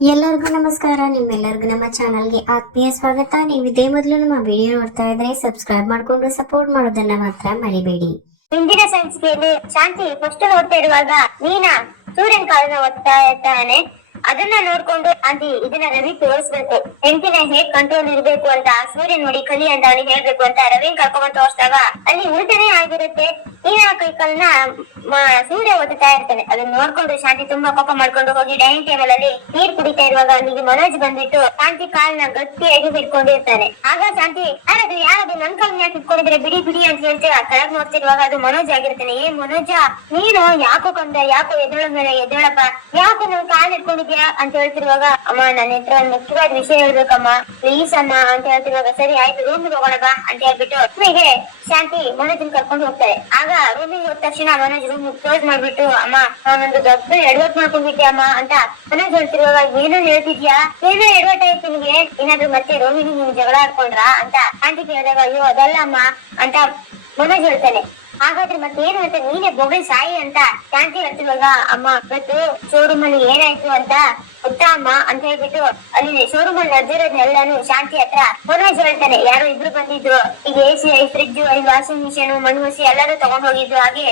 ಎಲ್ಲರಿಗೂ ನಮಸ್ಕಾರ. ನಿಮ್ಮೆಲ್ಲರಿಗೂ ನಮ್ಮ ಚಾನಲ್ಗೆ ಆತ್ಮೀಯ ಸ್ವಾಗತ. ನೀವು ಇದೇ ಮೊದಲು ನಮ್ಮ ವಿಡಿಯೋ ನೋಡ್ತಾ ಇದ್ರೆ ಸಬ್ಸ್ಕ್ರೈಬ್ ಮಾಡ್ಕೊಂಡು ಸಪೋರ್ಟ್ ಮಾಡೋದನ್ನ ಮಾತ್ರ ಮರಿಬೇಡಿ. ಹಿಂದಿನ ಸಂಚಿಕೆಯಲ್ಲಿ ಶಾಂತಿ ಫಸ್ಟ್ ನೋಡ್ತಾ ಇರುವಾಗ ಮೀನಾ ಸೂರ್ಯನ ಕಾಲನ ಓದ್ತಾ ಇರ್ತಾನೆ. ಅದನ್ನ ನೋಡ್ಕೊಂಡು ಆಂಟಿ ಇದನ್ನ ರವಿ ತೋರಿಸ್ಬೇಕು, ಹೆಂಡತಿನ ಹೇಗ್ ಕಂಟ್ರೋಲ್ ಇರ್ಬೇಕು ಅಂತ ಸೂರ್ಯ ನೋಡಿ ಕಲಿ ಅಂತ ಅವನಿಗೆ ಹೇಳ್ಬೇಕು ಅಂತ ರವಿನ್ ಕರ್ಕೊಂಡ್ ತೋರಿಸಿದಾಗ ಅಲ್ಲಿ ಉಲ್ಟನೆ ಆಗಿರುತ್ತೆ. ಮೀನಾ ಕೈ ಕಾಲನ್ನ ಸೂರ್ಯ ಓದುತ್ತಾ ಇರ್ತಾನೆ. ಅದನ್ನ ನೋಡ್ಕೊಂಡು ಶಾಂತಿ ತುಂಬಾ ಕೋಪ ಮಾಡ್ಕೊಂಡು ಹೋಗಿ ಡೈನಿಂಗ್ ಟೇಬಲ್ ಅಲ್ಲಿ ನೀರ್ ಕುಡಿತಾ ಇರುವಾಗ ಅಲ್ಲಿಗೆ ಮನೋಜ್ ಬಂದ್ಬಿಟ್ಟು ಶಾಂತಿ ಕಾಲ್ನ ಗಟ್ಟಿಯಾಗಿ ಹಿಡ್ಕೊಂಡಿರ್ತಾನೆ. ಆಗ ಶಾಂತಿ ಯಾರದು ನನ್ ಕಾಲ್ನ ಯಾಕೆ ಇಟ್ಕೊಂಡಿದ್ರೆ ಬಿಡಿ ಬಿಡಿ ಅಂತ ಹೇಳ್ತೀವಿ. ಕೆಳಗ್ ನೋಡ್ತಿರುವಾಗ ಅದು ಮನೋಜ್ ಆಗಿರ್ತಾನೆ. ಏ ಮನೋಜ, ನೀನು ಯಾಕೋ ಕಂದ, ಯಾಕೋ ಎದ್ದೇಳ ಮೇಲೆ ಎದ್ದೇಳಪ್ಪ, ಯಾಕೋ ನನ್ ಕಾಲ್ ಇಟ್ಕೊಂಡಿದ್ಯಾ ಅಂತ ಹೇಳ್ತಿರುವಾಗ ಅಮ್ಮ ನನ್ನ ಹತ್ರ ಒಂದ್ ಮುಖ್ಯವಾದ ವಿಷಯ ಹೇಳ್ಬೇಕಮ್ಮ ಪ್ಲೀಸ್ ಅಮ್ಮ ಅಂತ ಹೇಳ್ತಿರುವಾಗ ಸರಿ ಆಯ್ತು ರೂಮಿಗೆ ಹೋಗೋಣ ಬಾ ಅಂತ ಹೇಳ್ಬಿಟ್ಟು ರೂಮಿಗೆ ಶಾಂತಿ ಮನೋಜನ್ ಕರ್ಕೊಂಡು ಹೋಗ್ತಾರೆ. ಆಗ ರೂಮಿಗೆ ಹೋದ ತಕ್ಷಣ ಮನೋಜ್ ರೂಮ್ ಕ್ಲೋಸ್ ಮಾಡ್ಬಿಟ್ಟು ಅಮ್ಮ ನಾನೊಂದು ದೊಡ್ಡ ಎಡವಟ್ ಮಾಡ್ಕೊಂಡ್ಬಿಟ್ಟೆ ಅಮ್ಮ ಅಂತ ಮನೋಜ್ ಹೇಳ್ತಿರುವಾಗ ಏನೋ ಹೇಳ್ತಿದ್ಯಾ, ಏನೋ ಎಡವಟ್ ಆಯ್ತು ನಿಮ್ಗೆ, ಏನಾದ್ರು ಮತ್ತೆ ರೋಹಿಣಿ ನಿಮ್ಗೆ ಜಗಳ ಆಡ್ಕೊಂಡ್ರಾ ಅಂತ ಶಾಂತಿ ಕೇಳಿದಾಗ ಅಯ್ಯೋ ಅದಲ್ಲ ಅಮ್ಮ ಅಂತ ಮನೋಜ್ ಹೇಳ್ತಾನೆ. ಹಾಗಾದ್ರೆ ಮತ್ತೇನು ಅಂತ ನೀನೇ ಬೊಗಳಿ ಸಾಯಿ ಅಂತ ಶಾಂತಿ ಹೇಳ್ತಿರುವಾಗ ಅಮ್ಮ ಇವತ್ತು ಶೋರೂಮ್ ಅಲ್ಲಿ ಏನಾಯ್ತು ಅಂತ ಗೊತ್ತಾ ಅಮ್ಮ ಅಂತ ಹೇಳ್ಬಿಟ್ಟು ಅಲ್ಲಿ ಶೋರೂಮ್ ಅಲ್ಲಿ ನಡೆದಿರೋದ್ನೆಲ್ಲಾನು ಶಾಂತಿ ಹತ್ರ ಮನೋಜ್ ಹೇಳ್ತಾನೆ. ಯಾರೋ ಇಬ್ರು ಬಂದಿದ್ರು, ಈಗ AC, ಫ್ರಿಡ್ಜ್, ವಾಷಿಂಗ್ ಮಿಷಿನ್, ಮಣ್ಣುಸಿ ಎಲ್ಲರೂ ತಗೊಂಡ್ ಹೋಗಿದ್ರು. ಹಾಗೆ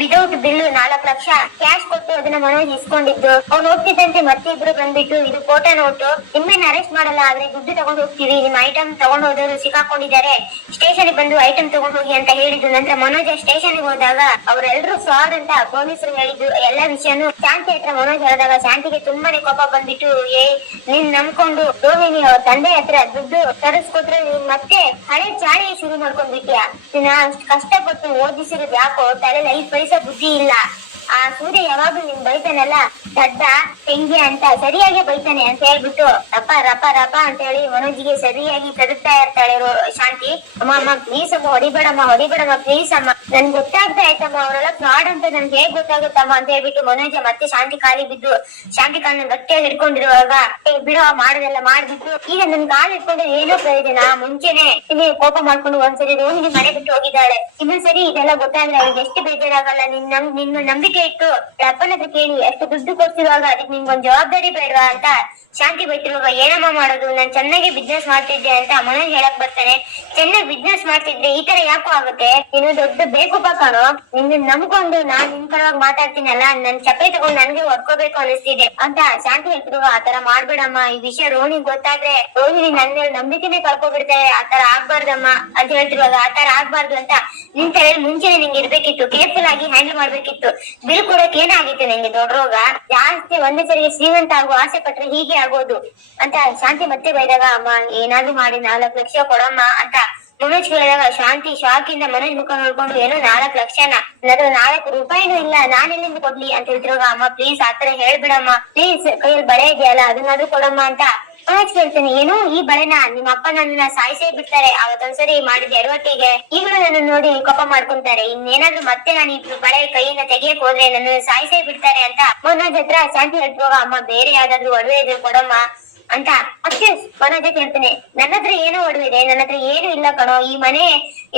ವಿದೌಟ್ ಬಿಲ್ 4 ಲಕ್ಷ ಕ್ಯಾಶ್ ಕೊಟ್ಟು ಅದನ್ನ ಮನೋಜ್ ಇಸ್ಕೊಂಡಿದ್ದು. ಅವ್ನು ಹೋಗ್ತಿದ್ದಂತೆ ಮತ್ತೆ ಇಬ್ರು ಬಂದ್ಬಿಟ್ಟು ಇದು ಕೋಟಾ ನೋಟು, ನಿಮ್ಮೇನ್ ಅರೆಸ್ಟ್ ಮಾಡಲ್ಲ ಆದ್ರೆ ದುಡ್ಡು ತಗೊಂಡ್ ಹೋಗ್ತೀವಿ, ನಿಮ್ ಐಟಮ್ ತಗೊಂಡ್ ಹೋದವರು ಸಿಕ್ಕಾಕೊಂಡಿದ್ದಾರೆ, ಸ್ಟೇಷನ್ ಬಂದು ಐಟಮ್ ತಗೊಂಡ್ ಹೋಗಿ ಅಂತ ಹೇಳಿದ್ರು. ನಂತರ ಮನೋಜ್ ಸ್ಟೇಷನ್ ಹೋದಾಗ ಅವರೆಲ್ಲರೂ ಫ್ರಾಡ್ ಅಂತ ಪೊಲೀಸರು ಹೇಳಿದ್ರು. ಎಲ್ಲಾ ವಿಷಯನು ಶಾಂತಿ ಹತ್ರ ಮನೋಜ್ ಹೇಳಿದಾಗ ಶಾಂತಿಗೆ ತುಂಬಾನೇ ಕೋಪ ಬಂದ್ಬಿಟ್ಟು ನೀನ್ ನಂಬ್ಕೊಂಡು ರೋಹಿಣಿ ಅವ್ರ ತಂದೆ ಹತ್ರ ದುಡ್ಡು ತರಿಸ್ಕೊಟ್ರೆ ನೀನ್ ಮತ್ತೆ ಹಳೆ ಚಾಳಿ ಶುರು ಮಾಡ್ಕೊಂಡ್ಬಿಟ್ಯಾ, ನೀನ್ ಅಷ್ಟು ಕಷ್ಟಪಟ್ಟು ಓದಿಸಿರೋದು ಯಾಕೋ ತಲೆಯಲ್ಲಿ 5 ಪೈಸಾ ಬುದ್ಧಿ ಇಲ್ಲ. ಆ ಸೂರ್ಯ ಯಾವಾಗ್ಲೂ ನಿನ್ ಬೈತಾನಲ್ಲ ದಡ್ಡ ತೆಂಗಿ ಅಂತ ಸರಿಯಾಗಿ ಬೈತಾನೆ ಅಂತ ಹೇಳ್ಬಿಟ್ಟು ರಪ ರಪ ರಪ ಅಂತ ಹೇಳಿ ಮನೋಜಿಗೆ ಸರಿಯಾಗಿ ತರುತ್ತಾ ಇರ್ತಾಳೆ ಶಾಂತಿ. ಅಮ್ಮ ಪ್ಲೀಸ್ ಅಮ್ಮ ಹೊಡಿಬೇಡಮ್ಮ ಪ್ಲೀಸ್ ಅಮ್ಮ, ನನ್ ಗೊತ್ತಾಗ್ತಾ ಆಯ್ತಮ್ಮ ಅವರೆಲ್ಲ ಫ್ರಾಡ್ ಅಂತ ನನ್ಗೆ ಹೇಗ್ ಗೊತ್ತಾಗುತ್ತಮ್ಮ ಅಂತ ಹೇಳ್ಬಿಟ್ಟು ಮನೋಜ ಮತ್ತೆ ಶಾಂತಿ ಕಾಲಿ ಬಿದ್ದು ಶಾಂತಿ ಕಾಲನ್ನ ಗಟ್ಟಿಯಾಗಿ ಹಿಡ್ಕೊಂಡಿರುವಾಗ ಬಿಡೋ ಮಾಡೋದೆಲ್ಲ ಮಾಡ್ಬಿಟ್ಟು ಈಗ ನನ್ ಕಾಲ್ ಇಟ್ಕೊಂಡ್ರೆ ಏನೋ ಪ್ರಯೋಜನ, ಮುಂಚೆನೆ ಕೋಪ ಮಾಡ್ಕೊಂಡು ಒಂದ್ಸರಿ ರೋಹಿಣಿ ಮನೆ ಬಿಟ್ಟು ಹೋಗಿದ್ದಾಳೆ, ಇನ್ನೊಂದ್ಸರಿ ಇದೆಲ್ಲ ಗೊತ್ತಾದ್ರೆ ಅವ್ರಿಗೆ ಎಷ್ಟು ಬೇಜಾರಾಗಲ್ಲ. ನಿನ್ನ ನಂಬಿಕೆ ಇಟ್ಟು ಅಪ್ಪನ ಹತ್ರ ಕೇಳಿ ಅಷ್ಟು ದುಡ್ಡು ಕೊಡ್ತಿರುವಾಗ ಅದಕ್ಕೆ ನಿಮ್ಗೊಂದ್ ಜವಾಬ್ದಾರಿ ಬೇಡವಾ ಅಂತ ಶಾಂತಿ ಬೈತಿರುವಾಗ ಏನಮ್ಮ ಮಾಡೋದು, ನಾನ್ ಚೆನ್ನಾಗಿ ಬಿಸ್ನೆಸ್ ಮಾಡ್ತಿದ್ದೆ ಅಂತ ಮನೋಜ್ ಹೇಳಕ್ ಬರ್ತಾನೆ. ಚೆನ್ನಾಗಿ ಬಿಸ್ನೆಸ್ ಮಾಡ್ತಿದ್ರೆ ಈ ತರ ಯಾಕೋ ಆಗುತ್ತೆ, ನೀನು ದೊಡ್ಡ ಬೇಕುಪ್ಪ ಕಾಣೋ, ನಿನ್ನ ನಂಬ್ಕೊಂಡು ನಾನ್ ನಿನ್ ಪರವಾಗಿ ಮಾತಾಡ್ತೀನಲ್ಲ, ನನ್ ಚಪ್ಪಲಿ ತಗೊಂಡು ನನ್ಗೆ ಹೊಡ್ಕೋಬೇಕು ಅನಿಸ್ತಿದೆ ಅಂತ ಶಾಂತಿ ಹೇಳ್ತಿರುವ ಆತರ ಮಾಡ್ಬೇಡಮ್ಮ, ಈ ವಿಷಯ ರೋಹಿಣಿಗ್ ಗೊತ್ತಾದ್ರೆ ರೋಹಿಣಿ ನನ್ನ ಮೇಲೆ ನಂಬಿಕೆನೆ ಕಳ್ಕೊಬಿಡ್ತಾರೆ, ಆತರ ಆಗ್ಬಾರ್ದಮ್ಮ ಅಂತ ಹೇಳ್ತಿರುವಾಗ ಆತರ ಆಗ್ಬಾರ್ದು ಅಂತ ನಿನ್ ತಲೆ ಮುಂಚೆನೆ ನಿಂಗೆ ಇರ್ಬೇಕಿತ್ತು, ಕೇರ್ಫುಲ್ ಆಗಿ ಹ್ಯಾಂಡಲ್ ಮಾಡ್ಬೇಕಿತ್ತು. ಬಿಲ್ ಕೊಡಕ್ ಏನಾಗಿತ್ತು ನಂಗೆ ದೊಡ್ಡ ರೋಗ, ಜಾಸ್ತಿ ಒಂದೇ ಸರಿಗೆ ಶ್ರೀಮಂತ ಆಗೋ ಆಸೆ ಪಟ್ರೆ ಹೀಗೆ ಆಗೋದು ಅಂತ ಶಾಂತಿ ಮತ್ತೆ ಬೈದಾಗ ಅಮ್ಮ ಏನಾದ್ರು ಮಾಡಿ 4 ಲಕ್ಷ ಕೊಡಮ್ಮ ಅಂತ ಮನೋಜ್ ಕೇಳಿದಾಗ ಶಾಂತಿ ಶಾಕ್ ಇಂದ ಮನೋಜ್ ಮುಖ ನೋಡ್ಕೊಂಡು ಏನೋ 4 ಲಕ್ಷನ, ನನ್ನ 4 ರೂಪಾಯಿನೂ ಇಲ್ಲ, ನಾನೆಲ್ಲಿಂದ ಕೊಡ್ಲಿ ಅಂತ ಹೇಳ್ತಿರುವಾಗ ಅಮ್ಮ ಪ್ಲೀಸ್ ಆತರ ಹೇಳ್ಬಿಡಮ್ಮ, ಪ್ಲೀಸ್ ಕೈಯಲ್ಲಿ ಬಳೆ ಇದೆಯಲ್ಲ ಅದನ್ನಾದ್ರೂ ಕೊಡಮ್ಮ ಅಂತ ಮನೋಜ್ ಕೇಳ್ತಾನೆ. ಏನು ಈ ಬಳೆನ ನಿಮ್ಮ ಅಪ್ಪ ನನ್ನ ಸಾಯಿಸೇ ಬಿಡ್ತಾರೆ, ಅವತ್ತೊಂದ್ಸರಿ ಮಾಡಿದ ಎಡವಟ್ಟಿಗೆ ಈಗಲೂ ನನ್ನ ನೋಡಿ ಕೋಪ ಮಾಡ್ಕೊಂತಾರೆ, ಇನ್ನೇನಾದ್ರೂ ಮತ್ತೆ ನಾನು ಈ ಬಳೆ ಕೈಯಿಂದ ತೆಗಿಯಕ್ ಹೋದ್ರೆ ನನ್ನ ಸಾಯಿಸೇ ಬಿಡ್ತಾರೆ ಅಂತ ಮನೋಜ್ ಹತ್ರ ಶಾಂತಿ ಹೇಳ್ತಿರುವಾಗ ಅಮ್ಮ ಬೇರೆ ಯಾವ್ದಾದ್ರು ಒಡವೆ ಇದ್ರೆ ಕೊಡಮ್ಮ ಅಂತ ಅಷ್ಟೇ ಮನೋಜ ಕೇಳ್ತಾನೆ. ನನ್ನ ಹತ್ರ ಏನೋ ಒಡವೆ ಇದೆ, ನನ್ನ ಹತ್ರ ಏನು ಇಲ್ಲ ಕಣೋ, ಈ ಮನೆ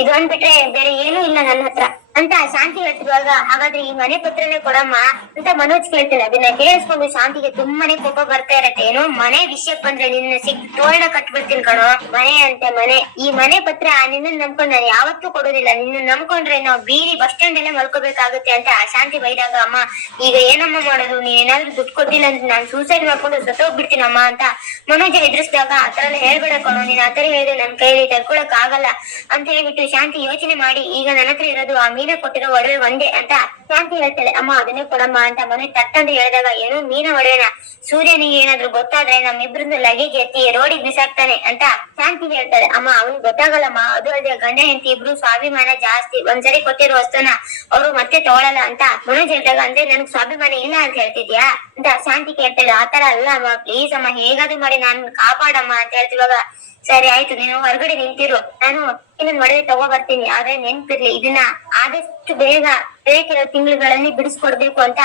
ಇದು ಅಂದ್ಬಿಟ್ರೆ ಬೇರೆ ಏನೂ ಇಲ್ಲ ನನ್ನ ಹತ್ರ ಅಂತ ಶಾಂತಿ ಹೇಳ್ತಿರುವಾಗ ಹಾಗಾದ್ರೆ ಈ ಮನೆ ಪತ್ರನೇ ಕೊಡಮ್ಮ ಅಂತ ಮನೋಜ್ ಕೇಳ್ತಾನೆ. ಅದನ್ನ ಕೇಳಿಸ್ಕೊಂಡು ಶಾಂತಿಗೆ ತುಂಬಾನೇ ಕೋಪ ಬರ್ತಾ ಇರತ್ತೆ. ಏನೋ ಮನೆ ವಿಷಯಕ್ ಬಂದ್ರೆ ನಿನ್ನ ತೋರಣ ಕಟ್ಬಿಡ್ತೀನಿ ಕಣೋ, ಮನೆ ಅಂತೆ ಮನೆ, ಈ ಮನೆ ಪತ್ರ ನಿನ್ನ ನಂಬ್ಕೊಂಡು ನಾನು ಯಾವತ್ತೂ ಕೊಡೋದಿಲ್ಲ, ನಿನ್ನ ನಂಬ್ಕೊಂಡ್ರೆ ನಾವು ಬೀದಿ ಬಸ್ ಸ್ಟ್ಯಾಂಡ್ ಅಲ್ಲೇ ಮಲ್ಕೋಬೇಕಾಗುತ್ತೆ ಅಂತ ಶಾಂತಿ ಬೈದಾಗ ಅಮ್ಮ ಈಗ ಏನಮ್ಮ ಮಾಡೋದು, ನೀನ್ ಏನಾದ್ರು ದುಡ್ಡು ಕೊಟ್ಟಿಲ್ಲ ಅಂತ ನಾನು ಸೂಸೈಡ್ ಮಾಡ್ಕೊಂಡು ಸತ್ತೋಗ್ಬಿಡ್ತೀನಮ್ಮ ಅಂತ ಮನೋಜ್ ಎದುರಿಸಿದಾಗ ಆತರ ಎಲ್ಲ ಹೇಳ್ಬೇಡ ಕಣೋ, ನೀನ್ ಆತರ ಹೇಳಿದ್ರೆ ನನ್ ಕೈಯಲ್ಲಿ ತಡ್ಕೊಳಕ್ ಆಗಲ್ಲ ಅಂತ ಹೇಳ್ಬಿಟ್ಟು ಶಾಂತಿ ಯೋಚನೆ ಮಾಡಿ ಈಗ ನನ್ನ ಹತ್ರ ಇರೋದು ಆ ಮೀನ ಕೊಟ್ಟಿರೋ ಒಡವೆ ಒಂದೇ ಅಂತ ಶಾಂತಿ ಹೇಳ್ತಾಳೆ. ಅಮ್ಮ ಅದನ್ನೇ ಕೊಡಮ್ಮ ಅಂತ ಮನೆ ತಟ್ಟಂತ ಹೇಳಿದಾಗ ಏನೋ ಮೀನ ಒಡವೆನ, ಸೂರ್ಯನಿಗೆ ಏನಾದ್ರು ಗೊತ್ತಾದ್ರೆ ನಮ್ಮಿಬ್ರದ್ದು ಲಗೇಜ್ ಎತ್ತಿ ರೋಡಿಗೆ ಬಿಸಾಕ್ತಾನೆ ಅಂತ ಶಾಂತಿ ಹೇಳ್ತಾಳೆ. ಅಮ್ಮ ಅವ್ನಿಗೆ ಗೊತ್ತಾಗಲ್ಲಮ್ಮ, ಅದು ಅದೇ ಗಂಡ ಹೆಂಡತಿ ಇಬ್ರು ಸ್ವಾಭಿಮಾನ ಜಾಸ್ತಿ, ಒಂದ್ಸರಿ ಕೊಟ್ಟಿರೋ ವಸ್ತುನ ಅವ್ರು ಮತ್ತೆ ತಗೊಳಲ್ಲ ಅಂತ ಮನೋಜ್ ಹೇಳಿದಾಗ ಅಂದ್ರೆ ನನ್ಗ್ ಸ್ವಾಭಿಮಾನ ಇಲ್ಲ ಅಂತ ಹೇಳ್ತಿದ್ಯಾ ಅಂತ ಶಾಂತಿ ಕೇಳ್ತಾಳೆ. ಆತರ ಅಲ್ಲ ಅಮ್ಮ ಪ್ಲೀಸ್ ಅಮ್ಮ ಹೇಗಾದ್ರು ಮಾಡಿ ನಾನ್ ಕಾಪಾಡಮ್ಮ ಅಂತ ಹೇಳ್ತಿರುವಾಗ ಸರಿ ಆಯ್ತು ನೀನು ಹೊರಗಡೆ ನಿಂತಿರು, ನಾನು ಇನ್ನೊಂದ್ ಒಡವೆ ತಗೋ ಬರ್ತೀನಿ, ಆದ್ರೆ ನೆನ್ಪಿರ್ಲಿ ಇದನ್ನ ಆದಷ್ಟು ಬೇಗ ಕೆಲವು ತಿಂಗಳುಗಳಲ್ಲಿ ಬಿಡಿಸ್ಕೊಡ್ಬೇಕು ಅಂತ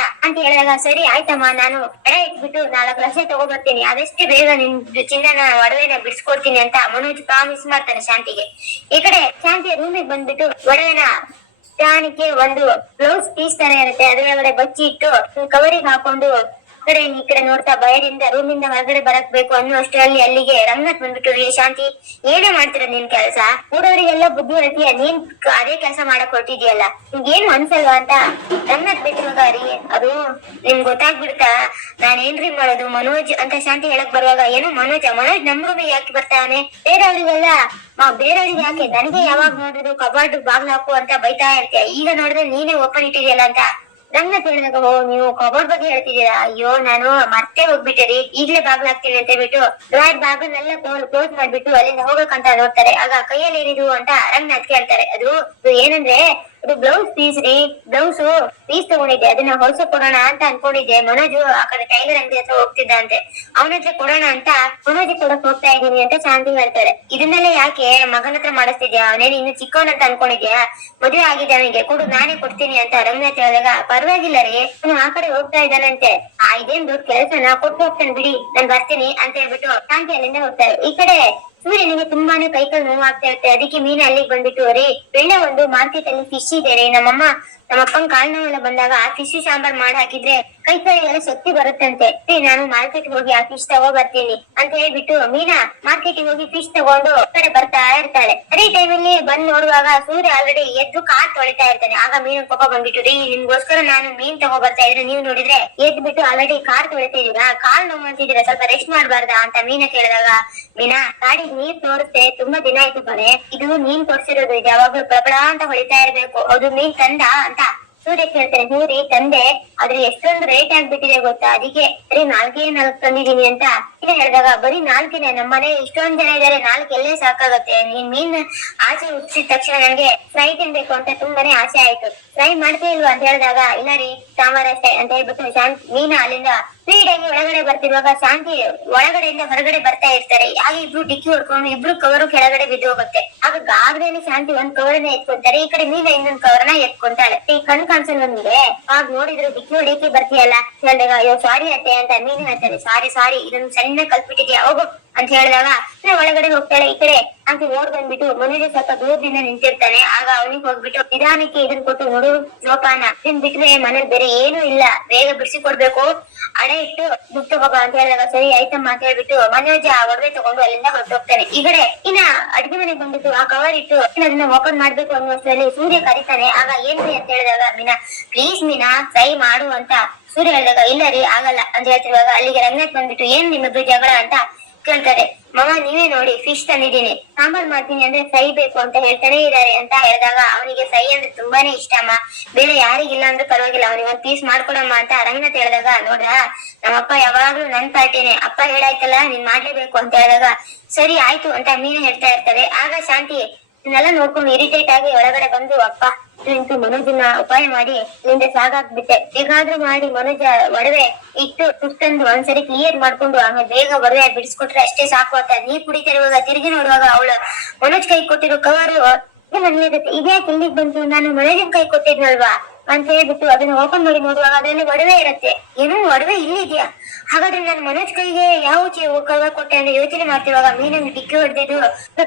ಹೇಳಿದಾಗ ಸರಿ ಆಯ್ತಮ್ಮ ನಾನು ಎಡೆ ಇಟ್ಬಿಟ್ಟು 4 ಲಕ್ಷ ತಗೋ ಬರ್ತೀನಿ, ಆದಷ್ಟು ಬೇಗ ನಿನ್ ಚಿನ್ನನ ಒಡವೆನ ಬಿಡಿಸ್ಕೊಡ್ತೀನಿ ಅಂತ ಮನೋಜ್ ಪ್ರಾಮಿಸ್ ಮಾಡ್ತಾನೆ ಶಾಂತಿಗೆ. ಈ ಕಡೆ ಶಾಂತಿಯ ರೂಮಿಗೆ ಬಂದ್ಬಿಟ್ಟು ಒಡವೆನ ಜಾನಿಗೆ ಒಂದು ಬ್ಲೌಸ್ ಪೀಸ್ ತರ ಇರುತ್ತೆ, ಅದರೊಳಗಡೆ ಬಚ್ಚಿ ಇಟ್ಟು ಕವರಿಗೆ ಹಾಕೊಂಡು ಈ ಕಡೆ ನೋಡ್ತಾ ಭಯದಿಂದ ರೂಮಿಂದ ಹೊರಗಡೆ ಬರಕ್ ಬೇಕು ಅನ್ನೋ ಅಷ್ಟರಲ್ಲಿ ಅಲ್ಲಿಗೆ ರಂಗನಾಥ್ ಬಂದ್ಬಿಟ್ಟು, ರೀ ಶಾಂತಿ ಏನೇ ಮಾಡ್ತೀರ ನಿನ್ ಕೆಲ್ಸ, ಕೂಡೋರಿಗೆಲ್ಲ ಬುದ್ಧಿ ಹೇಳ್ತೀಯ, ನೀನ್ ಅದೇ ಕೆಲಸ ಮಾಡಕ್ ಹೊರಟಿದ್ಯಲ್ಲ, ನಿಂಗೇನು ಅನ್ಸಲ್ವಾ ಅಂತ ರಂಗನಾಥ್ ಬಿಟ್ಟಿರುವಾಗ, ರೀ ಅದು ನಿಮ್ಗೆ ಗೊತ್ತಾಗ್ಬಿಡ್ತಾ ನಾನೇನ್ರಿ ಮಾಡೋದು ಮನೋಜ್ ಅಂತ ಶಾಂತಿ ಹೇಳಕ್ ಬರುವಾಗ, ಏನು ಮನೋಜ್ ನಮ್ ರೂಮಿಗೆ ಯಾಕೆ ಬರ್ತಾನೆ, ಬೇರೆಯವ್ರಿಗೆ ಯಾಕೆ, ನನಗೆ ಯಾವಾಗ ನೋಡಿದ್ರು ಕಬಾರ್ಡ್ ಬಾಗ್ಲು ಹಾಕು ಅಂತ ಬೈತಾ ಇರ್ತೀಯ, ಈಗ ನೋಡಿದ್ರೆ ನೀನೇ ಓಪನ್ ಇಟ್ಟಿದ್ಯಲ್ಲ ಅಂತ ರಂಗನಾಥ್ ಹೇಳಿದಾಗ, ಓ ನೀವು ಕಬೋರ್ಡ್ ಬಗ್ಗೆ ಹೇಳ್ತಿದ್ದೀರಾ, ಅಯ್ಯೋ ನಾನು ಮತ್ತೆ ಹೋಗ್ಬಿಟ್ಟೆ ರೀ, ಈಗ್ಲೇ ಬಾಗ್ಲು ಹಾಕ್ತೀನಿ ಅಂತ ಹೇಳ್ಬಿಟ್ಟು ಡ್ರಾಯರ್ ಬಾಗ್ಲನ್ನೆಲ್ಲ ಕ್ಲೋಸ್ ಮಾಡ್ಬಿಟ್ಟು ಅಲ್ಲಿಂದ ಹೋಗಕ್ಕಂತ ನೋಡ್ತಾರೆ. ಆಗ ಕೈಯಲ್ಲಿ ಏನಿದು ಅಂತ ರಂಗನಾಥ್ ಕೇಳ್ತಾರೆ. ಅದು ಏನಂದ್ರೆ ಅದು ಬ್ಲೌಸ್ ಪೀಸ್ ರೀ, ಬ್ಲೌಸ್ ಪೀಸ್ ತಗೊಂಡಿದ್ದೆ, ಅದನ್ನ ಹೊಲ್ಸ ಕೊಡೋಣ ಅಂತ ಅನ್ಕೊಂಡಿದ್ದೆ. ಮನೋಜ್ ಆ ಕಡೆ ಟೈಲರ್ ಅಂಗಡಿ ಹತ್ರ ಹೋಗ್ತಿದ್ದಂತೆ, ಅವನ ಹತ್ರ ಕೊಡೋಣ ಅಂತ ಮನೋಜ್ ಕೊಡಕ್ ಹೋಗ್ತಾ ಇದೀನಿ ಅಂತ ಶಾಂತಿ ಹೇಳ್ತಾರೆ. ಇದನ್ನೆಲ್ಲ ಯಾಕೆ ಮಗನ ಹತ್ರ ಮಾಡಿಸ್ತಿದ್ಯಾ, ಅವನೇನು ಇನ್ನು ಚಿಕ್ಕವನ್ ಅಂತ ಅನ್ಕೊಂಡಿದ್ಯಾ, ಮದುವೆ ಆಗಿದೆ ಅವನಿಗೆ, ಕೊಡು ನಾನೇ ಕೊಡ್ತೀನಿ ಅಂತ ರಂಗನಾಥ್ ಹೇಳಿದಾಗ, ಪರವಾಗಿಲ್ಲ ರೀ ಅವನು ಆ ಕಡೆ ಹೋಗ್ತಾ ಇದ್ದಾನಂತೆ, ಇದೇನ್ ದೊಡ್ಡ ಕೆಲಸನ, ಕೊಟ್ಟು ಹೋಗ್ತಾನೆ ಬಿಡಿ ನಾನ್ ಬರ್ತೀನಿ ಅಂತ ಹೇಳ್ಬಿಟ್ಟು ಶಾಂತಿ ಅಲ್ಲಿಂದ ಹೋಗ್ತಾರೆ. ಈ ಕಡೆ ಸೂರ್ಯನಿಗೆ ತುಂಬಾನೇ ಕೈಕಾಲು ನೋವು ಆಗ್ತಾ ಇರುತ್ತೆ. ಅದಕ್ಕೆ ಮೀನ ಅಲ್ಲಿಗೆ ಬಂದ್ಬಿಟ್ಟು, ರೀ ಬೆಳ್ಳ ಒಂದು ಮಾರ್ಕೆಟ್ ಅಲ್ಲಿ ಫಿಶ್ ಇದೆ ರೀ, ನಮ್ಮಪ್ಪನ್ ಕಾಲ್ ನೋವೆಲ್ಲ ಬಂದಾಗ ಫಿಶ್ ಸಾಂಬಾರ್ ಮಾಡಿ ಹಾಕಿದ್ರೆ ಕೈ ಕಾಲಿಗೆಲ್ಲ ಶಕ್ತಿ ಬರುತ್ತಂತೆ, ನಾನು ಮಾರ್ಕೆಟ್ ಹೋಗಿ ಆ ಫಿಶ್ ತಗೋ ಬರ್ತೀನಿ ಅಂತ ಹೇಳ್ಬಿಟ್ಟು ಮೀನಾ ಮಾರ್ಕೆಟ್ ಹೋಗಿ ಫಿಶ್ ತಗೊಂಡು ಕಡೆ ಬರ್ತಾ ಇರ್ತಾಳೆ. ಅದೇ ಟೈಮಲ್ಲಿ ಬಂದ್ ನೋಡುವಾಗ ಸೂರ್ಯ ಆಲ್ರೆಡಿ ಎದ್ದು ಕಾರ್ ತೊಳಿತಾ ಇರ್ತಾನೆ. ಆಗ ಮೀನ ಕೋಪ ಬಂದ್ಬಿಟ್ಟು, ರೀ ನಿಮ್ಗೋಸ್ಕರ ನಾನು ಮೀನ್ ತಗೋ ಬರ್ತಾ ಇದ್ರೆ ನೀವು ನೋಡಿದ್ರೆ ಎದ್ದು ಬಿಟ್ಟು ಆಲ್ರೆಡಿ ಕಾರ್ ತೊಳಿತಾ ಇದೀರಾ, ಕಾಲ್ ನೋವು ಅಂತಿದ್ದೀರಾ, ಸ್ವಲ್ಪ ರೆಸ್ಟ್ ಮಾಡ್ಬಾರ್ದಾ ಅಂತ ಮೀನ ಕೇಳಿದಾಗ, ಮೀನಾ ಗಾಡಿ ನೀರ್ ತೋರಿಸ್ತೆ ತುಂಬಾ ದಿನ ಆಯ್ತು ಕಣೆ, ಇದು ನೀನ್ ತೋರ್ಸಿರೋದು, ಇದು ಯಾವಾಗ್ಲೂ ಪ್ರಬಳ ಅಂತ ಹೊಳಿತಾ ಇರ್ಬೇಕು, ಅದು ನೀನ್ ತಂದ ಅಂತ ಸೂರ್ಯ ಕೇಳ್ತಾರೆ. ಸೂರಿ ತಂದೆ, ಆದ್ರೆ ಎಷ್ಟೊಂದು ರೇಟ್ ಆಗ್ಬಿಟ್ಟಿದೆ ಗೊತ್ತಾ, ಅದಕ್ಕೆ ಬರೀ 4 ತಂದಿದೀನಿ ಅಂತ ಹೇಳಿದಾಗ, ಬರೀ 4 ನಮ್ಮನೆ ಇಷ್ಟೊಂದ್ ಜನ ಇದಾರೆ, 4 ಎಲ್ಲೇ ಸಾಕಾಗತ್ತೆ, ನೀನ್ ಮೀನ್ ಆಸೆ ಹುಟ್ಟಿಸಿದ ತಕ್ಷಣ ನನಗೆ ಫ್ರೈ ತಿನ್ಬೇಕು ಅಂತ ತುಂಬಾನೇ ಆಸೆ ಆಯ್ತು, ಫ್ರೈ ಮಾಡ್ತೇ ಇಲ್ವಾ ಅಂತ ಹೇಳಿದಾಗ, ಇಲ್ಲ ರೀ ಸಾಂಬಾರ್ ಅಷ್ಟೇ ಅಂತ ಹೇಳ್ಬಿಟ್ಟು ಶಾಂತಿ ಮೀನ ಅಲ್ಲಿಂದ ಸ್ಪೀಡ್ ಆಗಿ ಒಳಗಡೆ ಬರ್ತಿರುವಾಗ ಶಾಂತಿ ಒಳಗಡೆಯಿಂದ ಹೊರಗಡೆ ಬರ್ತಾ ಇರ್ತಾರೆ. ಆಗ ಇಬ್ರು ಡಿಕ್ಕಿ ಹೊಡ್ಕೊಂಡು ಇಬ್ರು ಕವರು ಕೆಳಗಡೆ ಬಿದ್ದು ಹೋಗುತ್ತೆ. ಆಗ ಗಾಬರಿಯಲ್ಲಿ ಶಾಂತಿ ಒಂದ್ ಕವರ್ನ ಎತ್ಕೊಂತಾರೆ, ಈ ಕಡೆ ಮೀನ ಇನ್ನೊಂದ್ ಕವರ್ನ ಎತ್ಕೊಂತಾಳೆ. ಈ ಕಣ್ ಕಾಣಿಸಲ್ಲ ನಿಮ್ಗೆ, ಆಗ ನೋಡಿದ್ರು ಡಿಕ್ಕಿ ಹೊಡಿಕೆ ಬರ್ತೀಯಲ್ಲ ಹೇಳಿದಾಗ, ಅಯ್ಯೋ ಸಾರಿ ಅತ್ತೆ ಅಂತ ಮೀನು ಹೇಳ್ತಾರೆ. ಸಾರಿ ಇದೊಂದು ಸಣ್ಣ ಕಲ್ಪಿಟ್ಟಿದ್ಯಾ ಹೋಗು ಅಂತ ಹೇಳಿದಾಗ ಒಳಗಡೆ ಹೋಗ್ತಾಳೆ. ಈ ಕಡೆ ಅಂತ ಓಡ್ ಬಂದ್ಬಿಟ್ಟು ಮನೇಲಿ ಸ್ವಲ್ಪ ದೂರದಿಂದ ನಿಂತಿರ್ತಾನೆ. ಆಗ ಅವನಿಗೆ ಹೋಗ್ಬಿಟ್ಟು ನಿಧಾನಕ್ಕೆ ಇದನ್ ಕೊಟ್ಟು, ನೋಡು ಜೋಪಾನ, ಇದನ್ ಬಿಟ್ರೆ ಮನೇಲಿ ಬೇರೆ ಏನು ಇಲ್ಲ, ಬೇಗ ಬಿಡಿಸಿ ಕೊಡ್ಬೇಕು, ಅಡೆ ಇಟ್ಟು ದುಡ್ಡು ತಗೋಬ ಅಂತ ಹೇಳಿದಾಗ, ಸರಿ ಆಯ್ತಮ್ಮ ಅಂತ ಹೇಳ್ಬಿಟ್ಟು ಮನೋಜ ಒಡವೆ ತಗೊಂಡು ಅಲ್ಲಿಂದ ಹೊರಟೋಗ್ತಾನೆ. ಈ ಕಡೆ ಇನ್ನ ಅಡ್ಗೆ ಮನೆಗೆ ಬಂದ್ಬಿಟ್ಟು ಆ ಕವರ್ ಇಟ್ಟು ಅದನ್ನ ಓಪನ್ ಮಾಡ್ಬೇಕು ಅನ್ನೋಷ್ಟರಲ್ಲಿ ಸೂರ್ಯ ಕರೀತಾನೆ. ಆಗ ಏನ್ರಿ ಅಂತ ಹೇಳಿದಾಗ, ಮೀನಾ ಪ್ಲೀಸ್ ಮೀನಾ ಫ್ರೈ ಮಾಡು ಅಂತ ಸೂರ್ಯ ಹೇಳಿದಾಗ, ಇಲ್ಲ ರೀ ಆಗಲ್ಲ ಅಂತ ಹೇಳ್ತಿರುವಾಗ ಅಲ್ಲಿಗೆ ರಂಗನಾಥ್ ಬಂದ್ಬಿಟ್ಟು, ಏನ್ ನಿಮ್ಮದು ಜಗಳ ಅಂತ ಕೇಳ್ತಾರೆ. ಮಮ್ಮ ನೀವೇ ನೋಡಿ ಫಿಶ್ ತಂದಿದ್ದೀನಿ, ಸಾಂಬಾರ್ ಮಾಡ್ತೀನಿ ಅಂದ್ರೆ ಫ್ರೈ ಬೇಕು ಅಂತ ಹೇಳ್ತಾನೆ ಇದಾರೆ ಅಂತ ಹೇಳಿದಾಗ, ಅವನಿಗೆ ಫ್ರೈ ಅಂದ್ರೆ ತುಂಬಾನೇ ಇಷ್ಟಮ್ಮ, ಬೇರೆ ಯಾರಿಗಿಲ್ಲ ಅಂದ್ರೆ ಪರವಾಗಿಲ್ಲ, ಅವನಿಗೆ ಒಂದ್ ಪೀಸ್ ಮಾಡ್ಕೊಡಮ್ಮ ಅಂತ ರಂಗನಾಥ್ ಹೇಳಿದಾಗ, ನೋಡ್ರ ನಮ್ಮಪ್ಪ ಯಾವಾಗ್ಲೂ ನನ್ ಪಾರ್ಟಿನೇ, ಅಪ್ಪ ಹೇಳಾಯ್ತಲ್ಲ ನೀನ್ ಮಾಡ್ಲೇಬೇಕು ಅಂತ ಹೇಳಿದಾಗ, ಸರಿ ಆಯ್ತು ಅಂತ ಮೀನು ಹೇಳ್ತಾ ಇರ್ತಾರೆ. ಆಗ ಶಾಂತಿ ಇದನ್ನೆಲ್ಲ ನೋಡ್ಕೊಂಡು ಇರಿಟೇಟ್ ಆಗಿ ಒಳಗಡೆ ಬಂದು, ಅಪ್ಪ ನಿಂತು ಮನೋಜನ್ನ ಉಪಾಯ ಮಾಡಿ ಇಲ್ಲಿಂದ ಸಾಗಾಕ್ಬಿಟ್ಟೆ, ಹೇಗಾದ್ರೂ ಮಾಡಿ ಮನೋಜ ಒಡವೆ ಇಟ್ಟು ಸುತ್ತಂದು ಒಂದ್ಸರಿ ಕ್ಲಿಯರ್ ಮಾಡ್ಕೊಂಡು ಆಮೇಲೆ ಬೇಗ ಒಡವೆ ಬಿಡಿಸ್ಕೊಟ್ರೆ ಅಷ್ಟೇ ಸಾಕು ಅಂತ ನೀರ್ ಕುಡಿತಿರುವಾಗ ತಿರುಗಿ ನೋಡುವಾಗ ಅವಳು ಮನೋಜ್ ಕೈ ಕೊಟ್ಟಿರೋ ಕವರು ಇರುತ್ತೆ. ಇದೇ ಇಲ್ಲಿಗೆ ಬಂತು, ನಾನು ಮನೋಜನ್ ಕೈ ಕೊಟ್ಟಿದ್ನಲ್ವಾ ಅಂತ ಹೇಳ್ಬಿಟ್ಟು ಅದನ್ನ ಓಪನ್ ಮಾಡಿ ನೋಡುವಾಗ ಅದ್ರಲ್ಲಿ ಒಡವೆ ಇರುತ್ತೆ. ಏನೋ ಒಡವೆ ಇಲ್ಲಿದ್ಯಾ, ಹಾಗಾದ್ರೆ ನಾನು ಮನೋಜ್ ಕೈಗೆ ಯಾವ ಕವರ್ ಕೊಟ್ಟೆ ಅಂತ ಯೋಚನೆ ಮಾಡ್ತಿರುವಾಗ ಮೀನನ್ನು ಡಿಕ್ಕಿ ಹೊಡೆದಿದ್ದು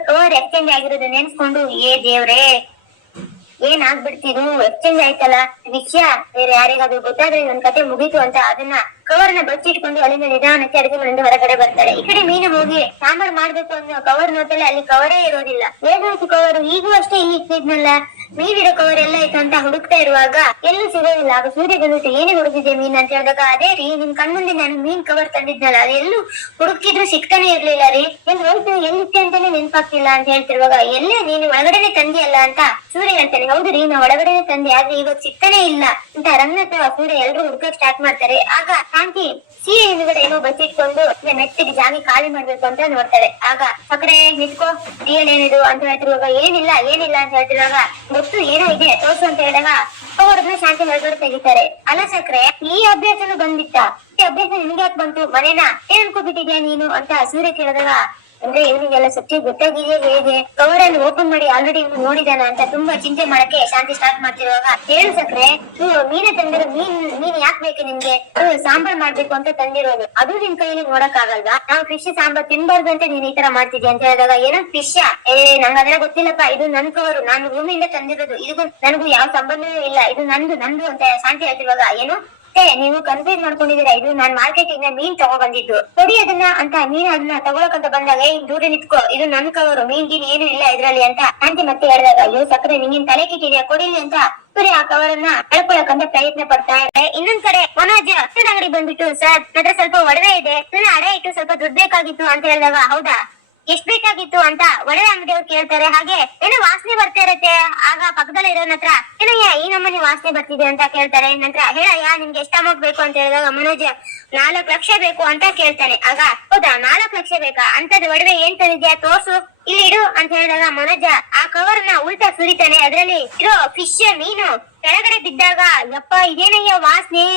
ಕವರ್ ಎಕ್ಸ್ಚೇಂಜ್ ಆಗಿರೋದು ನೆನ್ಸ್ಕೊಂಡು, ದೇವ್ರೇ ಏನ್ ಆಗ್ಬಿಡ್ತಿದು, ಎಕ್ಸ್ಚೇಂಜ್ ಆಯ್ತಲ್ಲ, ವಿಷಯ ಬೇರೆ ಯಾರಿಗಾದ್ರೂ ಗೊತ್ತಾದ್ರೆ ನನ್ ಕತೆ ಮುಗೀತು ಅಂತ ಅದನ್ನ ಕವರ್ನ ಬಚ್ಚಿಟ್ಕೊಂಡು ಅಲ್ಲಿಂದ ನಿಧಾನಕ್ಕೆ ಅಡಿಗೆ ಮನೆಯಿಂದ ಹೊರಗಡೆ ಬರ್ತಾಳೆ. ಈ ಕಡೆ ಮೀನು ಹೋಗಿ ಸಾಂಬಾರ್ ಮಾಡ್ಬೇಕು ಅನ್ನೋ ಕವರ್ ನೋಡ್ತಾಳೆ, ಅಲ್ಲಿ ಕವರೇ ಇರೋದಿಲ್ಲ. ಹೇಗಾಯ್ತು ಕವರ್, ಈಗೂ ಅಷ್ಟೇ ಇಲ್ಲಿ ಇಟ್ಟಿದ್ನಲ್ಲ, ಮೀನಿರೋ ಕವರ್ ಎಲ್ಲ ಆಯ್ತು ಅಂತ ಹುಡುಕ್ತಾ ಇರುವಾಗ ಎಲ್ಲೂ ಸಿಗೋದಿಲ್ಲ. ಆಗ ಸೂರ್ಯ ಬಂದ್ಬಿಟ್ಟು, ಏನೇ ಹುಡುಕಿದೆ ಮೀನ್ ಅಂತ ಹೇಳಿದಾಗ, ಅದೇ ರೀ ನಿಮ್ ಕಣ್ಮುಂದೆ ನಾನು ಮೀನ್ ಕವರ್ ತಂದಿದ್ನಲ್ಲ, ಅದೆಲ್ಲೂ ಹುಡುಕಿದ್ರು ಸಿಗ್ತಾನೆ ಇರ್ಲಿಲ್ಲ ರೀ, ಏನ್ ಹೋಯ್ತು ಎಲ್ಲಿತ್ತೆ ಅಂತಾನೆ ನೆನ್ಪಾಗ್ತಿಲ್ಲ ಅಂತ ಹೇಳ್ತಿರುವಾಗ, ಎಲ್ಲೇ ನೀನು ಒಳಗಡೆನೆ ತಂದಿಯಲ್ಲ ಅಂತ ಸೂರ್ಯ ಹೇಳ್ತಾನೆ. ಹೌದು ರೀ ನಾ ಒಳಗಡೆನೆ ತಂದೆ, ಆದ್ರೆ ಇವಾಗ ಸಿಗ್ತಾನೆ ಇಲ್ಲ ಅಂತ ರಂಗನಾಥ್ ಸೂರ್ಯ ಎಲ್ರು ಹುಡುಕಕ್ ಸ್ಟಾರ್ಟ್ ಮಾಡ್ತಾರೆ. ಆಗ ಶಾಂತಿ ಸೀರೆ ಹಿಂದ್ಗಡೆ ಏನೋ ಬಚ್ಚಿಟ್ಕೊಂಡು ಮೆತ್ತಿಗೆ ಜಾಗ ಖಾಲಿ ಮಾಡ್ಬೇಕು ಅಂತ ನೋಡ್ತಾಳೆ. ಆಗ ಸಕ್ಕರೆ ನಿತ್ಕೋ ಟೀಯಲ್ಲಿ ಏನಿದು ಅಂತ ಹೇಳ್ತಿರುವಾಗ, ಏನಿಲ್ಲ ಅಂತ ಹೇಳ್ತಿರುವಾಗ, ಗೊತ್ತು ಏನೋ ಇದೆ ತೋರ್ಸು ಅಂತ ಹೇಳಿದಾಗ ಅವ್ರನ್ನ ಶಾಂತಿ ಹೊರಗಡೆ ತೆಗಿತಾರೆ. ಅಲ್ಲ ಸಕ್ರೆ ಈ ಅಭ್ಯಾಸನು ಬಂದಿತ್ತ, ಈ ಅಭ್ಯಾಸ ನಿನ್ಗೆ ಯಾಕೆ ಬಂತು, ಮನೇನ ಏನ್ ಅನ್ಕೋಬಿಟ್ಟಿದ್ಯಾ ನೀನು ಅಂತ ಸೂರ್ಯ ಕೇಳಿದಾಗ, ಅಂದ್ರೆ ಇವನಿಗೆಲ್ಲ ಸತ್ಯ ಗೊತ್ತಾಗಿದೆ, ಹೇಗೆ ಕವರ್ ಅನ್ನು ಓಪನ್ ಮಾಡಿ ಆಲ್ರೆಡಿ ಇವ್ನು ನೋಡಿದಾನ ಅಂತ ತುಂಬಾ ಚಿಂತೆ ಮಾಡಕ್ಕೆ ಶಾಂತಿ ಸ್ಟಾರ್ಟ್ ಮಾಡ್ತಿರುವಾಗ, ಹೇಳು ಸಕ್ರೆ ನೀನೇ ತಂದಿರೋ ನೀನ್ ಯಾಕೆ ಬೇಕು ನಿನ್ಗೆ, ಸಾಂಬಾರ್ ಮಾಡ್ಬೇಕು ಅಂತ ತಂದಿರೋದು, ಅದು ನಿನ್ ಕೈಯಲ್ಲಿ ನೋಡಕ್ ಆಗಲ್ವಾ, ನಾವು ಫಿಶ್ ಸಾಂಬಾರ್ ತಿನ್ಬಾರ್ದು ಅಂತ ನೀನ್ ಈ ತರ ಮಾಡ್ತಿದ್ಯಾ ಅಂತ ಹೇಳಿದಾಗ, ಏನೋ ಫಿಶ್ ನಂಗೆ ಅದೆಲ್ಲ ಗೊತ್ತಿಲ್ಲಪ್ಪ, ಇದು ನನ್ ಕವರು, ನಾನು ರೂಮಿಂದ ತಂದಿರೋದು, ಇದು ನನಗೂ ಯಾವ ಸಂಬಂಧವೂ ಇಲ್ಲ, ಇದು ನಂದು ಅಂತ ಶಾಂತಿ ಹೇಳ್ತಿರುವಾಗ, ಏನು ನೀವು ಕನ್ಫ್ಯೂಸ್ ಮಾಡ್ಕೊಂಡಿದ್ದೀರಾ, ಇದು ನಾನ್ ಮಾರ್ಕೆಟ್ ಇಂದ ಮೀನ್ ತಗೋ ಬಂದಿದ್ದು, ಕೊಡಿ ಅದನ್ನ ಅಂತ. ಮೀನ್ ಅದನ್ನ ತಗೊಳಕಂತ ಬಂದಾಗ ದೂರ ನಿಂತ್ಕೋ, ಇದು ನನ್ ಕವರು, ಮೀನ್ ಗೀನ್ ಏನು ಇಲ್ಲ ಇದ್ರಲ್ಲಿ ಅಂತ ಆಂಟಿ ಮತ್ತೆ ಹೇಳಿದಾಗ, ಅಯ್ಯೋ ಸಕ್ಕರೆ ನಿಂಗಿನ್ ತಲೆ ಕಿಟ್ಟಿದ್ಯಾ, ಕೊಡಿಲಿ ಅಂತ ಸೂರ್ಯ ಆ ಕವರನ್ನ ಎಳ್ಕೊಳಕಂತ ಪ್ರಯತ್ನ ಪಡ್ತಾ ಇದ್ದಾರೆ. ಇನ್ನೊಂದ್ ಕಡೆ ಮನೋಜ್ ಅಂಗಡಿ ಬಂದ್ಬಿಟ್ಟು, ಸರ್ ನತ್ರ ಸ್ವಲ್ಪ ಒಡವೆ ಇದೆ, ಅಡೆ ಇಟ್ಟು ಸ್ವಲ್ಪ ದುಡ್ಡು ಬೇಕಾಗಿತ್ತು ಅಂತ ಹೇಳಿದಾಗ, ಹೌದಾ ಎಷ್ಟ್ ಬೇಕಾಗಿತ್ತು ಅಂತ ಒಡವೆ ಅಂಗಡಿಯವ್ರು ಕೇಳ್ತಾರೆ. ಹಾಗೆ ಏನೋ ವಾಸನೆ ಬರ್ತಾ ಇರತ್ತೆ. ಆಗ ಪಕ್ಕದಲ್ಲಿ ಇರೋನ್ ಹತ್ರ ಏನಯ್ಯ ಈ ನಮ್ಮನೆ ವಾಸನೆ ಬರ್ತಿದೆ ಅಂತ ಕೇಳ್ತಾರೆ. ನಂತರ ಹೇಳಯ್ಯ ನಿಮ್ಗೆ ಎಷ್ಟ್ ಅಮೌಂಟ್ ಬೇಕು ಅಂತ ಹೇಳಿದಾಗ ಮನೋಜ್ 4 ಲಕ್ಷ ಬೇಕು ಅಂತ ಕೇಳ್ತಾನೆ. ಆಗ ಹೌದಾ 4 ಲಕ್ಷ ಬೇಕಾ, ಅಂತದ್ ಒಡವೆ ಏನ್ ತಂದಿದ್ಯಾ ತೋರ್ಸು, ಇಲ್ಲಿ ಇಡು ಅಂತ ಹೇಳಿದಾಗ ಮನೋಜ ಆ ಕವರ್ನ ಉಲ್ಟಾ ಸುರಿತಾನೆ. ಅದ್ರಲ್ಲಿ ಇರೋ ಫಿಶ್ ಮೀನು ಕೆಳಗಡೆ ಬಿದ್ದಾಗ, ಯಪ್ಪ ಇದೇನಯ್ಯ ವಾಸನೆ,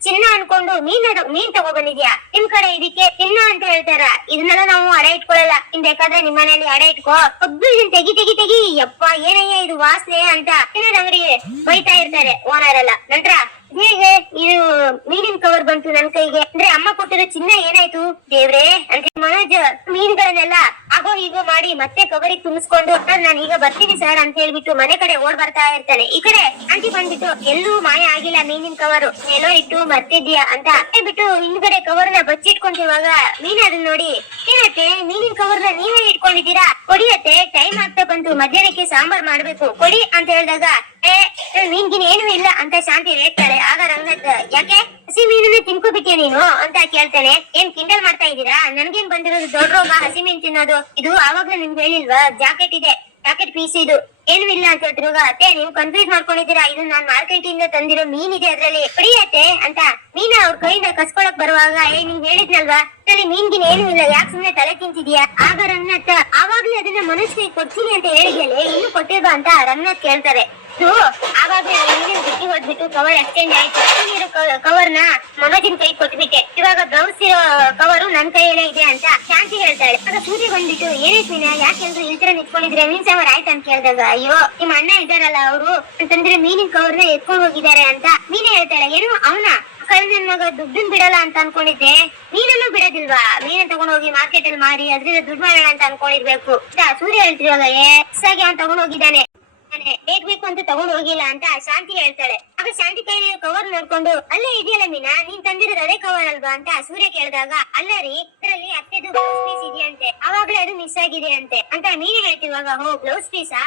ಚಿನ್ನ ಅನ್ಕೊಂಡು ಮೀನ್ ತಗೋ ಬಂದಿದ್ಯಾ, ನಿಮ್ ಕಡೆ ಇದಕ್ಕೆ ಚಿನ್ನ ಅಂತ ಹೇಳ್ತಾರ. ಇದನ್ನೆಲ್ಲ ನಾವು ಅಡೆ ಇಟ್ಕೊಳ್ಳಲ್ಲ, ನಿಮ್ ಬೇಕಾದ್ರೆ ನಿಮ್ ಮನೇಲಿ ಅಡೆ ಇಟ್ಕೋ, ಒಬ್ಬರು ಇದನ್ ತೆಗಿ ತೆಗಿ ತೆಗಿ, ಯಪ್ಪ ಏನಯ್ಯ ಇದು ವಾಸನೆ ಅಂತ ಚಿನ್ನದ ಅಂಗಡಿ ಬೈತಾ ಇರ್ತಾರೆ ಓನರ್ ಎಲ್ಲ. ನಂತರ ಹೇಗೆ ಇದು ಮೀನಿನ ಕವರ್ ಬಂತು ನನ್ ಕೈಗೆ ಅಂದ್ರೆ ಅಮ್ಮ ಕೊಟ್ಟಿರೋ ಚಿನ್ನ ಏನಾಯ್ತು ದೇವ್ರೆ ಅಂತ ಮನೋಜ್ ಮೀನ್ಗಳನ್ನೆಲ್ಲ ಆಗೋ ಹೀಗೋ ಮಾಡಿ ಮತ್ತೆ ಕವರಿಗೆ ತುಂಬಿಸ್ಕೊಂಡು, ನಾನು ಈಗ ಬರ್ತೀನಿ ಸರ್ ಅಂತ ಹೇಳ್ಬಿಟ್ಟು ಮನೆ ಕಡೆ ಓಡ್ ಬರ್ತಾ ಇರ್ತಾನೆ. ಈ ಕಡೆ ಆಂಟಿ ಬಂದ್ಬಿಟ್ಟು ಎಲ್ಲೂ ಮಾಯ ಆಗಿಲ್ಲ ಮೀನಿನ ಕವರು, ಎಲ್ಲೋ ಇಟ್ಟು ಮರ್ತಿದ್ಯಾ ಅಂತ ಹೇಳ್ಬಿಟ್ಟು ಹಿಂದ್ಗಡೆ ಕವರ್ನ ಬಚ್ಚಿಟ್ಕೊಂಡಿರುವಾಗ ಮೀನ್ ಅದನ್ನ ನೋಡಿ, ಏನತ್ತೆ ಮೀನಿನ ಕವರ್ನ ನೀವೇ ಇಟ್ಕೊಂಡಿದ್ದೀರಾ, ಕೊಡಿಯತ್ತೆ ಟೈಮ್ ಆಗ್ತಾ ಬಂತು, ಮಧ್ಯಾಹ್ನಕ್ಕೆ ಸಾಂಬಾರ್ ಮಾಡ್ಬೇಕು ಕೊಡಿ ಅಂತ ಹೇಳಿದಾಗ, ಮೀನ್ಗಿನ್ ಏನು ಇಲ್ಲ ಅಂತ ಶಾಂತಿ ರೇಗ್ತಾಳೆ. ಆಗ ರಂಗನಾಥ್, ಯಾಕೆ ಹಸಿ ಮೀನನ್ನ ತಿನ್ಕೋಬಿಟ್ಟೆ ನೀನು ಅಂತ ಕೇಳ್ತಾನೆ. ಏನ್ ಕಿಂಡಲ್ ಮಾಡ್ತಾ ಇದ್ದೀರಾ, ನನ್ಗೇನ್ ಬಂದಿರೋದು ದೊಡ್ಡ ರೋಗ ಹಸಿ ಮೀನ್ ತಿನ್ನೋದು, ಇದು ಆವಾಗ್ಲೂ ನಿಮ್ಗೆ ಹೇಳಿಲ್ವಾ ಜಾಕೆಟ್ ಇದೆ, ಜಾಕೆಟ್ ಪೀಸ್ ಇದು ಏನು ಇಲ್ಲ ಅಂತ ಹೇಳ್ತಿರುವಾಗ, ಅತ್ತೆ ನೀವು ಕನ್ಫ್ಯೂಸ್ ಮಾಡ್ಕೊಂಡಿದ್ದೀರಾ, ಇದು ನಾನ್ ಮಾರ್ಕೆಟ್ ಇಂದ ತಂದಿರೋ ಮೀನ್ ಇದೆ ಅದ್ರಲ್ಲಿ ಹೊಡಿಯತ್ತೆ ಅಂತ ಮೀನ ಅವ್ರ ಕೈಯಿಂದ ಕಸ್ಕೊಳಕ್ ಬರುವಾಗ, ನೀವ್ ಹೇಳಿದ್ನಲ್ವಾ ಅಲ್ಲಿ ಮೀನ್ಗಿನ್ ಏನು ಇಲ್ಲ, ಯಾಕೆ ಸುಮ್ನೆ ತಲೆ ತಿಂತಿದ್ಯಾ. ಆಗ ರಂಗನಾಥ್, ಆವಾಗ್ಲೇ ಅದನ್ನ ಮನಸ್ಸಿಗೆ ಕೊಡ್ತೀನಿ ಅಂತ ಹೇಳಿದ್ಯಲ್ಲ, ಇನ್ನು ಕೊಟ್ಟಿಲ್ವಾ ಅಂತ ರಂಗನಾಥ್ ಕೇಳ್ತಾರೆ. ಆವಾಗ್ಲೇ ಬಿಟ್ಟು ಹೊಡ್ಬಿಟ್ಟು ಕವರ್ ಎಕ್ಸ್ಚೇಂಜ್ ಆಯ್ತು. ಕವರ್ನ ಮನೋಜಿನ ಕೈ ಕೊಟ್ಬಿಟ್ಟೆ, ಇವಾಗ ಬ್ಲೌಸ್ ಇರೋ ಕವರು ನನ್ ಕೈಯಲ್ಲೇ ಇದೆ ಅಂತ ಶಾಂತಿ ಹೇಳ್ತಾಳೆ. ಆಗ ಸೂರ್ಯ ಬಂದ್ಬಿಟ್ಟು, ಏನಾಯ್ತು ಮೀನಾ ಯಾಕೆ ಎಲ್ರು ಈ ತರ ನಿಂತ್ಕೊಂಡಿದ್ರೆ, ಮೀನ್ ಸಾಂಬಾರ್ ಆಯ್ತು ಅಂತ ಕೇಳಿದಾಗ, ಅಯ್ಯೋ ನಿಮ್ಮ ಅಣ್ಣ ಇದ್ದಾರಲ್ಲ ಅವರು ಅಂತಂದ್ರೆ ಮೀನಿನ ಕವರ್ನ ಎತ್ಕೊಂಡು ಹೋಗಿದ್ದಾರೆ ಅಂತ ಮೀನೇ ಹೇಳ್ತಾಳೆ. ಏನು ಅವನ ಕೈ ನನ್ ಮಗ ದುಡ್ಡನ್ ಬಿಡಲ್ಲ ಅಂತ ಅನ್ಕೊಂಡಿದ್ದೆ, ಮೀನನ್ನು ಬಿಡೋದಿಲ್ವಾ, ಮೀನ ತಗೊಂಡ್ ಹೋಗಿ ಮಾರ್ಕೆಟ್ ಅಲ್ಲಿ ಮಾರಿ ಅದ್ರಿಂದ ದುಡ್ಡು ಮಾಡೋಣ ಅಂತ ಅನ್ಕೊಂಡಿರ್ಬೇಕು ಸೂರ್ಯ ಹೇಳ್ತಿರುವಾಗ, ಅವ್ನು ತಗೊಂಡ್ ಹೋಗಿದ್ದಾನೆ, ಬೇಕು ಅಂತ ತಗೊಂಡ್ ಹೋಗಿಲ್ಲ ಅಂತ ಶಾಂತಿ ಹೇಳ್ತಾಳೆ. ಆಗ ಶಾಂತಿ ಕೈ ಕವರ್ ನೋಡ್ಕೊಂಡು, ಅಲ್ಲೇ ಇದೆಯಲ್ಲ ಮೀನಾ ನೀನ್ ತಂದಿರೋದು ಅದೇ ಕವರ್ ಅಲ್ವಾ ಅಂತ ಸೂರ್ಯ ಕೇಳಿದಾಗ, ಅಲ್ಲ ರೀ ಇದರಲ್ಲಿ ಅತ್ತೆದು ಬ್ಲೌಸ್ ಪೀಸ್ ಇದೆಯಂತೆ, ಅವಾಗ್ಲೇ ಅದು ಮಿಸ್ ಆಗಿದೆ ಅಂತೆ ಅಂತ ಮೀನು ಹೇಳ್ತಿರುವಾಗ, ಹೋ ಬ್ಲೌಸ್ ಪೀಸಾ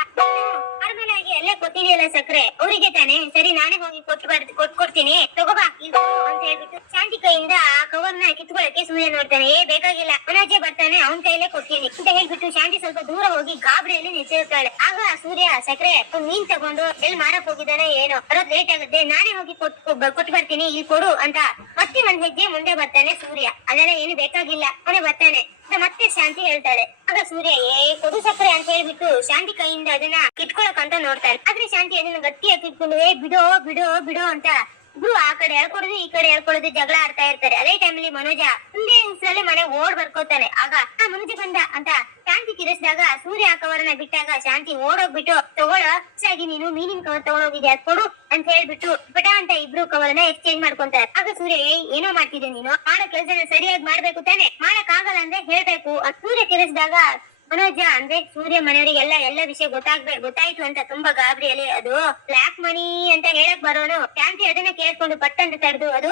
ನಾರ್ಮಲ್ ಆಗಿ ಅಲ್ಲೇ ಕೊಟ್ಟಿದೆಯಲ್ಲ ಸಕ್ರೆ ಅವರಿಗೆ ತಾನೆ, ಸರಿ ನಾನೇ ಹೋಗಿ ಕೊಟ್ಕೊಡ್ತೀನಿ ತಗೋಬಾ ಇದು ಅಂತ ಹೇಳ್ಬಿಟ್ಟು ಶಾಂತಿ ಕೈಯಿಂದ ಆ ಕವರ್ನ ಕಿತ್ಕೊಳ್ಳಕ್ಕೆ ಸೂರ್ಯ ನೋಡ್ತಾನೆ. ಬೇಕಾಗಿಲ್ಲ ಮನೋಜೆ ಬರ್ತಾನೆ, ಅವನ್ ಕೈಲೇ ಕೊಡ್ತೀನಿ ಅಂತ ಹೇಳ್ಬಿಟ್ಟು ಶಾಂತಿ ಸ್ವಲ್ಪ ದೂರ ಹೋಗಿ ಗಾಬರಿಯಲ್ಲಿ ನಿಂತಿರ್ತಾಳೆ. ಆಗ ಸೂರ್ಯ ಸಕ್ರೆ ಮೀನ್ ತಗೊಂಡು ಎಲ್ಲಿ ಮಾರಕ್ ಹೋಗಿದ್ದಾನೆ ಏನೋ, ಬರೋದ್ ಲೇಟ್ ಆಗುತ್ತೆ, ನಾನೇ ಹೋಗಿ ಕೊಟ್ಟು ಬರ್ತೀನಿ ಇಲ್ಲಿ ಕೊಡು ಅಂತ ಮತ್ತೆ ಒಂದ್ ಹೆಜ್ಜೆ ಮುಂದೆ ಬರ್ತಾನೆ ಸೂರ್ಯ. ಅದೆಲ್ಲ ಏನು ಬೇಕಾಗಿಲ್ಲ ಅವನೇ ಬರ್ತಾನೆ ಮತ್ತೆ ಶಾಂತಿ ಹೇಳ್ತಾಳೆ. ಆಗ ಸೂರ್ಯ ಕೊಡು ಸಕ್ಕರೆ ಅಂತ ಹೇಳ್ಬಿಟ್ಟು ಶಾಂತಿ ಕೈಯಿಂದ ಅದನ್ನ ಕಿತ್ಕೊಳಕ್ ಅಂತ ನೋಡ್ತಾನೆ. ಆದ್ರೆ ಶಾಂತಿ ಅದನ್ನ ಗಟ್ಟಿಯಾಗಿ ಕಿತ್ಕೊಂಡು, ಬಿಡೋ ಬಿಡೋ ಬಿಡೋ ಅಂತ ಇಬ್ರು ಆ ಕಡೆ ಹೇಳ್ಕೊಡುದು ಈ ಕಡೆ ಹೇಳ್ಕೊಡುದು ಜಗಳ ಆಡ್ತಾ ಇರ್ತಾರೆ. ಅದೇ ಟೈಮಲ್ಲಿ ಮನೋಜ ಮುಂದೆ ನಿಲ್ಸಲ್ಲಿ ಮನೆ ಓಡ್ ಬರ್ಕೋತಾನೆ. ಆಗ ಮನೋಜ ಬಂದ ಅಂತ ಶಾಂತಿ ಕಿರಿಸಿದಾಗ ಸೂರ್ಯ ಆ ಕವರನ್ನ ಬಿಟ್ಟಾಗ ಶಾಂತಿ ಓಡೋಗ್ಬಿಟ್ಟು, ತಗೊಳ್ಳೋ ಆಗಿ ನೀನು ಮೀನಿನ ಕವರ್ ತಗೊಂಡೋಗಿದ್ಯಾ ಕೊಡು ಅಂತ ಹೇಳ್ಬಿಟ್ಟು ಪಟ ಅಂತ ಇಬ್ರು ಕವರ್ನ ಎಕ್ಸ್ಚೇಂಜ್ ಮಾಡ್ಕೊಂತಾರೆ. ಆಗ ಸೂರ್ಯ, ಏನೋ ಮಾಡ್ತಿದ್ದೆ ನೀನು, ಮಾಡೋ ಕೆಲಸನ ಸರಿಯಾಗಿ ಮಾಡ್ಬೇಕು ತಾನೆ, ಮಾಡಕ್ ಆಗಲ್ಲ ಅಂದ್ರೆ ಹೇಳ್ಬೇಕು. ಸೂರ್ಯ ಕಿರಿಸಿದಾಗ ಮನೋಜ ಅಂದ್ರೆ ಸೂರ್ಯ ಮನೆಯವರಿಗೆಲ್ಲ ಎಲ್ಲ ವಿಷಯ ಗೊತ್ತಾಯ್ತು ಅಂತ ತುಂಬಾ ಗಾಬರಿಯಲ್ಲಿ, ಅದು ಬ್ಲಾಕ್ ಮನಿ ಅಂತ ಹೇಳಕ್ ಬರೋನು ಶಾಂತಿ ಅದನ್ನ ಕೇಳ್ಕೊಂಡು ಪಟ್ ಅಂತ ತಡೆದು, ಅದು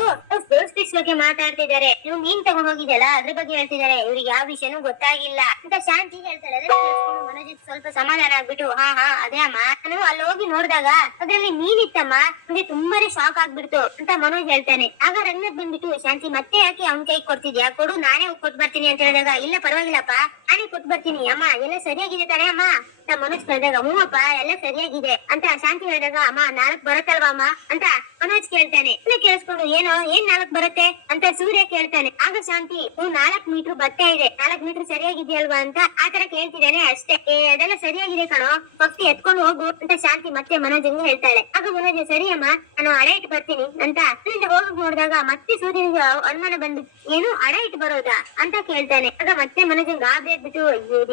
ಬ್ಲೌಸ್ ಪೀಸ್ ಬಗ್ಗೆ ಮಾತಾಡ್ತಿದ್ದಾರೆ, ನೀವು ಮೀನ್ ತಗೊಂಡ್ ಹೋಗಿದ್ದಲ್ಲ ಅದ್ರ ಬಗ್ಗೆ ಹೇಳ್ತಿದ್ದಾರೆ, ಇವ್ರಿಗೆ ಯಾವ ವಿಷಯನೂ ಗೊತ್ತಾಗಿಲ್ಲ ಅಂತ ಶಾಂತಿ ಹೇಳ್ತಾಳೆ. ಅದನ್ನ ಕೇಳಿಸ್ಕೊಂಡು ಮನೋಜ್ ಸ್ವಲ್ಪ ಸಮಾಧಾನ ಆಗ್ಬಿಟ್ಟು, ಹಾ ಅದೇ ಅಮ್ಮ ನಾನು ಅಲ್ಲಿ ಹೋಗಿ ನೋಡಿದಾಗ ಅದ್ರಲ್ಲಿ ಮೀನ್ ಇತ್ತಮ್ಮ, ನನಗೆ ತುಂಬಾನೇ ಶಾಕ್ ಆಗ್ಬಿಡ್ತು ಅಂತ ಮನೋಜ್ ಹೇಳ್ತಾನೆ. ಆಗ ರಂಗನಾಥ್ ಬಂದ್ಬಿಟ್ಟು, ಶಾಂತಿ ಮತ್ತೆ ಯಾಕೆ ಅವ್ನ ಕೈ ಕೊಡ್ತಿದ್ಯಾ, ಕೊಡು ನಾನೇ ಕೊಟ್ಟು ಬರ್ತೀನಿ ಅಂತ ಹೇಳಿದಾಗ, ಇಲ್ಲ ಪರವಾಗಿಲ್ಲಪ್ಪ ನಾನೇ ಕೊಟ್ಟು ಬರ್ತೀನಿ ಅಮ್ಮ, ಎಲ್ಲ ಸರಿಯಾಗಿದೆ ತಾನೇ ಅಮ್ಮ ಅಂತ ಮನೋಜ್ ಕೇಳಿದಾಗ, ಹೂವಪ್ಪ ಎಲ್ಲ ಸರಿಯಾಗಿದೆ ಅಂತ ಶಾಂತಿ ಹೇಳಿದಾಗ, ಅಮ್ಮ 4 ಬರುತ್ತಲ್ವಾ ಅಮ್ಮ ಅಂತ ಮನೋಜ್ ಕೇಳ್ತಾನೆ. ಕೇಳಿಸ್ಕೊಂಡು, ಏನ್ 4 ಬರುತ್ತೆ ಅಂತ ಸೂರ್ಯ ಕೇಳ್ತಾನೆ. ಆಗ ಶಾಂತಿ, 4 ಮೀಟರ್ ಬಟ್ಟೆ ಇದೆ, 4 ಮೀಟರ್ ಸರಿಯಾಗಿದೆಯಲ್ವಾ ಅಂತ ಆತರ ಕೇಳ್ತಿದ್ದಾನೆ ಅಷ್ಟೇ, ಅದೆಲ್ಲ ಸರಿಯಾಗಿದೆ ಕಣೋ, ಫಸ್ಟ್ ಎತ್ಕೊಂಡು ಹೋಗು ಅಂತ ಶಾಂತಿ ಮತ್ತೆ ಮನೋಜಂಗೆ ಹೇಳ್ತಾಳೆ. ಆಗ ಮನೋಜ್, ಸರಿ ಅಮ್ಮ ನಾನು ಅಡೆ ಇಟ್ಟು ಬರ್ತೀನಿ ಅಂತ ಅಲ್ಲಿಂದ ಹೋಗಕ್ ನೋಡಿದಾಗ ಮತ್ತೆ ಸೂರ್ಯನಿಗೆ ಅನುಮಾನ ಬಂದ್ಬಿಟ್ಟು, ಏನು ಅಡೆ ಇಟ್ಟು ಬರೋದಾ ಅಂತ ಕೇಳ್ತಾನೆ. ಆಗ ಮತ್ತೆ ಮನೋಜಂಗ್ ಗಾಬರಿ ಆಗ್ಬಿಟ್ಟು,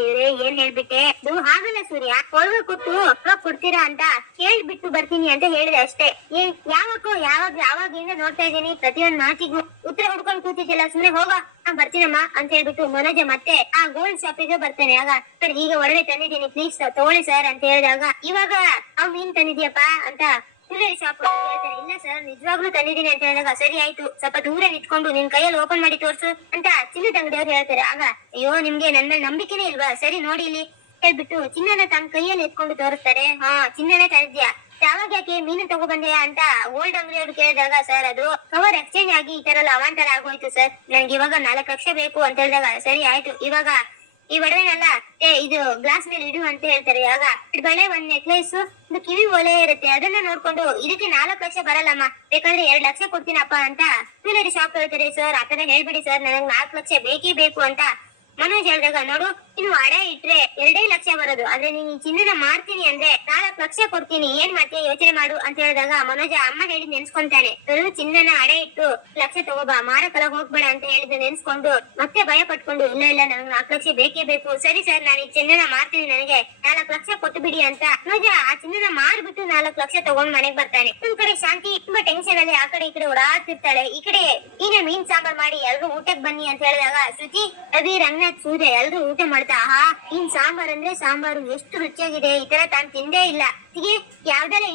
ದೇವ್ರೆ ಏನ್ ಹೇಳ್ಬಿಟ್ಟೆ, ಇದು ಹಾಗಲ್ಲ ಸೂರ್ಯ, ಒಳಗೆ ಕೊಟ್ಟು ಕೊಡ್ತೀರಾ ಅಂತ ಕೇಳ್ಬಿಟ್ಟು ಬರ್ತೀನಿ ಅಂತ ಹೇಳಿದೆ ಅಷ್ಟೇ, ಯಾವಾಗಿಂದ ನೋಡ್ತಾ ಇದ್ದೀನಿ ಪ್ರತಿಯೊಂದ್ ಮಾತಿಗೂ ಉತ್ತರ ಹುಡ್ಕೊಂಡು ಕೂತಿದ್ದಿಲ್ಲ, ಸುಮ್ನೆ ಹೋಗ ಬರ್ತೀನಮ್ಮ ಅಂತ ಹೇಳ್ಬಿಟ್ಟು ಮನೋಜ ಮತ್ತೆ ಆ ಗೋಲ್ಡ್ ಶಾಪಿಗೆ ಬರ್ತಾನೆ. ಆಗ ಸರ್ ಈಗ ಒಡವೆ ತಂದಿದ್ದೀನಿ ಪ್ಲೀಸ್ ತಗೊಳ್ಳಿ ಸರ್ ಅಂತ ಹೇಳಿದಾಗ, ಇವಾಗ ಅವ್ ಮೀನ್ ತಂದಿದ್ಯಪ್ಪ ಅಂತ ಜ್ಯುವೆಲರಿ ಶಾಪ್ ಹೇಳ್ತಾರೆ. ಇಲ್ಲ ಸರ್ ನಿಜವಾಗ್ಲೂ ತಂದಿದ್ದೀನಿ ಅಂತ ಹೇಳಿದಾಗ ಸರಿ ಆಯ್ತು ಸ್ವಲ್ಪ ದೂರ ನಿಂತ್ಕೊಂಡು ನಿನ್ ಕೈಯಲ್ಲಿ ಓಪನ್ ಮಾಡಿ ತೋರ್ಸು ಅಂತ ಚಿನ್ನದ ಅಂಗಡಿಯವ್ರು ಹೇಳ್ತಾರೆ. ಆಗ ಅಯ್ಯೋ ನಿಮ್ಗೆ ನನ್ನ ಮೇಲೆ ನಂಬಿಕೆನೇ ಇಲ್ವಾ, ಸರಿ ನೋಡಿ ಇಲ್ಲಿ ಹೇಳ್ಬಿಟ್ಟು ಚಿನ್ನನ ತನ್ನ ಕೈಯಲ್ಲಿ ಎತ್ಕೊಂಡು ತೋರಿಸ್ತಾರೆ. ಹಾ ಚಿನ್ನನೇ ತಂದಿದ್ಯಾ, ಯಾವಾಗ ಯಾಕೆ ಮೀನು ತಗೊಬಂದ್ಯಾ ಅಂತ ಓಲ್ಡ್ ಅಂಗಡಿಯವ್ರು ಕೇಳಿದಾಗ ಸರ್ ಅದು ಕವರ್ ಎಕ್ಸ್ಚೇಂಜ್ ಆಗಿ ಈ ತರ ಎಲ್ಲ ಅವಾಂತರ ಆಗೋಯ್ತು ಸರ್, ನನ್ಗೆ ಇವಾಗ 4 ಲಕ್ಷ ಬೇಕು ಅಂತ ಹೇಳಿದಾಗ ಸರಿ ಆಯ್ತು ಇವಾಗ ಈ ಒಡವೆನೆಲ್ಲ ಇದು ಗ್ಲಾಸ್ ಮೇಲೆ ಇಡು ಅಂತ ಹೇಳ್ತಾರೆ. ಆಗ ಬಳೆ, ಒಂದ್ ನೆಕ್ಲೆಸ್, ಒಂದು ಕಿವಿ ಒಲೆ ಇರುತ್ತೆ, ಅದನ್ನ ನೋಡ್ಕೊಂಡು ಇದಕ್ಕೆ 4 ಲಕ್ಷ ಬರಲ್ಲಮ್ಮ, ಬೇಕಾದ್ರೆ 2 ಲಕ್ಷ ಕೊಡ್ತೀನಪ್ಪ ಅಂತ ಜ್ಯುವೆಲರಿ ಶಾಪ್ ಹೇಳ್ತಾರೆ. ಸರ್ ಆತರ ಹೇಳ್ಬಿಡಿ ಸರ್, ನನಗ್ 4 ಲಕ್ಷ ಬೇಕೇ ಬೇಕು ಅಂತ ಮನೋಜ್ ಹೇಳಿದಾಗ ನೋಡು ಇನ್ನು ಅಡೆ ಇಟ್ರೆ 2 ಲಕ್ಷ ಬರೋದು, ಆದ್ರೆ ನೀನ್ ಚಿನ್ನನ ಮಾರ್ತೀನಿ ಅಂದ್ರೆ 4 ಲಕ್ಷ ಕೊಡ್ತೀನಿ, ಏನ್ ಮಾಡ್ತೀಯ ಯೋಚನೆ ಮಾಡು ಅಂತ ಹೇಳಿದಾಗ ಮನೋಜ ಅಮ್ಮ ಹೇಳಿದ್ ನೆನ್ಸ್ಕೊಂತಾನೆ. ಚಿನ್ನನ ಅಡೆ ಇಟ್ಟು ಲಕ್ಷ ತಗೋಬಾ, ಮಾರಕಲ ಹೋಗ್ಬೇಡ ಅಂತ ಹೇಳಿದ ನೆನ್ಸ್ಕೊಂಡು ಮತ್ತೆ ಭಯ ಪಟ್ಕೊಂಡು ಇಲ್ಲ ಇಲ್ಲ ನನಗೆ 4 ಲಕ್ಷ ಬೇಕೇ ಬೇಕು, ಸರಿ ಸರ್ ನಾನು ಈ ಚಿನ್ನನ ಮಾರ್ತೀನಿ, ನನಗೆ 4 ಲಕ್ಷ ಕೊಟ್ಟು ಬಿಡಿ ಅಂತ ಮನೋಜ ಆ ಚಿನ್ನನ ಮಾರ್ಬಿಟ್ಟು 4 ಲಕ್ಷ ತಗೊಂಡ್ ಮನೆಗ್ ಬರ್ತಾನೆ. ಒಂದ್ ಕಡೆ ಶಾಂತಿ ತುಂಬಾ ಟೆನ್ಷನ್ ಅಲ್ಲಿ ಆ ಕಡೆ ಈ ಕಡೆ ಓಡಾಡ್ತಿರ್ತಾಳೆ. ಈ ಕಡೆ ನೀನೇ ಮೀನ್ ಸಾಂಬಾರ್ ಮಾಡಿ ಎಲ್ರು ಊಟಕ್ಕೆ ಬನ್ನಿ ಅಂತ ಹೇಳಿದಾಗ ಶ್ರುತಿ, ರವಿ, ರಂಗನಾಥ್, ಸೂರ್ಯ ಎಲ್ರು ಊಟ ಮಾಡ್ತಾ ಆಹಾ ಇನ್ ಸಾಂಬಾರ್ ಅಂದ್ರೆ ಸಾಂಬಾರು ಎಷ್ಟು ರುಚಿಯಾಗಿದೆ, ಈ ತರ ತಾನು ತಿಂದೇ ಇಲ್ಲ, ಯಾವ್ದೆಲ್ಲ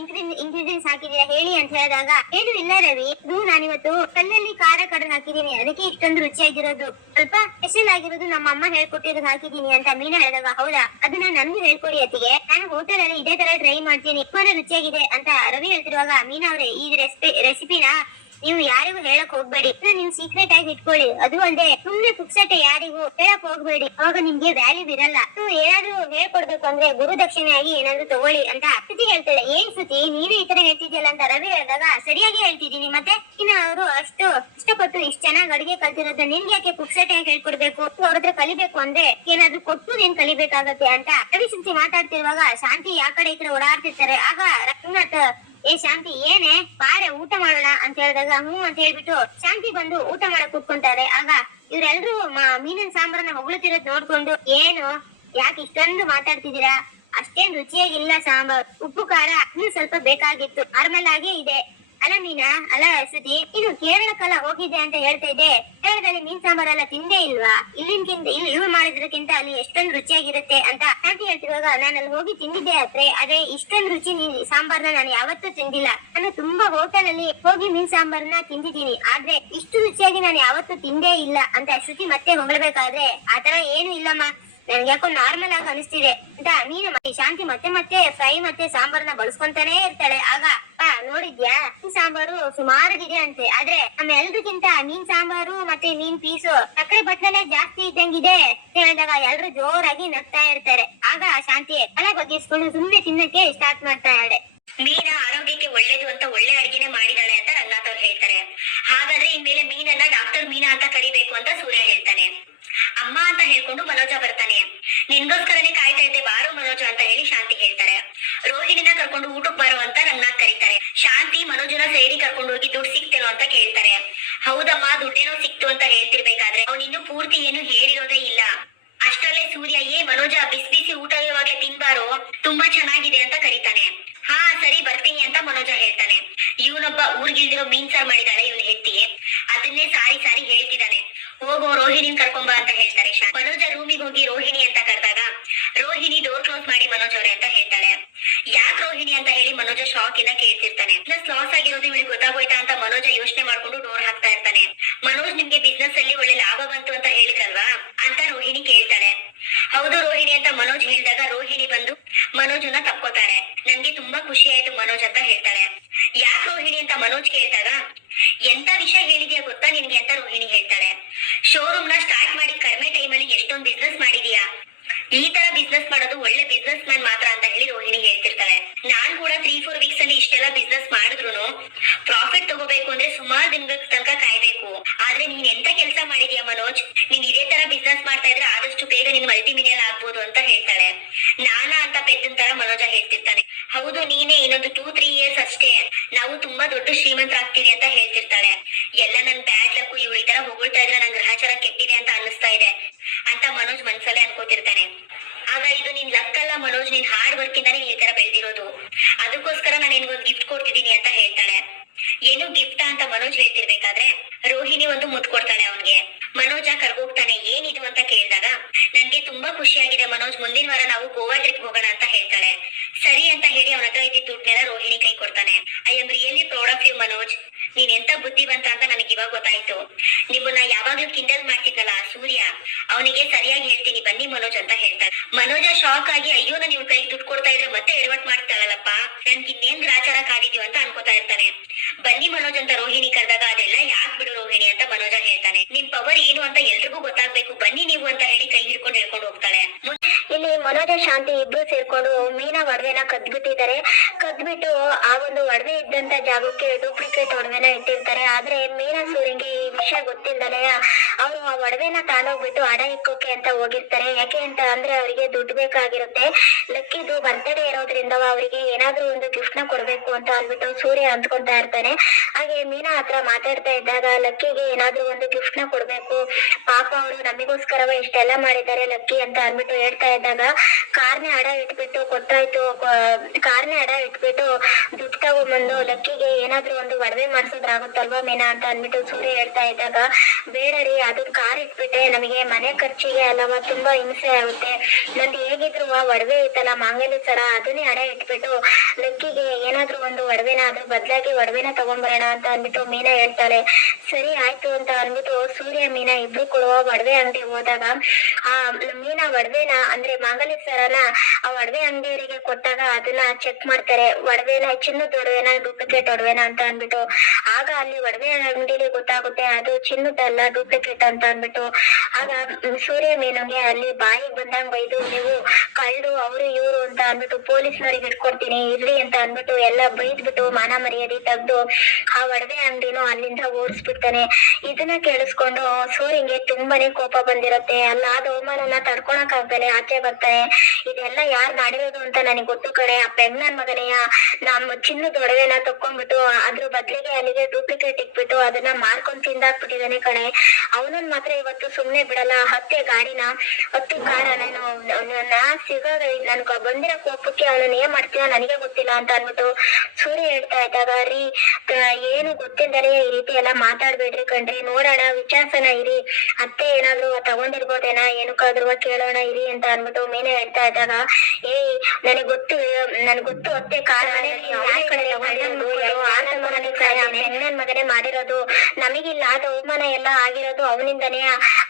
ಇಂಗ್ರೀಡಿಯೆಂಟ್ಸ್ ಹಾಕಿದೀರಾ ಹೇಳಿ ಅಂತ ಹೇಳಿದಾಗ ಏನು ಇಲ್ಲ ರವಿ, ಇದು ನಾನಿವತ್ತು ಕಲ್ಲಲ್ಲಿ ಖಾರ ಕಡನ್ ಹಾಕಿದೀನಿ, ಅದಕ್ಕೆ ಇಷ್ಟೊಂದು ರುಚಿಯಾಗಿರೋದು, ಸ್ವಲ್ಪ ಸ್ಪೆಷಲ್ ಆಗಿರೋದು ನಮ್ಮ ಅಮ್ಮ ಹೇಳ್ಕೊಟ್ಟಿರೋದು ಹಾಕಿದೀನಿ ಅಂತ ಮೀನಾ ಹೇಳಿದಾಗ ಹೌದಾ ಅದನ್ನ ನನ್ಗೂ ಹೇಳ್ಕೊಡಿ ಅತ್ತಿಗೆ, ನಾನು ಹೋಟೆಲ್ ಅಲ್ಲಿ ಇದೇ ತರ ಟ್ರೈ ಮಾಡ್ತೀನಿ, ತುಂಬಾನೇ ರುಚಿಯಾಗಿದೆ ಅಂತ ರವಿ ಹೇಳ್ತಿರುವಾಗ ಮೀನಾ ಅವ್ರೆ ಈ ರೆಸಿಪಿನ ನೀವು ಯಾರಿಗೂ ಹೇಳಕ್ ಹೋಗ್ಬೇಡಿ, ನೀವು ಸೀಕ್ರೆಟ್ ಆಗಿ ಇಟ್ಕೊಳ್ಳಿ, ಅದು ಅಲ್ಲದೆ ಸುಮ್ನೆ ಪುಕ್ಸಟ್ಟೆ ಯಾರಿಗೂ ಹೇಳಕ್ ಹೋಗ್ಬೇಡಿ, ಅವಾಗ ನಿಮ್ಗೆ ವ್ಯಾಲ್ಯೂ ಇರಲ್ಲ, ನೀವು ಏನಾದ್ರು ಹೇಳ್ಕೊಡ್ಬೇಕು ಅಂದ್ರೆ ಗುರುದಕ್ಷಿಣೆಯಾಗಿ ಏನಾದ್ರು ತಗೊಳ್ಳಿ ಅಂತ ಶ್ರುತಿ ಹೇಳ್ತಾಳೆ. ಏನ್ ಶ್ರುತಿ ನೀವೇ ಈ ತರ ಹೇಳ್ತಿದ್ಯಲ್ಲ ಅಂತ ರವಿ ಹೇಳಿದಾಗ ಸರಿಯಾಗಿ ಹೇಳ್ತಿದ್ದೀನಿ, ಮತ್ತೆ ಇನ್ನು ಅವರು ಅಷ್ಟು ಇಷ್ಟಪಟ್ಟು ಇಷ್ಟ ಚೆನ್ನಾಗಿ ಅಡಿಗೆ ಕಲ್ತಿರೋದು ನಿನ್ಗೆ ಯಾಕೆ ಪುಕ್ಸಟ್ಟೆ ಹೇಳ್ಕೊಡ್ಬೇಕು, ಅವ್ರ ಹತ್ರ ಕಲಿಬೇಕು ಅಂದ್ರೆ ಏನಾದ್ರು ಕೊಟ್ಟು ನೀನ್ ಕಲಿಬೇಕಾಗತ್ತೆ ಅಂತ ರವಿ ಶ್ರುತಿ ಮಾತಾಡ್ತಿರುವಾಗ ಶಾಂತಿ ಆ ಕಡೆ ಈ ಕಡೆ ಓಡಾಡ್ತಿರ್ತಾರೆ. ಆಗ ರಂಗನಾಥ್ ಏ ಶಾಂತಿ ಏನೇ ಬಾರೆ ಊಟ ಮಾಡೋಣ ಅಂತ ಹೇಳಿದಾಗ ಹ್ಞೂ ಅಂತ ಹೇಳ್ಬಿಟ್ಟು ಶಾಂತಿ ಬಂದು ಊಟ ಮಾಡಕ್ ಕೂತ್ಕೊಂತಾರೆ. ಆಗ ಇವ್ರೆಲ್ರು ಮೀನಿನ ಸಾಂಬಾರನ್ನ ಹೊಗಳುತ್ತಿರೋದ್ ನೋಡ್ಕೊಂಡು ಏನು ಯಾಕೆ ಇಷ್ಟೊಂದು ಮಾತಾಡ್ತಿದ್ದೀರಾ, ಅಷ್ಟೇನ್ ರುಚಿಯಾಗಿಲ್ಲ ಸಾಂಬಾರ್, ಉಪ್ಪು ಖಾರ ಇನ್ನೂ ಸ್ವಲ್ಪ ಬೇಕಾಗಿತ್ತು, ನಾರ್ಮಲ್ ಆಗೇ ಇದೆ, ಅಲ್ಲ ಮೀನಾ ಅಲ್ಲ ಶ್ರುತಿ ಇನ್ನು ಕೇರಳಕ್ಕೆಲ್ಲ ಹೋಗಿದ್ದೆ ಅಂತ ಹೇಳ್ತಾ ಇದ್ದೆ, ಕೇರಳದಲ್ಲಿ ಮೀನ್ ಸಾಂಬಾರೆಲ್ಲ ತಿಂದೇ ಇಲ್ವಾ, ಇಲ್ಲಿನ್ಕಿಂತ ಇಲ್ಲಿ ಇವ್ರು ಮಾಡಿದ್ರಕ್ಕಿಂತ ಅಲ್ಲಿ ಎಷ್ಟೊಂದು ರುಚಿಯಾಗಿರುತ್ತೆ ಅಂತ ಶಾಂತಿ ಹೇಳ್ತಿರುವಾಗ ನಾನು ಅಲ್ಲಿ ಹೋಗಿ ತಿಂದಿದ್ದೆ ಆದ್ರೆ ಇಷ್ಟೊಂದು ರುಚಿ ಸಾಂಬಾರ್ನ ನಾನು ಯಾವತ್ತೂ ತಿಂದಿಲ್ಲ, ನಾನು ತುಂಬಾ ಹೋಟೆಲ್ ಅಲ್ಲಿ ಹೋಗಿ ಮೀನ್ ಸಾಂಬಾರ್ನ ತಿಂದಿದ್ದೀನಿ, ಆದ್ರೆ ಇಷ್ಟು ರುಚಿಯಾಗಿ ನಾನು ಯಾವತ್ತೂ ತಿಂದೇ ಇಲ್ಲ ಅಂತ ಶ್ರುತಿ ಮತ್ತೆ ಹೊಗಳ್ಬೇಕಾದ್ರೆ ಆತರ ಏನು ಇಲ್ಲಮ್ಮ, ನನ್ಗೆ ಯಾಕೋ ನಾರ್ಮಲ್ ಆಗಿ ಅನಿಸ್ತಿದೆ ಅಂತ ನೀನು ಶಾಂತಿ ಮತ್ತೆ ಮತ್ತೆ ಫ್ರೈ ಮತ್ತೆ ಸಾಂಬಾರ್ನ ಬಳಸ್ಕೊಂತಾನೆ ಇರ್ತಾಳೆ. ಆಗ ನೋಡಿದ್ಯಾ ಈ ಸಾಂಬಾರು ಸುಮಾರಾಗಿದೆ ಅಂತೆ, ಆದ್ರೆ ನಮ್ಮ ಎಲ್ರಿಗಿಂತ ಮೀನ್ ಸಾಂಬಾರು ಮತ್ತೆ ಮೀನ್ ಪೀಸು ಸಕ್ಕರೆ ಬಟ್ಲಲ್ಲೇ ಜಾಸ್ತಿ ಇದ್ದಂಗಿದೆ ಹೇಳಿದಾಗ ಎಲ್ರು ಜೋರಾಗಿ ನಗ್ತಾ ಇರ್ತಾರೆ. ಆಗ ಶಾಂತಿ ತಲೆ ಬಗ್ಗಿಸ್ಕೊಂಡು ಸುಮ್ಮನೆ ತಿನ್ನಕ್ಕೆ ಸ್ಟಾರ್ಟ್ ಮಾಡ್ತಾ ಇದ್ದಾಳೆ. ಮೀನ ಆರೋಗ್ಯಕ್ಕೆ ಒಳ್ಳೇದು ಅಂತ ಒಳ್ಳೆ ಅಡಿಗೆನೆ ಮಾಡಿದಾಳೆ ಅಂತ ರಂಗನಾಥ್ ಅವ್ರು ಹೇಳ್ತಾರೆ. ಹಾಗಾದ್ರೆ ಇನ್ಮೇಲೆ ಮೀನನ್ನ ಡಾಕ್ಟರ್ ಮೀನಾ ಅಂತ ಕರಿಬೇಕು ಅಂತ ಸೂರ್ಯ ಹೇಳ್ತಾನೆ. ಅಮ್ಮ ಅಂತ ಹೇಳ್ಕೊಂಡು ಮನೋಜ ಬರ್ತಾನೆ. ನಿನ್ಗೋಸ್ಕರನೇ ಕಾಯ್ತಾ ಇದ್ದೆ ಬಾರು ಮನೋಜ ಅಂತ ಹೇಳಿ ಶಾಂತಿ ಹೇಳ್ತಾರೆ. ರೋಹಿಣಿನ ಕರ್ಕೊಂಡು ಊಟಕ್ಕೆ ಬಾರೋ ಅಂತ ರಂಗನಾಥ್ ಕರೀತಾರೆ. ಶಾಂತಿ ಮನೋಜನ ಸೇರಿ ಕರ್ಕೊಂಡು ಹೋಗಿ ದುಡ್ಡು ಸಿಕ್ತೇನೋ ಅಂತ ಕೇಳ್ತಾರೆ. ಹೌದಮ್ಮ ದುಡ್ಡೇನೋ ಸಿಕ್ತು ಅಂತ ಹೇಳ್ತಿರ್ಬೇಕಾದ್ರೆ ಅವ್ನಿನ್ನೂ ಪೂರ್ತಿ ಏನು ಹೇಳಿರೋದೇ ಇಲ್ಲ. ಅಷ್ಟರಲ್ಲೇ ಸೂರ್ಯ ಮನೋಜ ಬಿಸಿ ಬಿಸಿ ಊಟ ಇರುವಾಗ್ಲೇ ತಿನ್ಬಾರೋ, ತುಂಬಾ ಚೆನ್ನಾಗಿದೆ ಅಂತ ಕರೀತಾನೆ. ಹಾ ಸರಿ ಬರ್ತೀನಿ ಅಂತ ಮನೋಜ ಹೇಳ್ತಾನೆ. ಇವನೊಬ್ಬ ಊರ್ಗಿಲ್ದಿರೋ ಮೀನ್ ಸಾರ್ ಮಾಡಿದಾಳೆ ಇವನ್ ಹೆಂಡತಿ, ಅದನ್ನೇ ಸಾರಿ ಸಾರಿ ಹೇಳ್ತಿದ್ದಾನೆ. ಹೋಗೋ ರೋಹಿಣಿನ್ ಕರ್ಕೊಂಬ ಅಂತ ಹೇಳ್ತಾರೆ. ಮನೋಜ ರೂಮಿಗೆ ಹೋಗಿ ರೋಹಿಣಿ ಅಂತ ಕರೆದಾಗ ರೋಹಿಣಿ ಡೋರ್ ಕ್ಲೋಸ್ ಮಾಡಿ ಮನೋಜ್ ಅವ್ರೆ ಅಂತ ಹೇಳ್ತಾಳೆ. ಯಾಕೆ ರೋಹಿಣಿ ಅಂತ ಹೇಳಿ ಮನೋಜ ಶಾಕ್ ಇಂದ ಕೇಳ್ತಿರ್ತಾನೆ. ಬಿಸ್ನೆಸ್ ಲಾಸ್ ಆಗಿರೋದು ಇವಳಿಗೆ ಗೊತ್ತಾಗೋಯ್ತಾ ಅಂತ ಮನೋಜ ಯೋಚನೆ ಮಾಡ್ಕೊಂಡು ಡೋರ್ ಹಾಕ್ತಾ ಇರ್ತಾನೆ. ಮನೋಜ್ ನಿಮ್ಗೆ ಬಿಸ್ನೆಸ್ ಅಲ್ಲಿ ಒಳ್ಳೆ ಲಾಭ ಬಂತು ಅಂತ ಹೇಳಿದ್ರಲ್ವಾ ಅಂತ ರೋಹಿಣಿ ಕೇಳ್ತಾಳೆ. ಹೌದು ರೋಹಿಣಿ ಅಂತ ಮನೋಜ್ ಹೇಳಿದಾಗ ರೋಹಿಣಿ ಬಂದು ಮನೋಜನ್ನ ತಪ್ಕೋತಾಳೆ. ನನ್ಗೆ ತುಂಬಾ ಖುಷಿ ಆಯ್ತು ಮನೋಜ್ ಅಂತ ಹೇಳ್ತಾಳೆ. ಯಾಕೆ ರೋಹಿಣಿ ಅಂತ ಮನೋಜ್ ಕೇಳ್ತಾಗ ಎಂತ ವಿಷಯ ಹೇಳಿದ್ಯಾ ಗೊತ್ತಾ ನಿನ್ಗೆ ಅಂತ ರೋಹಿಣಿ ಹೇಳ್ತಾಳೆ. ಶೋರೂಮ್ ನ ಸ್ಟಾರ್ಟ್ ಮಾಡಿ ಕಡಿಮೆ ಟೈಮಲ್ಲಿ ಎಷ್ಟೊಂದು ಬಿಸ್ನೆಸ್ ಮಾಡಿದೀಯಾ, ಈ ತರ ಬಿಸ್ನೆಸ್ ಮಾಡೋದು ಒಳ್ಳೆ ಬಿಸ್ನೆಸ್ ಮ್ಯಾನ್ ಮಾತ್ರ ಅಂತ ಹೇಳಿ ರೋಹಿಣಿ ಹೇಳ್ತಿರ್ತಾಳೆ. ನಾನ್ ಕೂಡ 3-4 ವೀಕ್ಸ್ ಅಲ್ಲಿ ಇಷ್ಟೆಲ್ಲ ಬಿಸ್ನೆಸ್ ಮಾಡಿದ್ರು ಪ್ರಾಫಿಟ್ ತಗೋಬೇಕು ಅಂದ್ರೆ ಸುಮಾರು ದಿನಗಳ ತನಕ ಕಾಯ್ಬೇಕು. ಆದ್ರೆ ನೀನ್ ಎಂತ ಕೆಲಸ ಮಾಡಿದ್ಯಾ ಮನೋಜ್, ನೀನ್ ಇದೇ ತರ ಬಿಸ್ನೆಸ್ ಮಾಡ್ತಾ ಇದ್ರೆ ಆದಷ್ಟು ಬೇಗ ನೀನ್ ಮಲ್ಟಿಮಿಲಿಯನ್ ಆಗ್ಬೋದು ಅಂತ ಹೇಳ್ತಾಳೆ. ನಾನಾ ಅಂತ ಪೆದ್ದನ್ ತರ ಮನೋಜ ಹೇಳ್ತಿರ್ತಾನೆ. ಹೌದು ನೀನೇ, ಇನ್ನೊಂದು 2-3 ಇಯರ್ಸ್ ಅಷ್ಟೇ ನಾವು ತುಂಬಾ ದೊಡ್ಡ ಶ್ರೀಮಂತರಾಗ್ತೀವಿ ಅಂತ ಹೇಳ್ತಿರ್ತಾಳೆ. ಎಲ್ಲ ನನ್ ಬ್ಯಾಡ್ ಲಕ್ಕು, ಇವಳು ಈ ತರ ಹೊಗಳ್ತಾ ಇದ್ರೆ ನನ್ ಗ್ರಹಚಾರ ಕೆಟ್ಟಿದೆ ಅಂತ ಅನ್ನಿಸ್ತಾ ಇದೆ ಅಂತ ಮನೋಜ್ ಮನ್ಸಲ್ಲೇ ಅನ್ಕೋತಿರ್ತಾನೆ. ಆಗ ಇದು ನಿನ್ ಲಕ್ ಅಲ್ಲ ಮನೋಜ್, ನಿನ್ ಹಾರ್ಡ್ ವರ್ಕ್ ಇಂದಾನೆ ನೀನ್ ಈ ತರ ಬೆಳೆದಿರೋದು, ಅದಕ್ಕೋಸ್ಕರ ನಾನು ನಿನ್ಗೊಂದು ಗಿಫ್ಟ್ ಕೊಡ್ತಿದ್ದೀನಿ ಅಂತ ಹೇಳ್ತಾಳೆ. ಏನು ಗಿಫ್ಟ್ ಅಂತ ಮನೋಜ್ ಹೇಳ್ತಿರ್ಬೇಕಾದ್ರೆ ರೋಹಿಣಿ ಒಂದು ಮುತ್ತು ಕೊಡ್ತಾಳೆ ಅವನ್ಗೆ. ಮನೋಜ ಕರ್ಗೋಗ್ತಾನೆ. ಏನಿದು ಅಂತ ಕೇಳಿದಾಗ ನನ್ಗೆ ತುಂಬಾ ಖುಷಿಯಾಗಿದೆ ಮನೋಜ್, ಮುಂದಿನ ವಾರ ನಾವು ಗೋವಾ ಟ್ರಿಪ್ ಹೋಗೋಣ ಅಂತ ಹೇಳ್ತಾಳೆ. ಸರಿ ಅಂತ ಹೇಳಿ ಅವನ ಹತ್ರ ಇದ್ದಿದ್ದ ದುಡ್ಡನ್ನೆಲ್ಲ ರೋಹಿಣಿ ಕೈ ಕೊಡ್ತಾನೆ. I am really proud of you Manoj, ನೀನ್ ಎಂತ ಬುದ್ಧಿವಂತ ಅಂತ ನನಗೆ ಇವಾಗ ಗೊತ್ತಾಯ್ತು. ನಿಮ್ಮನ್ನ ಯಾವಾಗ್ಲೂ ಕಿಂಡಲ್ ಮಾಡ್ತಿದ್ನಲ್ಲ ಸೂರ್ಯ, ಅವನಿಗೆ ಸರಿಯಾಗಿ ಹೇಳ್ತೀನಿ ಬನ್ನಿ ಮನೋಜ್ ಅಂತ ಹೇಳ್ತಾನೆ. ಮನೋಜ ಶಾಕ್ ಆಗಿ ಅಯ್ಯೋ ನಾನು ಇವ್ ಕೈಗೆ ದುಡ್ಡು ಕೊಡ್ತಾ ಇದ್ರೆ ಮತ್ತೆ ಎಡವಟ್ ಮಾಡ್ತಾಳಲ್ಲಪ್ಪ, ನನ್ಗೆ ಇನ್ನೇನ್ ಗ್ರಾಚಾರ ಕಾದಿದ್ಯೋ ಅಂತ ಅನ್ಕೋತಾ ಇರ್ತಾನೆ. ಬನ್ನಿ ಮನೋಜ್ ಅಂತ ರೋಹಿಣಿ ಕರೆದಾಗ ಅದೆಲ್ಲ ಯಾಕ್ ಬಿಡು ರೋಹಿಣಿ ಅಂತ ಮನೋಜ ಹೇಳ್ತಾನೆ. ನಿಮ್ ಪವರ್ ಏನು ಅಂತ ಎಲ್ರಿಗೂ ಗೊತ್ತಾಗ್ಬೇಕು, ಬನ್ನಿ ನೀವು ಅಂತ ಹೇಳಿ ಕೈ ಹಿಡ್ಕೊಂಡು ಹೇಳ್ಕೊಂಡು ಹೋಗ್ತಾಳೆ. ಇಲ್ಲಿ ಮನೋಜ ಶಾಂತಿ ಇಬ್ರು ಸೇರ್ಕೊಂಡು ಮೀನಾ ಒಡವೆನ ಕದ್ಬಿಟ್ಟಿದ್ದಾರೆ. ಕದ್ಬಿಟ್ಟು ಆ ಒಂದು ಒಡವೆ ಇದ್ದಂತ ಜಾಗಕ್ಕೆ ಡೂಪ್ಲಿಕೇಟ್ ಒಡವೆನ ಇಟ್ಟಿರ್ತಾರೆ. ಆದ್ರೆ ಮೀನಾ ಸೂರ್ಯಂಗೆ ಈ ವಿಷಯ ಗೊತ್ತಿಲ್ಲದಲೆ ಅವರು ಆ ಒಡವೆನ ತಾಂಡೋಗ್ಬಿಟ್ಟು ಅಡ ಇಕ್ಕೋಕೆ ಅಂತ ಹೋಗಿರ್ತಾರೆ. ಯಾಕೆ ಅಂತ ಅಂದ್ರೆ ಅವರಿಗೆ ದುಡ್ಡು ಬೇಕಾಗಿರುತ್ತೆ. ಲಕ್ಕಿದು ಬರ್ತ್ಡೇ ಇರೋದ್ರಿಂದ ಅವರಿಗೆ ಏನಾದ್ರೂ ಒಂದು ಗಿಫ್ಟ್ ನ ಕೊಡ್ಬೇಕು ಅಂತ ಅಂದ್ಬಿಟ್ಟು ಸೂರ್ಯ ಅಂದ್ಕೊಂತಾ ಇರ್ತಾನೆ. ಹಾಗೆ ಮೀನಾ ಹತ್ರ ಮಾತಾಡ್ತಾ ಇದ್ದಾಗ ಲಕ್ಕಿಗೆ ಏನಾದ್ರೂ ಒಂದು ಗಿಫ್ಟ್ ನ ಕೊಡ್ಬೇಕು, ಪಾಪ ಅವರು ನಮಗೋಸ್ಕರವ ಇಷ್ಟೆಲ್ಲ ಮಾಡಿದ್ದಾರೆ ಲಕ್ಕಿ ಅಂತ ಅಂದ್ಬಿಟ್ಟು ಹೇಳ್ತಾ ಇದ್ದಾಗ ಕಾರ್ನೆ ಅಡ ಇಟ್ಬಿಟ್ಟು ಕೊಟ್ಟಾಯ್ತು, ಕಾರ್ನೆ ಅಡ ಇಟ್ಬಿಟ್ಟು ದುಡ್ಡು ತಗೊಂಡ್ಬಂದು ಲಕ್ಕಿಗೆ ಏನಾದ್ರೂ ಒಂದು ಒಡವೆ ಮಾಡ್ಸೋದ್ರಾಗುತ್ತಲ್ವಾ ಮೀನಾ ಅಂತ ಅಂದ್ಬಿಟ್ಟು ಸೂರ್ಯ ಹೇಳ್ತಾ ಇದ್ದಾಗ ಬೇಡ ರೀ, ಅದು ಕಾರ್ ಇಟ್ಬಿಟ್ಟೆ ನಮಗೆ ಮನೆ ಖರ್ಚಿಗೆ ಅಲ್ಲವಾ ತುಂಬಾ ಹಿಂಸೆ ಆಗುತ್ತೆ, ನಂದು ಹೇಗಿದ್ರು ಒಡವೆ ಐತಲ್ಲ ಮಾಂಗಲ್ಯ ಸರ ಅದನ್ನೇ ಅಡ ಇಟ್ಬಿಟ್ಟು ಲಕ್ಕಿಗೆ ಏನಾದ್ರೂ ಒಂದು ಒಡವೆನ ಅದ್ರ ಬದಲಾಗಿ ಒಡವೆನ ತಗೊಂಡ್ಬರೋಣ ಅಂತ ಅಂದ್ಬಿಟ್ಟು ಮೀನಾ ಹೇಳ್ತಾಳೆ. ಸರಿ ಆಯ್ತು ಅಂತ ಅಂದ್ಬಿಟ್ಟು ಸೂರ್ಯ ಮೀನಾ ಇಬ್ರು ಕೊಡುವ ಒಡವೆ ಅಂಗಡಿ ಹೋದಾಗ ಆ ಮೀನಾ ಒಡವೆನ ಅಂದ್ರೆ ಮಾಂಗಲ್ಯ ಸರನ ಆ ಒಡವೆ ಅಂಗಡಿಯವರಿಗೆ ಕೊಟ್ಟಾಗ ಅದನ್ನ ಚೆಕ್ ಮಾಡ್ತಾರೆ, ಒಡವೆನ ಚಿನ್ನದ ಒಡವೆನ ಡೂಪ್ಲಿಕೇಟ್ ಒಡವೆನ ಅಂತ ಅಂದ್ಬಿಟ್ಟು. ಆಗ ಅಲ್ಲಿ ಒಡವೆ ಅಂಗಡಿಲಿ ಗೊತ್ತಾಗುತ್ತೆ ಅದು ಚಿನ್ನದಲ್ಲ ಡೂಪ್ಲಿಕೇಟ್ ಅಂತ ಅಂದ್ಬಿಟ್ಟು. ಆಗ ಸೂರ್ಯ ಮೀನುಗೆ ಅಲ್ಲಿ ಬಾಯಿಗೆ ಬಂದಂಗ್ ಬೈದು ನೀವು ಕಳ್ಳು ಅವರು ಇವರು ಅಂತ ಅಂದ್ಬಿಟ್ಟು ಪೊಲೀಸ್ನವ್ರಿಗೆ ಇಟ್ಕೊಡ್ತೀನಿ ಇರ್ಲಿ ಅಂತ ಅಂದ್ಬಿಟ್ಟು ಎಲ್ಲ ಬೈದ್ಬಿಟ್ಟು ಮಾನ ಮರ್ಯಾದೆ ತೆಗ್ದು ಆ ಒಡವೆ ಅಂಗಡಿನೂ ಅಲ್ಲಿಂದ ಓಡಿಸ್ಬಿಡ್ತಾನೆ. ಇದನ್ನ ಕೇಳಿಸ್ಕೊಂಡು ಸೂರ್ಯಂಗೆ ತುಂಬಾನೇ ಕೋಪ ಬಂದಿರುತ್ತೆ. ಅಲ್ಲ ಆದ ಅವಮಾನನ ತಡ್ಕೊಳಕ್ ಆಗ್ದಲೆ ಆಚೆ ಬರ್ತಾನೆ. ಇದೆಲ್ಲ ಯಾರ್ ಮಾಡಿರೋದು ಅಂತ ನನಗೆ ಗೊತ್ತು ಕಣೆ, ಆ ಪೆಗ್ನನ್ ಮಗನೆಯ ನಮ್ಮ ಚಿನ್ನದ ಒಡವೆನ ತಕೊಂಡ್ಬಿಟ್ಟು ಅದ್ರ ಬದ್ಲಿಗೆ ಅಲ್ಲಿಗೆ ಡೂಪ್ಲಿಕೇಟ್ ಇಟ್ಬಿಟ್ಟು ಅದನ್ನ ಮಾರ್ಕೊಂಡ್ ತಿಂದಾಕ್ಬಿಟ್ಟಿದ್ದಾನೆ ಕಣೆ. ಅವನನ್ನ ಮಾತ್ರ ಇವತ್ತು ಸುಮ್ನೆ ಬಿಡಲ್ಲ, ಹತ್ತೆ ಗಾಡಿನ ಹತ್ತು ಕಾರ ಸಿಗಾಗ ನನ್ಗ ಬಂದಿರೋ ಕೋಪಕ್ಕೆ ಅವನನ್ನ ಏನ್ ಮಾಡ್ತೀನ ನನಗೆ ಗೊತ್ತಿಲ್ಲ ಅಂತ ಅನ್ಬಿಟ್ಟು ಸೂರ್ಯ ಹೇಳ್ತಾ ಇದ್ದಾಗ ರೀ ಏನು ಗೊತ್ತಿಲ್ಲದೆ ಈ ರೀತಿ ಎಲ್ಲ ಮಾತಾಡ್ಬೇಡ್ರಿ ಕಣ್ರಿ, ನೋಡೋಣ ವಿಚಾರ್ಸನ ಇರಿ, ಅತ್ತೆ ಏನಾದ್ರು ತಗೊಂಡಿರ್ಬೋದೇನ ಏನಕ್ಕಾದ್ರೂ ಕೇಳೋಣ ಇರಿ ಅಂತ ಅನ್ಬಿಟ್ಟು ಮೀನಾ ಹೇಳ್ತಾ ಇದ್ದಾಗ ನನಗ್ ಗೊತ್ತು ಅತ್ತೆ ಕಾರ ಹೆಣ್ಣನ್ ಮಗನೇ ಮಾಡಿರೋದು, ನಮಗಿಲ್ಲ ಆದ ಅವಮಾನ ಎಲ್ಲ ಆಗಿರೋದು ಅವನಿಂದನೇ,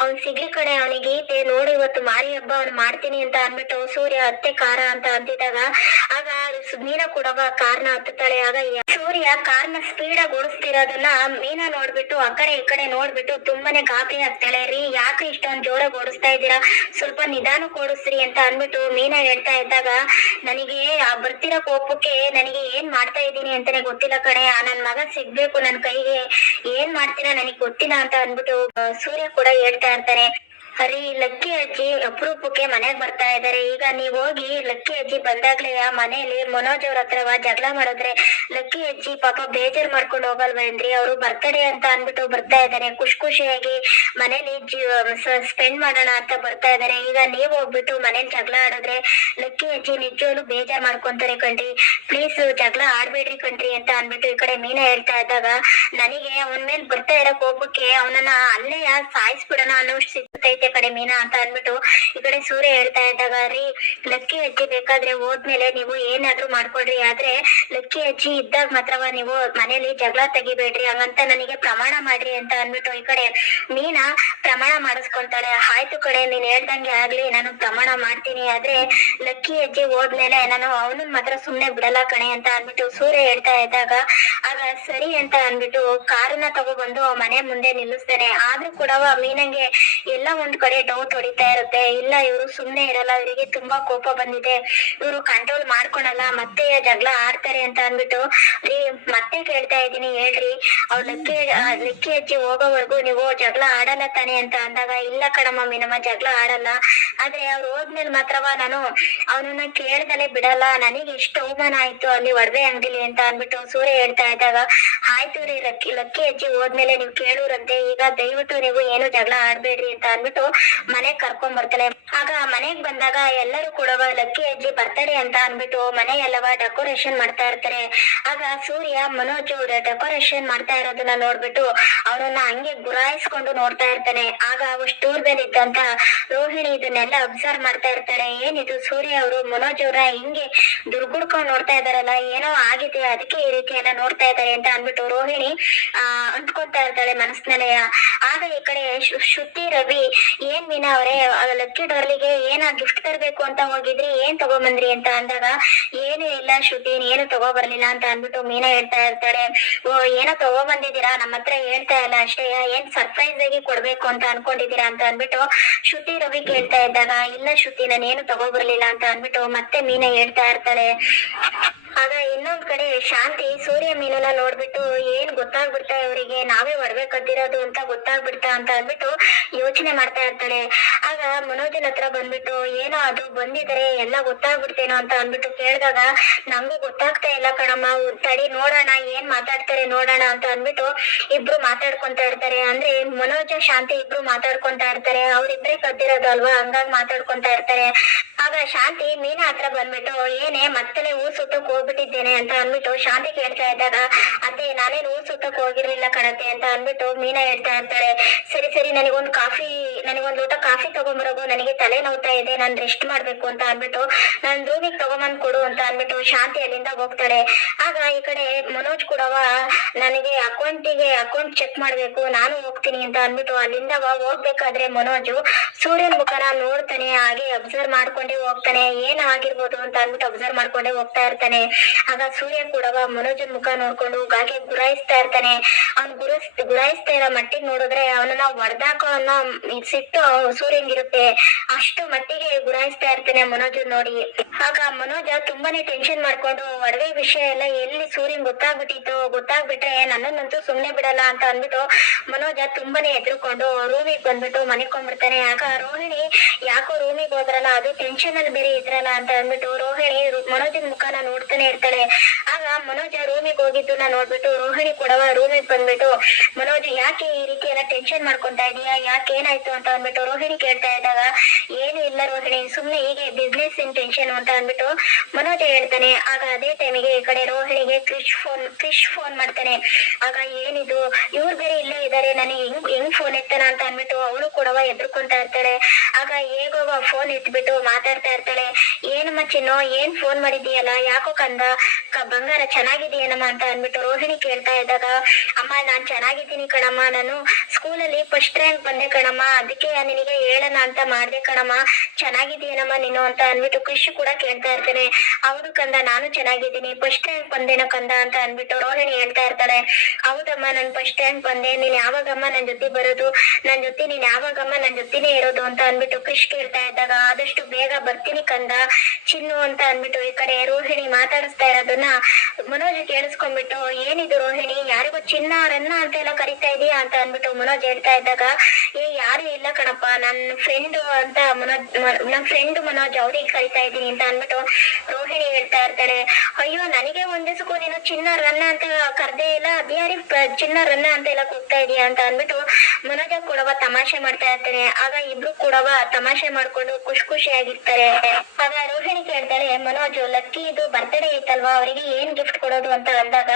ಅವ್ನ್ ಸಿಗ್ಲಿ ಕಡೆ ಅವನಿಗೆ ಈತೆ ನೋಡು ಇವತ್ತು ಮಾರಿ ಹಬ್ಬ ಅವ್ನು ಮಾಡ್ತೀನಿ ಅಂತ ಅನ್ಬಿಟ್ಟು ಸೂರ್ಯ ಅತ್ತೆ ಕಾರ ಅಂತ ಅಂತಿದ್ದಾಗ ಆಗ ಮೀನಾ ಕೂಡ ಕಾರ್ನ ಹತ್ತುತ್ತಾಳೆ. ಆಗ ಸೂರ್ಯ ಕಾರ್ನ ಸ್ಪೀಡ್ ಆಗಿ ಓಡಿಸ್ತಿರೋದನ್ನ ಮೀನಾ ನೋಡ್ಬಿಟ್ಟು ಆ ಕಡೆ ಈ ಕಡೆ ನೋಡ್ಬಿಟ್ಟು ತುಂಬಾನೇ ಗಾಬರಿ ಆಗ್ತಾಳೆ. ರೀ ಯಾಕೆ ಇಷ್ಟೊಂದು ಜೋರಾಗಿ ಓಡಿಸ್ತಾ ಇದ್ದೀರಾ, ಸ್ವಲ್ಪ ನಿಧಾನಕ್ಕೆ ಓಡಿಸ್ರಿ ಅಂತ ಅನ್ಬಿಟ್ಟು ಮೀನಾ ಹೇಳ್ತಾ ಇದ್ದಾಗ ನನಗೆ ಆ ಬರ್ತಿರೋ ಕೋಪಕ್ಕೆ ನನಗೆ ಏನ್ ಮಾಡ್ತಾ ಇದ್ದೀನಿ ಅಂತಾನೆ ಗೊತ್ತಿಲ್ಲ ಕಣೆ, ನನ್ ಮಗ ಸಿಗ್ಬೇಕು ನನ್ ಕೈಗೆ, ಏನ್ ಮಾಡ್ತೀರಾ ನನಗ್ ಗೊತ್ತಿಲ್ಲ ಅಂತ ಅನ್ಬಿಟ್ಟು ಸೂರ್ಯ ಕೂಡ ಹೇಳ್ತಾ ಇರ್ತಾನೆ. ಅರಿ ಲಕ್ಕಿ ಅಜ್ಜಿ ಅಪರೂಪಕ್ಕೆ ಮನೆಗ್ ಬರ್ತಾ ಇದಾರೆ, ಈಗ ನೀವ್ ಹೋಗಿ ಲಕ್ಕಿ ಅಜ್ಜಿ ಬಂದಾಗ್ಲೇ ಆ ಮನೇಲಿ ಮನೋಜ್ ಅವ್ರ ಹತ್ರವ ಜಗಳ ಮಾಡಿದ್ರೆ ಲಕ್ಕಿ ಅಜ್ಜಿ ಪಾಪ ಬೇಜಾರ್ ಮಾಡ್ಕೊಂಡು ಹೋಗಲ್ವೇನ್ರಿ, ಅವ್ರು ಬರ್ತಡೇ ಅಂತ ಅನ್ಬಿಟ್ಟು ಬರ್ತಾ ಇದಾರೆ, ಖುಷಿಯಾಗಿ ಮನೇಲಿ ಸ್ಪೆಂಡ್ ಮಾಡೋಣ ಅಂತ ಬರ್ತಾ ಇದಾರೆ. ಈಗ ನೀವ್ ಹೋಗ್ಬಿಟ್ಟು ಮನೇಲಿ ಜಗಳ ಆಡಿದ್ರೆ ಲಕ್ಕಿ ಅಜ್ಜಿ ನಿಜವಾಗ್ಲೂ ಬೇಜಾರ್ ಮಾಡ್ಕೊಂತಾರೆ ಕಣ್ರಿ, ಪ್ಲೀಸ್ ಜಗಳ ಆಡ್ಬೇಡ್ರಿ ಕಣ್ರಿ ಅಂತ ಅನ್ಬಿಟ್ಟು ಈ ಕಡೆ ಮೀನಾ ಹೇಳ್ತಾ ಇದ್ದಾಗ ನನಗೆ ಅವನ್ ಮೇಲ್ ಬರ್ತಾ ಇರೋ ಕೋಪಕ್ಕೆ ಅವನನ್ನ ಅಲ್ಲೇ ಸಾಯಿಸ್ಬಿಡೋಣ ಅನ್ನೋ ಸಿಗ್ತೈತೆ ಕಡೆ ಮೀನಾ ಅಂತ ಅನ್ಬಿಟ್ಟು ಈ ಕಡೆ ಸೂರ್ಯ ಹೇಳ್ತಾ ಇದ್ದಾಗ ರೀ ಲಕ್ಕಿ ಅಜ್ಜಿ ಬೇಕಾದ್ರೆ ಹೋದ್ಮೇಲೆ ನೀವು ಏನಾದ್ರೂ ಮಾಡ್ಕೊಡ್ರಿ, ಆದ್ರೆ ಲಕ್ಕಿ ಅಜ್ಜಿ ಇದ್ದಾಗ ಮಾತ್ರವ ನೀವು ಮನೇಲಿ ಜಗಳ ತೆಗಿಬೇಡ್ರಿ, ಹಂಗಂತ ನನಗೆ ಪ್ರಮಾಣ ಮಾಡ್ರಿ ಅಂತ ಅನ್ಬಿಟ್ಟು ಈ ಕಡೆ ಮೀನಾ ಪ್ರಮಾಣ ಮಾಡಿಸ್ಕೊಂತಾಳೆ. ಆಯ್ತು ಕಡೆ ನೀನ್ ಹೇಳ್ದಂಗೆ ಆಗ್ಲಿ, ನಾನು ಪ್ರಮಾಣ ಮಾಡ್ತೀನಿ, ಆದ್ರೆ ಲಕ್ಕಿ ಅಜ್ಜಿ ಹೋದ್ಮೇಲೆ ನಾನು ಅವನನ್ನ ಮಾತ್ರ ಸುಮ್ನೆ ಬಿಡಲ್ಲ ಕಣೆ ಅಂತ ಅನ್ಬಿಟ್ಟು ಸೂರ್ಯ ಹೇಳ್ತಾ ಇದ್ದಾಗ ಆಗ ಸರಿ ಅಂತ ಅನ್ಬಿಟ್ಟು ಕಾರನ್ನ ತಗೊಬಂದು ಮನೆ ಮುಂದೆ ನಿಲ್ಲಿಸ್ತಾನೆ. ಆದ್ರೂ ಕೂಡ ಮೀನಂಗೆ ಎಲ್ಲ ಒಂದ್ ಕಡೆ ಡೌಟ್ ಹೊಡಿತಾ ಇರುತ್ತೆ, ಇಲ್ಲ ಇವರು ಸುಮ್ನೆ ಇರಲ್ಲ, ಇವರಿಗೆ ತುಂಬಾ ಕೋಪ ಬಂದಿದೆ, ಇವರು ಕಂಟ್ರೋಲ್ ಮಾಡ್ಕೊಳಲ್ಲ, ಮತ್ತೆ ಜಗಳ ಆಡ್ತಾರೆ ಅಂತ ಅನ್ಬಿಟ್ಟು ರೀ ಮತ್ತೆ ಕೇಳ್ತಾ ಇದೀನಿ ಹೇಳ್ರಿ, ಅವ್ರ ಲಕ್ಕಿ ಅಜ್ಜಿ ಹೋಗೋವರೆಗೂ ನೀವು ಜಗಳ ಆಡಲ್ಲ ತಾನೆ ಅಂತ ಅಂದಾಗ ಇಲ್ಲ ಕಣಮ್ಮ ಮೀನಮ್ಮ ಜಗಳ ಆಡಲ್ಲ, ಆದ್ರೆ ಅವ್ರು ಹೋದ್ಮೇಲೆ ಮಾತ್ರವ ನಾನು ಅವನನ್ನ ಕೇಳ್ದಲೆ ಬಿಡಲ್ಲ, ನನಗೆ ಎಷ್ಟು ಅವಮಾನ ಆಯ್ತು ಅಲ್ಲಿ ಒಡವೆ ಅಂಗಡಿಲಿ ಅಂತ ಅನ್ಬಿಟ್ಟು ಸೂರ್ಯ ಹೇಳ್ತಾ ಇದ್ದಾಗ ಆಯ್ತು ರೀ, ಲಕ್ಕಿ ಅಜ್ಜಿ ಹೋದ್ಮೇಲೆ ನೀವ್ ಕೇಳೂರಂತೆ. ಈಗ ದಯವಿಟ್ಟು ನೀವು ಏನು ಜಗಳ ಆಡ್ಬೇಡ್ರಿ ಅಂತ ಅಂದ್ಬಿಟ್ಟು ಮನೆಗ್ ಕರ್ಕೊಂಡ್ ಬರ್ತಾಳೆ. ಆಗ ಮನೆಗ್ ಬಂದಾಗ ಎಲ್ಲರೂ ಕೂಡ ಲಕ್ಕಿ ಅಜ್ಜಿ ಬರ್ತಡೆ ಅಂತ ಅಂದ್ಬಿಟ್ಟು ಮನೆ ಎಲ್ಲವ ಡೆಕೋರೇಷನ್ ಮಾಡ್ತಾ ಇರ್ತಾರೆ. ಆಗ ಸೂರ್ಯ ಮನೋಜ್ ಡೆಕೋರೇಷನ್ ಮಾಡ್ತಾ ಇರೋದನ್ನ ನೋಡ್ಬಿಟ್ಟು ಅವನನ್ನ ಹಂಗೆ ಗುರಾಯಿಸ್ಕೊಂಡು ನೋಡ್ತಾ ಇರ್ತಾನೆ. ಆಗ ಅಷ್ಟು ದೂರದಲ್ಲಿ ಇದ್ದಂತ ರೋಹಿಣಿ ಇದನ್ನೆಲ್ಲ ಅಬ್ಸರ್ವ್ ಮಾಡ್ತಾ ಇರ್ತಾರೆ. ಏನಿದು ಸೂರ್ಯ ಅವರು ಮನೋಜ್ ಅವ್ರ ಹಿಂಗೆ ದುರ್ಗುಡ್ಕೊಂಡ್ ನೋಡ್ತಾ ಇದಾರಲ್ಲ, ಏನೋ ಆಗಿದೆ ಅದಕ್ಕೆ ಈ ರೀತಿ ಎಲ್ಲ ನೋಡ್ತಾ ಇದ್ದಾರೆ ಅಂತ ಅಂದ್ಬಿಟ್ಟು ರೋಹಿಣಿ ಅಂದ್ಕೊಂತಾ ಇರ್ತಾಳೆ ಮನಸ್ಸಿನಲ್ಲೇ. ಆಗ ಈ ಕಡೆ ಶ್ರುತಿ ರವಿ, ಏನ್ ಮೀನಾ ಅವರೇ ಲಕ್ಕಿ ಡಾರ್ಲಿಗೆ ಏನ ಗಿಫ್ಟ್ ತರ್ಬೇಕು ಅಂತ ಹೋಗಿದ್ರಿ, ಏನ್ ತಗೊಂಬಂದ್ರಿ ಅಂತ ಅಂದಾಗ, ಏನು ಇಲ್ಲ ಶ್ರುತಿ, ಏನು ತಗೋ ಬರ್ಲಿಲ್ಲ ಅಂತ ಅಂದ್ಬಿಟ್ಟು ಮೀನಾ ಹೇಳ್ತಾ ಇರ್ತಾಳೆ. ಓ, ಏನೋ ತಗೋ ಬಂದಿದ್ದೀರಾ, ನಮ್ಮ ಹತ್ರ ಹೇಳ್ತಾ ಇಲ್ಲ ಅಷ್ಟೇ, ಏನ್ ಸರ್ಪ್ರೈಸ್ ಆಗಿ ಕೊಡ್ಬೇಕು ಅಂತ ಅನ್ಕೊಂಡಿದೀರಾ ಅಂತ ಅಂದ್ಬಿಟ್ಟು ಶ್ರುತಿ ರವಿ ಕೇಳ್ತಾ ಇದ್ದಾಗ, ಇಲ್ಲ ಶ್ರುತಿ ನಾನು ಏನು ತಗೋ ಬರ್ಲಿಲ್ಲ ಅಂತ ಅಂದ್ಬಿಟ್ಟು ಮತ್ತೆ ಮೀನಾ ಹೇಳ್ತಾ ಇರ್ತಾಳೆ. ಆಗ ಇನ್ನೊಂದ್ ಕಡೆ ಶಾಂತಿ ಸೂರ್ಯ ಮೀನನ್ನ ನೋಡ್ಬಿಟ್ಟು, ಏನ್ ಗೊತ್ತಾಗ್ಬಿಡ್ತಾ ಇವರಿಗೆ, ನಾವೇ ಒಡವೆ ಕದ್ದಿರೋದು ಅಂತ ಗೊತ್ತಾಗ್ಬಿಡ್ತಾ ಅಂತ ಅಂದ್ಬಿಟ್ಟು ಯೋಚನೆ ಮಾಡ್ತಾ ಇರ್ತಾಳೆ. ಆಗ ಮನೋಜನ್ ಹತ್ರ ಬಂದ್ಬಿಟ್ಟು, ಏನೋ ಅದು ಬಂದಿದ್ರೆ ಎಲ್ಲ ಗೊತ್ತಾಗ್ಬಿಡ್ತೇನೋ ಅಂತ ಅಂದ್ಬಿಟ್ಟು ಕೇಳಿದಾಗ, ನಂಗೂ ಗೊತ್ತಾಗ್ತಾ ಇಲ್ಲ ಕಣಮ್ಮ, ತಡಿ ನೋಡೋಣ ಏನ್ ಮಾತಾಡ್ತಾರೆ ನೋಡೋಣ ಅಂತ ಅಂದ್ಬಿಟ್ಟು ಇಬ್ರು ಮಾತಾಡ್ಕೊಂತ ಇರ್ತಾರೆ. ಅಂದ್ರೆ ಮನೋಜ ಶಾಂತಿ ಇಬ್ರು ಮಾತಾಡ್ಕೊಂತ ಇರ್ತಾರೆ. ಅವ್ರಿಬ್ರೇ ಕದ್ದಿರೋದು ಅಲ್ವಾ, ಹಂಗಾಗಿ ಮಾತಾಡ್ಕೊಂತ ಇರ್ತಾರೆ. ಆಗ ಶಾಂತಿ ಮೀನಾ ಹತ್ರ ಬಂದ್ಬಿಟ್ಟು, ಏನೇ ಮತ್ತಲೇ ಊರ್ ಸುತ್ತಕ್ ಹೋಗ್ಬಿಟ್ಟಿದ್ದೇನೆ ಅಂತ ಅಂದ್ಬಿಟ್ಟು ಶಾಂತಿ ಕೇಳ್ತಾ ಇದ್ದಾಗ, ಅದೇ ನಾನೇನು ಊರ್ ಸುತ್ತಕ್ ಹೋಗಿರ್ಲಿಲ್ಲ ಕಣತೆ ಅಂತ ಅಂದ್ಬಿಟ್ಟು ಮೀನಾ ಹೇಳ್ತಾ ಇರ್ತಾರೆ. ಸರಿ ಸರಿ, ನನಗೊಂದ್ ಲೋಟ ಕಾಫಿ ತಗೊಂಬರೋಗು, ನನಗೆ ತಲೆ ನೋವ್ತಾ ಇದೆ, ನಾನ್ ರೆಸ್ಟ್ ಮಾಡ್ಬೇಕು ಅಂತ ಅಂದ್ಬಿಟ್ಟು ನಾನ್ ರೂಮಿಗೆ ತಗೊಂಬಂದ್ ಕೊಡು ಅಂತ ಅಂದ್ಬಿಟ್ಟು ಶಾಂತಿ ಅಲ್ಲಿಂದ ಹೋಗ್ತಾಳೆ. ಆಗ ಈ ಕಡೆ ಮನೋಜ್ ಕೂಡವ, ನನಗೆ ಅಕೌಂಟ್ ಚೆಕ್ ಮಾಡ್ಬೇಕು, ನಾನು ಹೋಗ್ತೀನಿ ಅಂತ ಅಂದ್ಬಿಟ್ಟು ಅಲ್ಲಿಂದ ಹೋಗ್ಬೇಕಾದ್ರೆ ಮನೋಜು ಸೂರ್ಯನ್ ಮುಖನ ನೋಡ್ತಾನೆ. ಹಾಗೆ ಅಬ್ಸರ್ವ್ ಮಾಡ್ಕೊಂಡೇ ಹೋಗ್ತಾನೆ, ಏನ್ ಆಗಿರ್ಬೋದು ಅಂತ ಅಂದ್ಬಿಟ್ಟು ಅಬ್ಸರ್ವ್ ಮಾಡ್ಕೊಂಡೇ ಹೋಗ್ತಾ ಇರ್ತಾನೆ. ಆಗ ಸೂರ್ಯ ಕೂಡವ ಮನೋಜನ್ ಮುಖ ನೋಡ್ಕೊಂಡು ಹಾಗೆ ಗುರಾಯಿಸ್ತಾ ಇರ್ತಾನೆ. ಅವ್ನ್ ಗುರಾಯಿಸ್ತಾ ಇರೋ ಮಟ್ಟಿಗೆ ನೋಡಿದ್ರೆ ಅವನನ್ನ ಹೊಡೆದಾಕೋ ಅನ್ನೋ ಸಿಟ್ಟು ಸೂರ್ಯಂಗಿರುತ್ತೆ. ಅಷ್ಟು ಮಟ್ಟಿಗೆ ಗುರಾಯಿಸ್ತಾ ಇರ್ತಾನೆ ಮನೋಜನ್ ನೋಡಿ. ಆಗ ಮನೋಜ ತುಂಬಾನೇ ಟೆನ್ಷನ್ ಮಾಡ್ಕೊಂಡು, ಒಡವೆ ವಿಷಯ ಎಲ್ಲ ಎಲ್ಲಿ ಸೂರ್ಯನ್ ಗೊತ್ತಾಗ್ಬಿಟ್ರೆ ನನ್ನನ್ನಂತೂ ಸುಮ್ನೆ ಬಿಡಲ್ಲ ಅಂತ ಅಂದ್ಬಿಟ್ಟು ಮನೋಜ ತುಂಬಾನೇ ಎದ್ರುಕೊಂಡು ರೂಮಿಗೆ ಬಂದ್ಬಿಟ್ಟು ಮನಿಕೊಂಡ್ಬಿಡ್ತಾನೆ. ಆಗ ರೋಹಿಣಿ ಯಾಕೋ ರೂಮಿಗೆ ಹೋದ್ರಲ್ಲ, ಅದು ಟೆನ್ಷನ್ ಅಲ್ಲಿ ಬೇರೆ ಇದ್ರಲ್ಲ ಅಂತ ಅಂದ್ಬಿಟ್ಟು ರೋಹಿಣಿ ಮನೋಜನ್ ಮುಖನ ನೋಡ್ತಾನೆ ಇರ್ತಾಳೆ. ಆಗ ಮನೋಜ ರೂಮಿಗೆ ಹೋಗಿದ್ದನ್ನ ನೋಡ್ಬಿಟ್ಟು ರೋಹಿಣಿ ಕೊಡವ ರೂಮಿಗೆ ಬಂದ್ಬಿಟ್ಟು, ಮನೋಜ್ ಯಾಕೆ ಈ ರೀತಿ ಎಲ್ಲ ಟೆನ್ಷನ್ ಮಾಡ್ಕೊಂತಾ ಇದೀಯಾ, ಯಾಕೆ ಏನಾಯ್ತು ಅಂತ ಅಂದ್ಬಿಟ್ಟು ರೋಹಿಣಿ ಕೇಳ್ತಾ ಇದ್ದಾಗ, ಏನು ಇಲ್ಲ ರೋಹಿಣಿ, ಸುಮ್ನೆ ಹೀಗೆ ಬಿಸ್ನೆಸ್ ಇನ್ ಟೆನ್ಷನ್ ಅಂತ ಅಂದ್ಬಿಟ್ಟು ಮನೋಜ ಹೇಳ್ತಾನೆ. ಆಗ ಅದೇ ಟೈಮಿಗೆ ಈ ಕಡೆ ರೋಹಿಣಿಗೆ ಕ್ರಿಶ್ ಫೋನ್ ಮಾಡ್ತಾನೆ. ಆಗ ಏನಿದು, ಇವ್ರು ಬೇರೆ ಇಲ್ಲೇ ಇದಾರೆ, ನನಗೆ ಹೆಂಗ್ ಫೋನ್ ಎತ್ತನ ಅಂತ ಅಂದ್ಬಿಟ್ಟು ಅವಳು ಕೂಡವ ಎದ್ರುಕೊಂತಾ ಇರ್ತಾಳೆ. ಆಗ ಹೇಗೋವ ಫೋನ್ ಎತ್ಬಿಟ್ಟು ಮಾತಾಡ್ತಾ ಇರ್ತಾಳೆ. ಏನಮ್ಮ ಚಿನ್ನು, ಏನ್ ಫೋನ್ ಮಾಡಿದೀಯಲ್ಲ, ಯಾಕೋ ಕಂದ ಬಂಗಾರ ಚೆನ್ನಾಗಿದೆಯೇನಮ್ಮ ಅಂತ ಅಂದ್ಬಿಟ್ಟು ರೋಹಿಣಿ ಕೇಳ್ತಾ ಇದ್ದಾಗ, ಅಮ್ಮ ನಾನ್ ಚೆನ್ನಾಗಿದ್ದೀನಿ ಕಣಮ್ಮ, ನಾನು ಸ್ಕೂಲಲ್ಲಿ ಫಸ್ಟ್ ರ್ಯಾಂಕ್ ಬಂದೆ ಕಣಮ್ಮ, ಅದಕ್ಕೆ ನಿನಗೆ ಹೇಳೋಣ ಅಂತ ಮಾಡ್ದೆ ಕಣಮ್ಮ, ಚೆನ್ನಾಗಿದೆಯೇನಮ್ಮ ನೀನು ಅಂತ ಅಂದ್ಬಿಟ್ಟು ಕೃಷಿ ಕೂಡ ಕೇಳ್ತಾ ಇರ್ತಾನೆ. ಹೌದು ಕಂದ, ನಾನು ಚೆನ್ನಾಗಿದ್ದೀನಿ, ಫಸ್ಟ್ ರ್ಯಾಂಕ್ ಬಂದೇನೋ ಕಂದ ಅಂತ ಅಂದ್ಬಿಟ್ಟು ರೋಹಿಣಿ ಹೇಳ್ತಾ ಇರ್ತಾಳೆ. ಹೌದಮ್ಮ, ನಾನು ಫಸ್ಟ್ ರ್ಯಾಂಕ್ ಬಂದೆ, ನೀನ್ ಯಾವಾಗಮ್ಮ ನನ್ ಜೊತೆ ಬರೋದು, ನೀನ್ ಯಾವಾಗಮ್ಮ ನನ್ ಜೊತೆನೇ ಇರೋದು ಅಂತ ಅಂದ್ಬಿಟ್ಟು ಕೃಷ್ ಕೇಳ್ತಾ ಇದ್ದಾಗ, ಆದಷ್ಟು ಬೇಗ ಬರ್ತೀನಿ ಕಂದ ಚಿನ್ನು ಅಂತ ಅಂದ್ಬಿಟ್ಟು ಈ ಕಡೆ ರೋಹಿಣಿ ಮಾತಾಡಿಸ್ತಾ ಇರೋದನ್ನ ಮನೋಜ್ ಕೇಳಿಸ್ಕೊಂಡ್ಬಿಟ್ಟು, ಏನಿದು ರೋಹಿಣಿ, ಯಾರಿಗೂ ಚಿನ್ನ ರನ್ನ ಅಂತ ಎಲ್ಲ ಕರಿತಾ ಇದೀಯಾ ಅಂತ ಅಂದ್ಬಿಟ್ಟು ಮನೋಜ್ ಹೇಳ್ತಾ ಇದ್ದಾಗ, ಯಾರು ಇಲ್ಲ ಕಣಪ್ಪ, ನನ್ನ ಫ್ರೆಂಡ್ ಮನೋಜ್ ಅವ್ರಿಗೆ ಕರಿತಾ ಇದ್ದೀನಿ ಅಂತ ಅಂದ್ಬಿಟ್ಟು ರೋಹಿಣಿ ಹೇಳ್ತಾ ಇರ್ತಾಳೆ. ಅಯ್ಯೋ, ನನಗೆ ಒಂದಿಸಕ್ಕೂ ನೀನು ಚಿನ್ನ ರನ್ನ ಅಂತ ಕರ್ದೇ ಇಲ್ಲ, ಅದ್ಯಾರಿ ಚಿನ್ನ ರನ್ನ ಅಂತ ಎಲ್ಲ ಕೂಗ್ತಾ ಇದೀಯಾ ಅಂತ ಅಂದ್ಬಿಟ್ಟು ಮನೋಜ ಕೂಡವ ತಮಾಷೆ ಮಾಡ್ತಾ ಇರ್ತಾನೆ. ಆಗ ಇಬ್ರು ಕೂಡವ ತಮಾಷೆ ಮಾಡ್ಕೊಂಡು ಖುಷಿಯಾಗಿರ್ತಾರೆ. ಆಗ ರೋಹಿಣಿ ಕೇಳ್ತಾಳೆ, ಮನೋಜ್ ಲಕ್ಕಿ ಇದು ಬರ್ತ್ಡೇ ಇತ್ತಲ್ವಾ, ಅವರಿಗೆ ಏನ್ ಗಿಫ್ಟ್ ಕೊಡೋದು ಅಂತ ಅಂದಾಗ,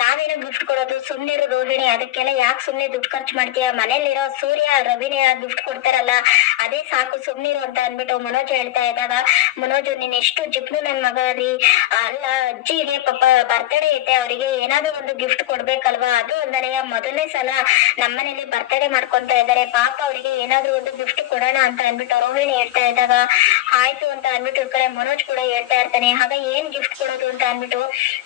ನಾವೇನು ಗಿಫ್ಟ್ ಕೊಡೋದು, ಸುಮ್ನಿರು ರೋಹಿಣಿ, ಅದಕ್ಕೆಲ್ಲ ಯಾಕೆ ಸುಮ್ನೆ ದುಡ್ಡು ಖರ್ಚು ಮಾಡ್ತೀಯ, ಮನೇಲಿರೋ ಸೂರ್ಯ ರವಿನೇ ಗಿಫ್ಟ್ ಕೊಡ್ತಾರಲ್ಲ ಅದೇ ಸಾಕು, ಸುಮ್ನಿರು ಅಂತ ಅಂದ್ಬಿಟ್ಟು ಮನೋಜ್ ಹೇಳ್ತಾ ಇದ್ದಾಗ, ಮನೋಜ್ ನೀನ್ ಎಷ್ಟು ಜಿಪ್ನು ನನ್ ಮಗ ರೀ, ಅಲ್ಲ ಅಜ್ಜಿಗೆ ಪಾಪ ಬರ್ತ್ಡೇ ಐತೆ, ಅವರಿಗೆ ಏನಾದ್ರು ಒಂದು ಗಿಫ್ಟ್ ಕೊಡ್ಬೇಕಲ್ವಾ, ಅದು ಒಂದನೆಯ ಮೊದಲನೇ ಸಲ ನಮ್ಮನೇಲಿ ಬರ್ತ್ಡೇ ಮಾಡ್ಕೊಂತ ಇದಾರೆ, ಪಾಪ ಅವರಿಗೆ ಏನಾದ್ರು ಒಂದು ಗಿಫ್ಟ್ ಕೊಡೋಣ ಅಂತ ಅಂದ್ಬಿಟ್ಟು ರೋಹಿಣಿ ಹೇಳ್ತಾ ಇದ್ದಾಗ, ಆಯ್ತು ಅಂತ ಅಂದ್ಬಿಟ್ಟು ಈ ಕಡೆ ಮನೋಜ್ ಕೂಡ ಹೇಳ್ತಾ ಇರ್ತಾನೆ. ಆಗ ಏನ್ ಗಿಫ್ಟ್ ಕೊಡೋದು ಅಂತ ಅಂದ್ಬಿಟ್ಟು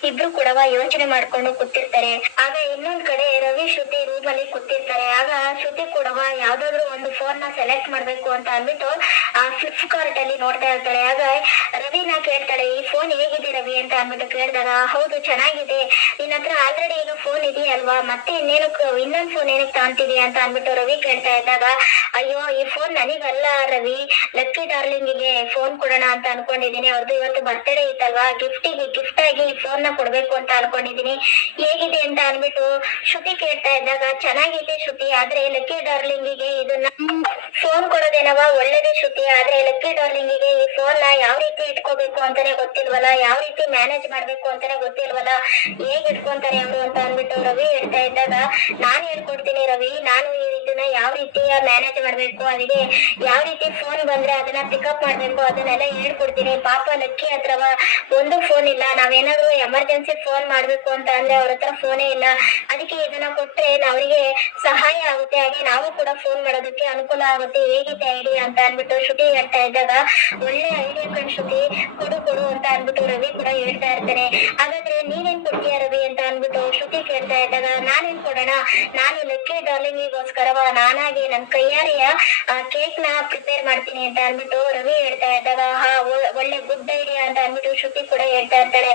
ಇಬ್ರು ಕೂಡ ಯೋಚನೆ ಮಾಡ್ಕೊಂಡು ಕೂತಿರ್ತಾರೆ. ಆಗ ಇನ್ನೊಂದ್ ಕಡೆ ರವಿ ಶ್ರುತಿ ರೂಮ್ ಅಲ್ಲಿ ಕೂತಿರ್ತಾರೆ. ಆಗ ಶ್ರುತಿ ಕೂಡ ಯಾವ್ದಾದ್ರು ಒಂದು ಫೋನ್ ನ ಸೆಲೆಕ್ಟ್ ಮಾಡ್ಬೇಕು ಅಂತ ಅಂದ್ಬಿಟ್ಟು ಫ್ಲಿಪ್ಕಾರ್ಟ್ ಅಲ್ಲಿ ನೋಡ್ತಾ ಇರ್ತಾಳೆ. ಆಗ ರವಿನ ಕೇಳ್ತಾಳೆ, ಈ ಫೋನ್ ಹೇಗಿದೆ ರವಿ ಅಂತ ಅಂದ್ಬಿಟ್ಟು ಕೇಳಿದಾಗ, ಹೌದು ಚೆನ್ನಾಗಿದೆ, ನಿನ್ನ ಹತ್ರ ಆಲ್ರೆಡಿ ಈಗ ಫೋನ್ ಇದೆಯಲ್ವಾ, ಮತ್ತೆ ಇನ್ನೊಂದ್ ಫೋನ್ ಏನಕ್ಕೆ ತಾಂತಿದೀಯ ಅಂತ ಅಂದ್ಬಿಟ್ಟು ರವಿ ಕೇಳ್ತಾ ಇದ್ದಾಗ, ಅಯ್ಯೋ ಈ ಫೋನ್ ನನಗಲ್ಲ ರವಿ, ಲಕ್ಕಿ ಡಾರ್ಲಿಂಗಿಗೆ ಫೋನ್ ಕೊಡೋಣ ಅಂತ ಅನ್ಕೊಂಡಿದೀನಿ. ಅವ್ರದ್ದು ಇವತ್ತು ಬರ್ತ್ಡೇ ಇತ್ತಲ್ವಾ, ಗಿಫ್ಟ್ ಆಗಿ ಈ ಫೋನ್ ನ ಕೊಡ್ಬೇಕು ಅಂತ ಅನ್ಕೊಂಡಿದೀನಿ. ಹೇಗಿದೆ ಅಂತ ಅನ್ಬಿಟ್ಟು ಶ್ರುತಿ ಕೇಳ್ತಾ ಇದ್ದಾಗ, ಚೆನ್ನಾಗಿದೆ ಶ್ರುತಿ, ಆದ್ರೆ ಲಕ್ಕಿ ಡಾರ್ಲಿಂಗಿಗೆ ಇದನ್ನ ಫೋನ್ ಕೊಡೋದೇನವ ಒಳ್ಳೇದೇ ಶ್ರುತಿ, ಆದ್ರೆ ಲಕ್ಕಿ ಡಾರ್ಲಿಂಗಿಗೆ ಈ ಫೋನ್ ನ ಯಾವ ರೀತಿ ಇಟ್ಕೋಬೇಕು ಅಂತಾನೆ ಗೊತ್ತಿಲ್ವಲ್ಲ, ಯಾವ ರೀತಿ ಮ್ಯಾನೇಜ್ ಮಾಡ್ಬೇಕು ಅಂತಾನೆ ಗೊತ್ತಿಲ್ವಲ್ಲ, ಹೇಗ್ ಇಟ್ಕೊಂತಾರೆ ಅವರು ಅಂತ ಅನ್ಬಿಟ್ಟು ರವಿ ಹೇಳ್ತಾ ಇದ್ದಾಗ, ನಾನ್ ಹೇಳ್ಕೊಡ್ತೀನಿ ರವಿ, ನಾನು ಇದನ್ನ ಯಾವ ರೀತಿ ಮ್ಯಾನೇಜ್ ಮಾಡ್ಬೇಕು, ಅದಕ್ಕೆ ಯಾವ ರೀತಿ ಫೋನ್ ಬಂದ್ರೆ ಅದನ್ನ ಪಿಕಪ್ ಮಾಡ್ಬೇಕು ಅದನ್ನೆಲ್ಲ ಹೇಳ್ಕೊಡ್ತೀನಿ. ಪಾಪ ಲಕ್ಕಿ ಹತ್ರವ ಒಂದು ಫೋನ್ ಇಲ್ಲ, ನಾವೇನಾದ್ರು ಎಮರ್ಜೆನ್ಸಿ ಫೋನ್ ಮಾಡ್ಬೇಕು ಅಂತ ಅಂದ್ರೆ ಅವ್ರ ಹತ್ರ ಫೋನೇ ಇಲ್ಲ. ಅದಕ್ಕೆ ಇದನ್ನ ಕೊಟ್ರೆ ಅವರಿಗೆ ಸಹಾಯ ಆಗುತ್ತೆ, ಹಾಗೆ ನಾವು ಕೂಡ ಫೋನ್ ಮಾಡೋದಕ್ಕೆ ಅನುಕೂಲ ಆಗುತ್ತೆ. ಹೇಗಿದೆ ಐಡಿಯಾ ಅಂತ ಅನ್ಬಿಟ್ಟು ಶ್ರುತಿ ಹೇಳ್ತಾ ಇದ್ದಾಗ, ಒಳ್ಳೆ ಐಡಿಯಾ ಕಣ್ ಶ್ರುತಿ, ಕೊಡು ಅಂತ ಅನ್ಬಿಟ್ಟು ರವಿ ಕೂಡ ಹೇಳ್ತಾ ಇರ್ತಾನೆ. ಹಾಗಾದ್ರೆ ನೀನೇನ್ ಕೊಡ್ತೀಯ ರವಿ ಅಂತ ಅನ್ಬಿಟ್ಟು ಶ್ರುತಿ ಕೇಳ್ತಾ ಇದ್ದಾಗ, ನಾನೇನ್ ಕೊಡೋಣ, ನಾನು ಲಕ್ಕಿ ಡಾರ್ಲಿಂಗಿಗೋಸ್ಕರವ ನಾನಾಗಿ ನನ್ ಕೈಯಾರೆಯ ಕೇಕ್ ನ ಪ್ರಿಪೇರ್ ಮಾಡ್ತೀನಿ ಅಂತ ಅನ್ಬಿಟ್ಟು ರವಿ ಹೇಳ್ತಾ ಇದ್ದಾಗ, ಒಳ್ಳೆ ಗುಡ್ ಐಡಿಯಾ ಅಂತ ಅನ್ಬಿಟ್ಟು ಶ್ರುತಿ ಕೂಡ ಹೇಳ್ತಾ ಇರ್ತಾಳೆ.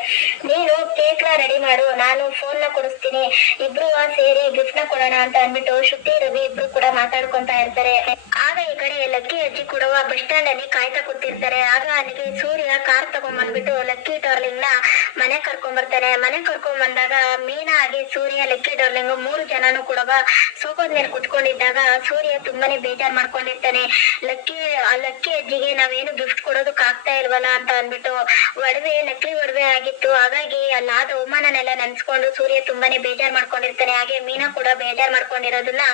ನೀನು ಕೇಕ್ ನ ರೆಡಿ ಮಾಡು, ನಾನು ಫೋನ್ ನ ಕೊಡಿಸ್ತೀನಿ, ಇಬ್ರು ಸೇರಿ ಗಿಫ್ಟ್ ನ ಕೊಡೋಣ ಅಂತ ಅನ್ಬಿಟ್ಟು ಶ್ರುತಿ ರವಿ ಇಬ್ರು ಕೂಡ ಮಾತಾಡ್ಕೊಂತಾ ಇರ್ತಾರೆ. ಆಗ ಈ ಕಡೆ ಲಕ್ಕಿ ಅಜ್ಜಿ ಕೂಡ ಬಸ್ ಸ್ಟ್ಯಾಂಡ್ ಅಲ್ಲಿ ಕಾಯ್ತಾ ಕೂತಿರ್ತಾರೆ. ಆಗ ಅಲ್ಲಿಗೆ ಸೂರ್ಯ ಕಾರ್ ತಗೊಂಡ್ಬಂದ್ಬಿಟ್ಟು ಲಕ್ಕಿ ಡಾರ್ಲಿಂಗ್ ನ ಮನೆ ಕರ್ಕೊಂಡ್ ಬರ್ತಾನೆ. ಮನೆ ಕರ್ಕೊಂಡ್ ಬಂದಾಗ ಮೀನಾ ಆಗಿ ಸೂರ್ಯ ಲಕ್ಕಿ ಡಾರ್ಲಿಂಗ್ 3 ಜನನು ಕೂಡ ಸೋಫಾದ ಮೇಲೆ ಕುತ್ಕೊಂಡಿದ್ದಾಗ ಸೂರ್ಯ ತುಂಬಾನೇ ಬೇಜಾರ್ ಮಾಡ್ಕೊಂಡಿರ್ತಾನೆ. ಲಕ್ಕಿ ಅಜ್ಜಿಗೆ ನಾವೇನು ಗಿಫ್ಟ್ ಕೊಡೋದಕ್ ಆಗ್ತಾ ಇಲ್ವಲ್ಲ ಅಂತ ಅನ್ಬಿಟ್ಟು, ನಕಲಿ ಒಡವೆ ಆಗಿತ್ತು, ಹಾಗಾಗಿ ಅಲ್ಲಾದ ಅವಮಾನನೆಲ್ಲ ನೆನ್ಸ್ಕೊಂಡು ಸೂರ್ಯ ತುಂಬಾನೇ ಬೇಜಾರ್ ಮಾಡ್ಕೊಂಡಿರ್ತಾನೆ. ಹಾಗೆ ಮೀನಾ ಕೂಡ ಬೇಜಾರ್ ಮಾಡ್ಕೊಂಡಿರೋದನ್ನ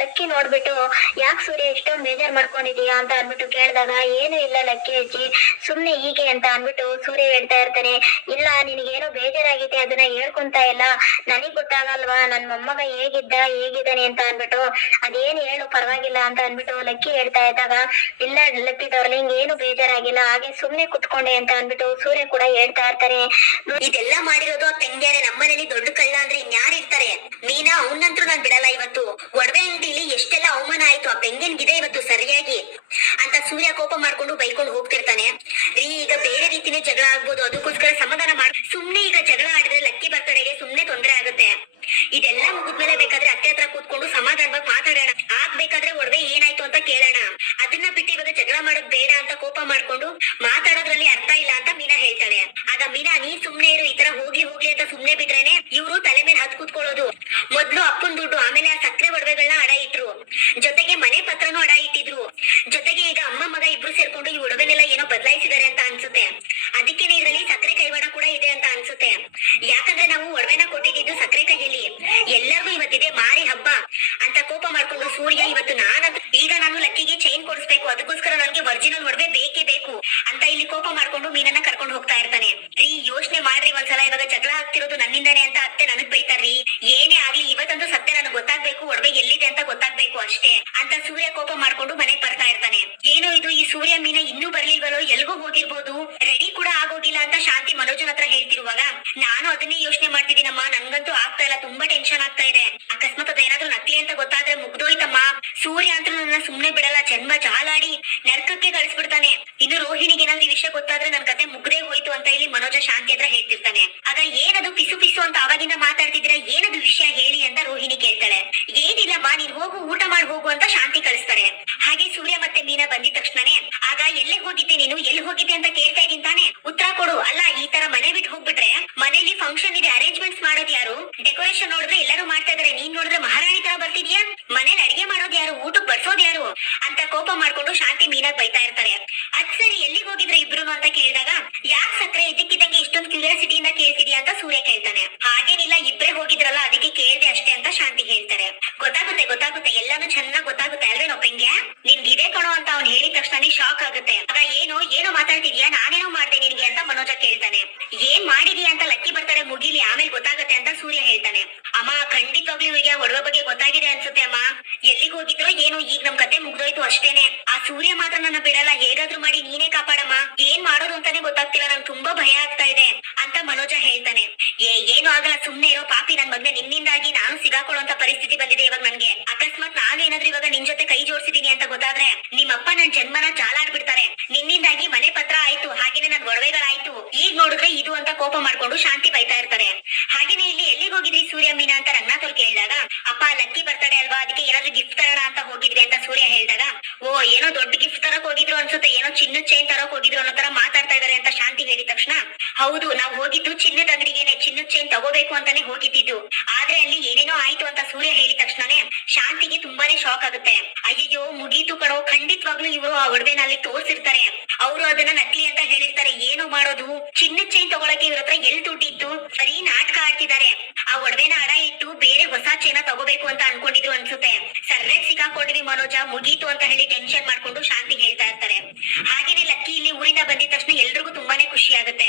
ಲಕ್ಕಿ ನೋಡ್ಬಿಟ್ಟು, ಯಾಕೆ ಸೂರ್ಯ ಇಷ್ಟೊಂದು ಬೇಜಾರ್ ಮಾಡ್ಕೊಂಡಿದೀಯಾ ಅಂತ ಅನ್ಬಿಟ್ಟು ಕೇಳಿದಾಗ, ಏನು ಇಲ್ಲ ಲಕ್ಕಿ ಅಜ್ಜಿ, ಸುಮ್ನೆ ಹೀಗೆ ಅಂತ ಅನ್ಬಿಟ್ಟು ಸೂರ್ಯ ಹೇಳ್ತಾ ಇರ್ತಾನೆ. ಇಲ್ಲ, ನಿನಗೇನೋ ಬೇಜಾರಾಗಿದೆ, ಅದನ್ನ ಹೇಳ್ಕೊಂತ ಇಲ್ಲ, ನನಗ್ ಗೊತ್ತಾಗಲ್ವಾ ನನ್ ಮೊಮ್ಮಗ ಹೇಗಿದ್ದಾನೆ ಅಂತ ಅನ್ಬಿಟ್ಟು, ಅದೇನು ಹೇಳು ಪರವಾಗಿಲ್ಲ ಅಂತ ಅನ್ಬಿಟ್ಟು ಲಕ್ಕಿ ಹೇಳ್ತಾ ಇದ್ದಾಗ, ಇಲ್ಲ ಲಕ್ಕಿ ಡಾರ್ಲಿಂಗ್ ಏನು ಬೇಜಾರಾಗಿಲ್ಲ, ಹಾಗೆ ಸುಮ್ನೆ ಕುತ್ಕೊಂಡೆ ಅಂತ ಅನ್ಬಿಟ್ಟು ಸೂರ್ಯ ಕೂಡ ಹೇಳ್ತಾ ಇರ್ತಾರೆ. ಇದೆಲ್ಲ ಮಾಡಿರೋದು ಆ ಪೆಂಗ್ಯಾರೆ, ನಮ್ಮನೇಲಿ ದೊಡ್ಡ ಕಳ್ಳ ಅಂದ್ರೆ ಇನ್ಯಾರು ಇರ್ತಾರೆ? ಮೀನಾ, ಅವನಂತೂ ನಾನ್ ಬಿಡಲ್ಲ. ಇವತ್ತು ಒಡವೆ ಅಂಗಡಿಲಿ ಎಷ್ಟೆಲ್ಲ ಅವಮಾನ ಆಯ್ತು, ಆ ಪೆಂಗ್ಯನ್ಗಿದೆ ಇವತ್ತು ಸರಿಯಾಗಿ ಅಂತ ಸೂರ್ಯ ಕೋಪ ಮಾಡ್ಕೊಂಡು ಬೈಕೊಂಡು ಹೋಗ್ತಿರ್ತಾನೆ. ಈಗ ಬೇರೆ ರೀತಿನೇ ಜಗಳ ಆಗ್ಬೋದು, ಅದಕ್ಕೋಸ್ಕರ ಸಮಾಧಾನ ಮಾಡ, ಸುಮ್ನೆ ಈಗ ಜಗಳ ಆಡಿದ್ರೆ ಲಕ್ಕಿ ಬರ್ತಡೆಗೆ ಸುಮ್ನೆ ತೊಂದ್ರೆ ಆಗುತ್ತೆ. ಇದೆಲ್ಲ ಮುಗಿದ್ಮೇಲೆ ಬೇಕಾದ್ರೆ ಅತ್ತೆ ಹತ್ರ ಕೂತ್ಕೊಂಡು ಸಮಾಧಾನವಾಗಿ ಮಾತಾಡೋಣ, ಆಗ್ಬೇಕಾದ್ರೆ ಒಡವೆ ಏನಾಯ್ತು ಅಂತ ಕೇಳೋಣ, ಅದನ್ನ ಬಿಟ್ಟು ಇವಾಗ ಜಗಳ ಮಾಡೋದ್ ಬೇಡ ಅಂತ ಕೋಪ ಮಾಡ್ಕೊಂಡು ಮಾತಾಡೋದ್ರಲ್ಲಿ ಅರ್ಥ ಇಲ್ಲ ಅಂತ ಮೀನಾ ಹೇಳ್ತಾಳೆ. ಆಗ ಮೀನಾ, ನೀ ಸುಮ್ನೆ ಇರು, ಈ ತರ ಹೋಗ್ಲಿ ಅಂತ ಸುಮ್ನೆ ಬಿಟ್ರೇನೆ ಇವ್ರು ತಲೆ ಮೇಲೆ ಹತ್ ಕೂತ್ಕೊಳ್ಳೋದು. ಮೊದ್ಲು ಅಪ್ಪನ್ ದುಡ್ಡು, ಆಮೇಲೆ ಆ ಸಕ್ಕರೆ ಒಡವೆಗಳನ್ನ ಅಡ ಇಟ್ರು, ಜೊತೆಗೆ ಮನೆ ಪತ್ರನೂ ಅಡ ಇಟ್ಟಿದ್ರು, ಜೊತೆಗೆ ಈಗ ಅಮ್ಮ ಮಗ ಇಬ್ರು ಸೇರ್ಕೊಂಡು ಈ ಒಡವೆನೆಲ್ಲ ಏನೋ ಬದಲಾಯಿಸಿದಾರೆ ಅಂತ ಅನ್ಸುತ್ತೆ. ಅದಕ್ಕೇನೆ ಇದ್ರಲ್ಲಿ ಸಕ್ಕರೆ ಕೈವಾಡ ಕೂಡ ಇದೆ ಅಂತ ಅನ್ಸುತ್ತೆ. ಯಾಕಂದ್ರೆ ನಾವು ಒಡವೆನ ಕೊಟ್ಟಿದ್ದು ಸಕ್ಕರೆ ಕೈಯಲ್ಲಿ, ಎಲ್ಲರಿಗೂ ಇವತ್ತಿದೆ ಮಾರಿ ಹಬ್ಬ ಅಂತ ಕೋಪ ಮಾಡ್ಕೊಂಡು ಸೂರ್ಯ, ಇವತ್ತು ನಾನು ಲಕ್ಕಿಗೆ ಚೈನ್ ಕೊಡಿಸ್ಬೇಕು, ಅದಕ್ಕೋಸ್ಕರ ನನಗೆ ಒರಿಜಿನಲ್ ಒಡವೆ ಬೇಕೇ ಬೇಕು ಅಂತ ಇಲ್ಲಿ ಕೋಪ ಮಾಡ್ಕೊಂಡು ಮೀನನ್ನ ಕರ್ಕೊಂಡು ಹೋಗ್ತಾ ಇರ್ತಾನೆ. ಯೋಚನೆ ಮಾಡ್ರಿ ಒಂದ್ಸಲ, ಇವಾಗ ಜಗಳ ಆಗ್ತಿರೋದು ನನ್ನಿಂದಾನೆ ಅಂತ ಅತ್ತೆ ನನಗ್ ಬೈತಾರ್ರಿ. ಏನೇ ಆಗ್ಲಿ ಇವತ್ತಂತೂ ಸತ್ಯ ನನಗ್ ಗೊತ್ತಾಗ್ಬೇಕು, ಒಡವೆ ಎಲ್ಲಿದೆ ಅಂತ ಗೊತ್ತಾಗ್ಬೇಕು ಅಷ್ಟೇ ಅಂತ ಸೂರ್ಯ ಕೋಪ ಮಾಡ್ಕೊಂಡು ಮನೆಗ್ ಬರ್ತಾ ಇರ್ತಾನೆ. ಏನೋ ಇದು, ಈ ಸೂರ್ಯ ಮೀನಾ ಇನ್ನೂ ಬರ್ಲಿಲ್ವಲ್ಲೋ, ಎಲ್ಗೋ ಹೋಗಿರ್ಬೋದು, ರೆಡಿ ಕೂಡ ಆಗೋಗಿಲ್ಲ ಅಂತ ಶಾಂತಿ ಮನೋಜನ್ ಹತ್ರ ಹೇಳ್ತಿರುವಾಗ ನಾನು ಅದನ್ನೇ ಯೋಚನೆ ಮಾಡ್ತಿದ್ದೀನಮ್ಮ, ನನ್ಗಂತೂ ಆಗ್ತಾ ಇಲ್ಲ, ತುಂಬಾ ಟೆನ್ಷನ್ ಆಗ್ತಾ ಇದೆ. ಅಕಸ್ಮಾತ್ ಅದೇನಾದ್ರೂ ನಕಲಿ ಅಂತ ಗೊತ್ತಾದ್ರೆ ಮುಗ್ದೋಯ್ತಮ್ಮ, ಸೂರ್ಯ ಅಂತ ನನ್ನ ಸುಮ್ನೆ ಬಿಡಲ್ಲ, ಜನ್ಮ ಜಾಲಾಡಿ ನರ್ಕಕ್ಕೆ ಕಳಿಸ್ಬಿಡ್ತಾನೆ. ಇನ್ನು ರೋಹಿಣಿಗೆ ಏನಾದ್ರೂ ಈ ವಿಷಯ ಗೊತ್ತಾದ್ರೆ ನನ್ ಕತೆ ಮುಗ್ದೇ ಹೋಯ್ತು ಅಂತ ಇಲ್ಲಿ ಮನೋಜ ಶಾಂತಿ ಹತ್ರ ಹೇಳ್ತಿರ್ತಾನೆ. ಆಗ ಏನದು ಪಿಸು ಅಂತ ಅವಾಗಿಂದ ಮಾತಾಡ್ತಿದ್ದೀರಾ, ಏನದು ವಿಷಯ ಹೇಳಿ ಅಂತ ರೋಹಿಣಿ ಕೇಳ್ತಾಳೆ. ಏನಿಲ್ಲಮ್ಮ, ನೀನ್ ಹೋಗು, ಊಟ ಮಾಡಿ ಹೋಗು ಅಂತ ಶಾಂತಿ ಕಳಿಸ್ತಾರೆ. ಹಾಗೆ ಸೂರ್ಯ ಮತ್ತೆ ಮೀನಾ ಬಂದಿದ ತಕ್ಷಣನೇ, ಆಗ ಎಲ್ಲಿ ಹೋಗಿದ್ದೆ ನೀನು, ಎಲ್ಲಿ ಹೋಗಿದ್ದೆ ಅಂತ ಕೇಳ್ತಾ ಇದೀನಿ ತಾನೆ, ಉತ್ತರ ಕೊಡು. ಅಲ್ಲ, ಈ ತರ ಮನೆ ಬಿಟ್ಟು ಹೋಗ್ಬಿಟ್ರೆ ಮನೇಲಿ ಫಂಕ್ಷನ್ ಇದೆ, ಅರೇಂಜ್ಮೆಂಟ್ಸ್ ಮಾಡೋದು ಯಾರು, ಡೆಕೋರೇಷನ್ ನೋಡಿದ್ರೆ ಎಲ್ಲರೂ ಮಾಡ್ತಾ ಇದಾರೆ, ನೀನ್ ನೋಡಿದ್ರೆ ಮಹಾರಾಣಿ ತರ ಬರ್ತಿದ್ಯಾ, ಮನೇಲಿ ಅಡಿಗೆ ಮಾಡೋದು ಯಾರು, ಊಟಕ್ಕೆ ಬಡ್ಸೋದು ಯಾರು ಅಂತ ಕೋಪ ಮಾಡ್ಕೊಂಡು ಶಾಂತಿ ಮೀನಾಗ್ ಬೈತಾ ಇರ್ತಾರೆ. ಅದ್ ಸರಿ, ಎಲ್ಲಿಗೆ ಹೋಗಿದ್ರೆ ಇಬ್ರು ಅಂತ ಕೇಳಿದಾಗ, ಯಾಕೆ ಸಕ್ರೆ ಇದಕ್ಕಿದ್ದಂಗೆ ಇಷ್ಟೊಂದು ಕ್ಯೂರಿಯಾಸಿಟಿಯಿಂದ ಕೇಳ್ತಿದ್ಯಾ ಅಂತ ಸೂರ್ಯ ಕೇಳ್ತಾನೆ. ಹಾಗೇನಿಲ್ಲ, ಇಬ್ರೇ ಹೋಗಿದ್ರಲ್ಲ ಅದಕ್ಕೆ ಕೇಳ್ದೆ ಅಷ್ಟೇ ಅಂತ ಶಾಂತಿ ಹೇಳ್ತಾರೆ. ಗೊತ್ತಾಗುತ್ತೆ ಎಲ್ಲಾನು ಚೆನ್ನಾಗ್ ಗೊತ್ತಾಗುತ್ತೆ ಅಲ್ವೇನೋ ಪೆಂಗ್ಯ, ನಿನ್ಗೆ ಇದೆ ಕಣೋ ಅಂತ ಅವ್ನು ಹೇಳಿದ ತಕ್ಷಣ ಶಾಕ್ ಆಗುತ್ತೆ. ಆಗ ಏನೋ ಮಾತಾಡ್ತಿದ್ಯಾ, ನಾನೇನೋ ಮಾಡ್ದೆ ನಿನ್ಗೆ ಅಂತ ಮನೋಜ ಕೇಳ್ತಾನೆ. ಏನ್ ಮಾಡಿದೀಯ ಅಂತ ಲಕ್ಕಿ ಬರ್ತಾರೆ ಮುಗಿಲಿ, ಆಮೇಲೆ ಗೊತ್ತಾಗುತ್ತೆ ಅಂತ ಸೂರ್ಯ ಹೇಳ್ತಾನೆ. ಅಮ್ಮ, ಖಂಡಿತವಾಗ್ಲೂ ಇವರಿಗೆ ಒಡವೆ ಬಗ್ಗೆ ಗೊತ್ತಾಗಿದೆ ಅನ್ಸುತ್ತೆ ಅಮ್ಮ, ಎಲ್ಲಿಗೆ ಹೋಗಿದ್ರೋ ಏನು, ಈಗ ನಮ್ ಕತೆ ಮುಗ್ದೋಯ್ತು ಅಷ್ಟೇನೆ. ಆ ಸೂರ್ಯ ಮಾತ್ರ ನನ್ನ ಬಿಡಲ್ಲ, ಹೇಗಾದ್ರೂ ಮಾಡಿ ನೀನೇ ಕಾಪಾಡಮ್ಮ, ಏನ್ ಮಾಡೋದು ಅಂತಾನೆ ಗೊತ್ತಾಗ್ತಿಲ್ಲ, ನಂಗೆ ತುಂಬಾ ಭಯ ಆಗ್ತಾ ಇದೆ ಅಂತ ಮನೋಜ ಹೇಳ್ತಾನೆ. ಏನು ಆಗಲ್ಲ, ಸುಮ್ನೆ ಇರೋ ಪಾಪಿ, ನನ್ ಮಗ್ನೆ ನಿನ್ನಿಂದಾಗಿ ನಾನು ಸಿಗಾಕೊಳ್ಳುವಂತ ಪರಿಸ್ಥಿತಿ ಬಂದಿದೆ ಇವಾಗ ನನ್ಗೆ. ಅಕಸ್ಮಾತ್ ನಾನೇನಾದ್ರೂ ಇವಾಗ ನಿನ್ ಜೊತೆ ಕೈ ಜೋಡಿಸಿದೀನಿ ಅಂತ ಗೊತ್ತಾದ್ರೆ ನಿಮ್ಮಪ್ಪ ನನ್ ಜನ್ಮನ ಜಾಲಾಡ್ಬಿಡ್ತಾರೆ. ನಿನ್ನಿಂದಾಗಿ ಮನೆ ಪತ್ರ ಆಯ್ತು, ಹಾಗೇನೆ ನನ್ ಒಡವೆಗಳಾಯ್ತು, ಈಗ ನೋಡಿದ್ರೆ ಇದು ಅಂತ ಕೋಪ ಮಾಡ್ಕೊಂಡು ಶಾಂತಿ ಬೈತಾ ಇರ್ತಾರೆ. ಹಾಗೇನೆ ಇಲ್ಲಿ ಎಲ್ಲಿಗೆ ಹೋಗಿದ್ರಿ ಸೂರ್ಯ ಮೀನಾ ಅಂತ ರಂಗನಾಥ್ ಅವ್ರು ಕೇಳಿದಾಗ, ಅಪ್ಪ ಲಕ್ಕಿ ಬರ್ತಡೆ ಅಲ್ವಾ, ಅದಕ್ಕೆ ಏನಾದ್ರು ಗಿಫ್ಟ್ ತರೋಣ ಅಂತ ಹೋಗಿದ್ವಿ ಅಂತ ಸೂರ್ಯ ಹೇಳಿದಾಗ, ಓ ಏನೋ ದೊಡ್ಡ ಗಿಫ್ಟ್ ತರಕ್ ಹೋಗಿದ್ರು ಅನ್ಸುತ್ತೆ, ಏನೋ ಚಿನ್ನದ ಚೈನ್ ತರಕ್ ಹೋಗಿದ್ರು ಅನ್ನೋ ತರ ಮಾತಾಡ್ತಾ ಇದಾರೆ ಅಂತ ಶಾಂತಿ ಹೇಳಿದ ತಕ್ಷಣ, ಹೌದು ನಾವು ಹೋಗಿದ್ದು ಚಿನ್ನದ ಅಂಗಡಿಗೆನೆ, ಚಿನ್ನದ ಚೈನ್ ತಗೋಬೇಕು ಅಂತಾನೆ ಹೋಗಿದ್ದು, ಆದ್ರೆ ಅಲ್ಲಿ ಏನೇನೋ ಆಯ್ತು ಅಂತ ಸೂರ್ಯ ಹೇಳಿದ ತಕ್ಷಣನೇ ಶಾಂತಿಗೆ ತುಂಬಾನೇ ಶಾಕ್ ಆಗುತ್ತೆ. ಅಯ್ಯಯ್ಯೋ ಮುಗೀತು ಕಣೋ, ಖಂಡಿತವಾಗ್ಲೂ ಇವರು ಆ ಒಡವೆನ ಅಲ್ಲಿ ತೋರ್ಸಿರ್ತಾರೆ, ಅವರು ಅದನ್ನ ನಕಲಿ ಅಂತ ಹೇಳಿರ್ತಾರೆ, ಏನು ಮಾಡೋದು, ಚಿನ್ನದ ಚೈನ್ ತಗೊಳಕ್ಕೆ ಇವ್ರ ಹತ್ರ ಎಲ್ ದುಡ್ಡಿತ್ತು, ಬರೀ ನಾಟಕ ಆಡ್ತಿದ್ದಾರೆ, ಆ ಒಡವೆನ ಅಡ ಇಟ್ಟು ಬೇರೆ ಹೊಸ ಚೈನ ತಗೋಬೇಕು ಅಂತ ಅನ್ಕೊಂಡಿದ್ರು ಅನ್ಸುತ್ತೆ, ಸರ್ಯಾಗಿ ಸಿಕ್ಕಾಕೊಂಡ್ವಿ ಮನೋಜ, ಮುಗೀತು ಅಂತ ಹೇಳಿ ಟೆನ್ಷನ್ ಮಾಡ್ಕೊಂಡು ಶಾಂತಿ ಹೇಳ್ತಾ ಇರ್ತಾರೆ. ಹಾಗೇನೆ ಲಕ್ಕಿ ಇಲ್ಲಿ ಊರಿಂದ ಬಂದಿದ ತಕ್ಷಣ ಎಲ್ರಿಗೂ ತುಂಬಾನೇ ಖುಷಿ ಆಗುತ್ತೆ.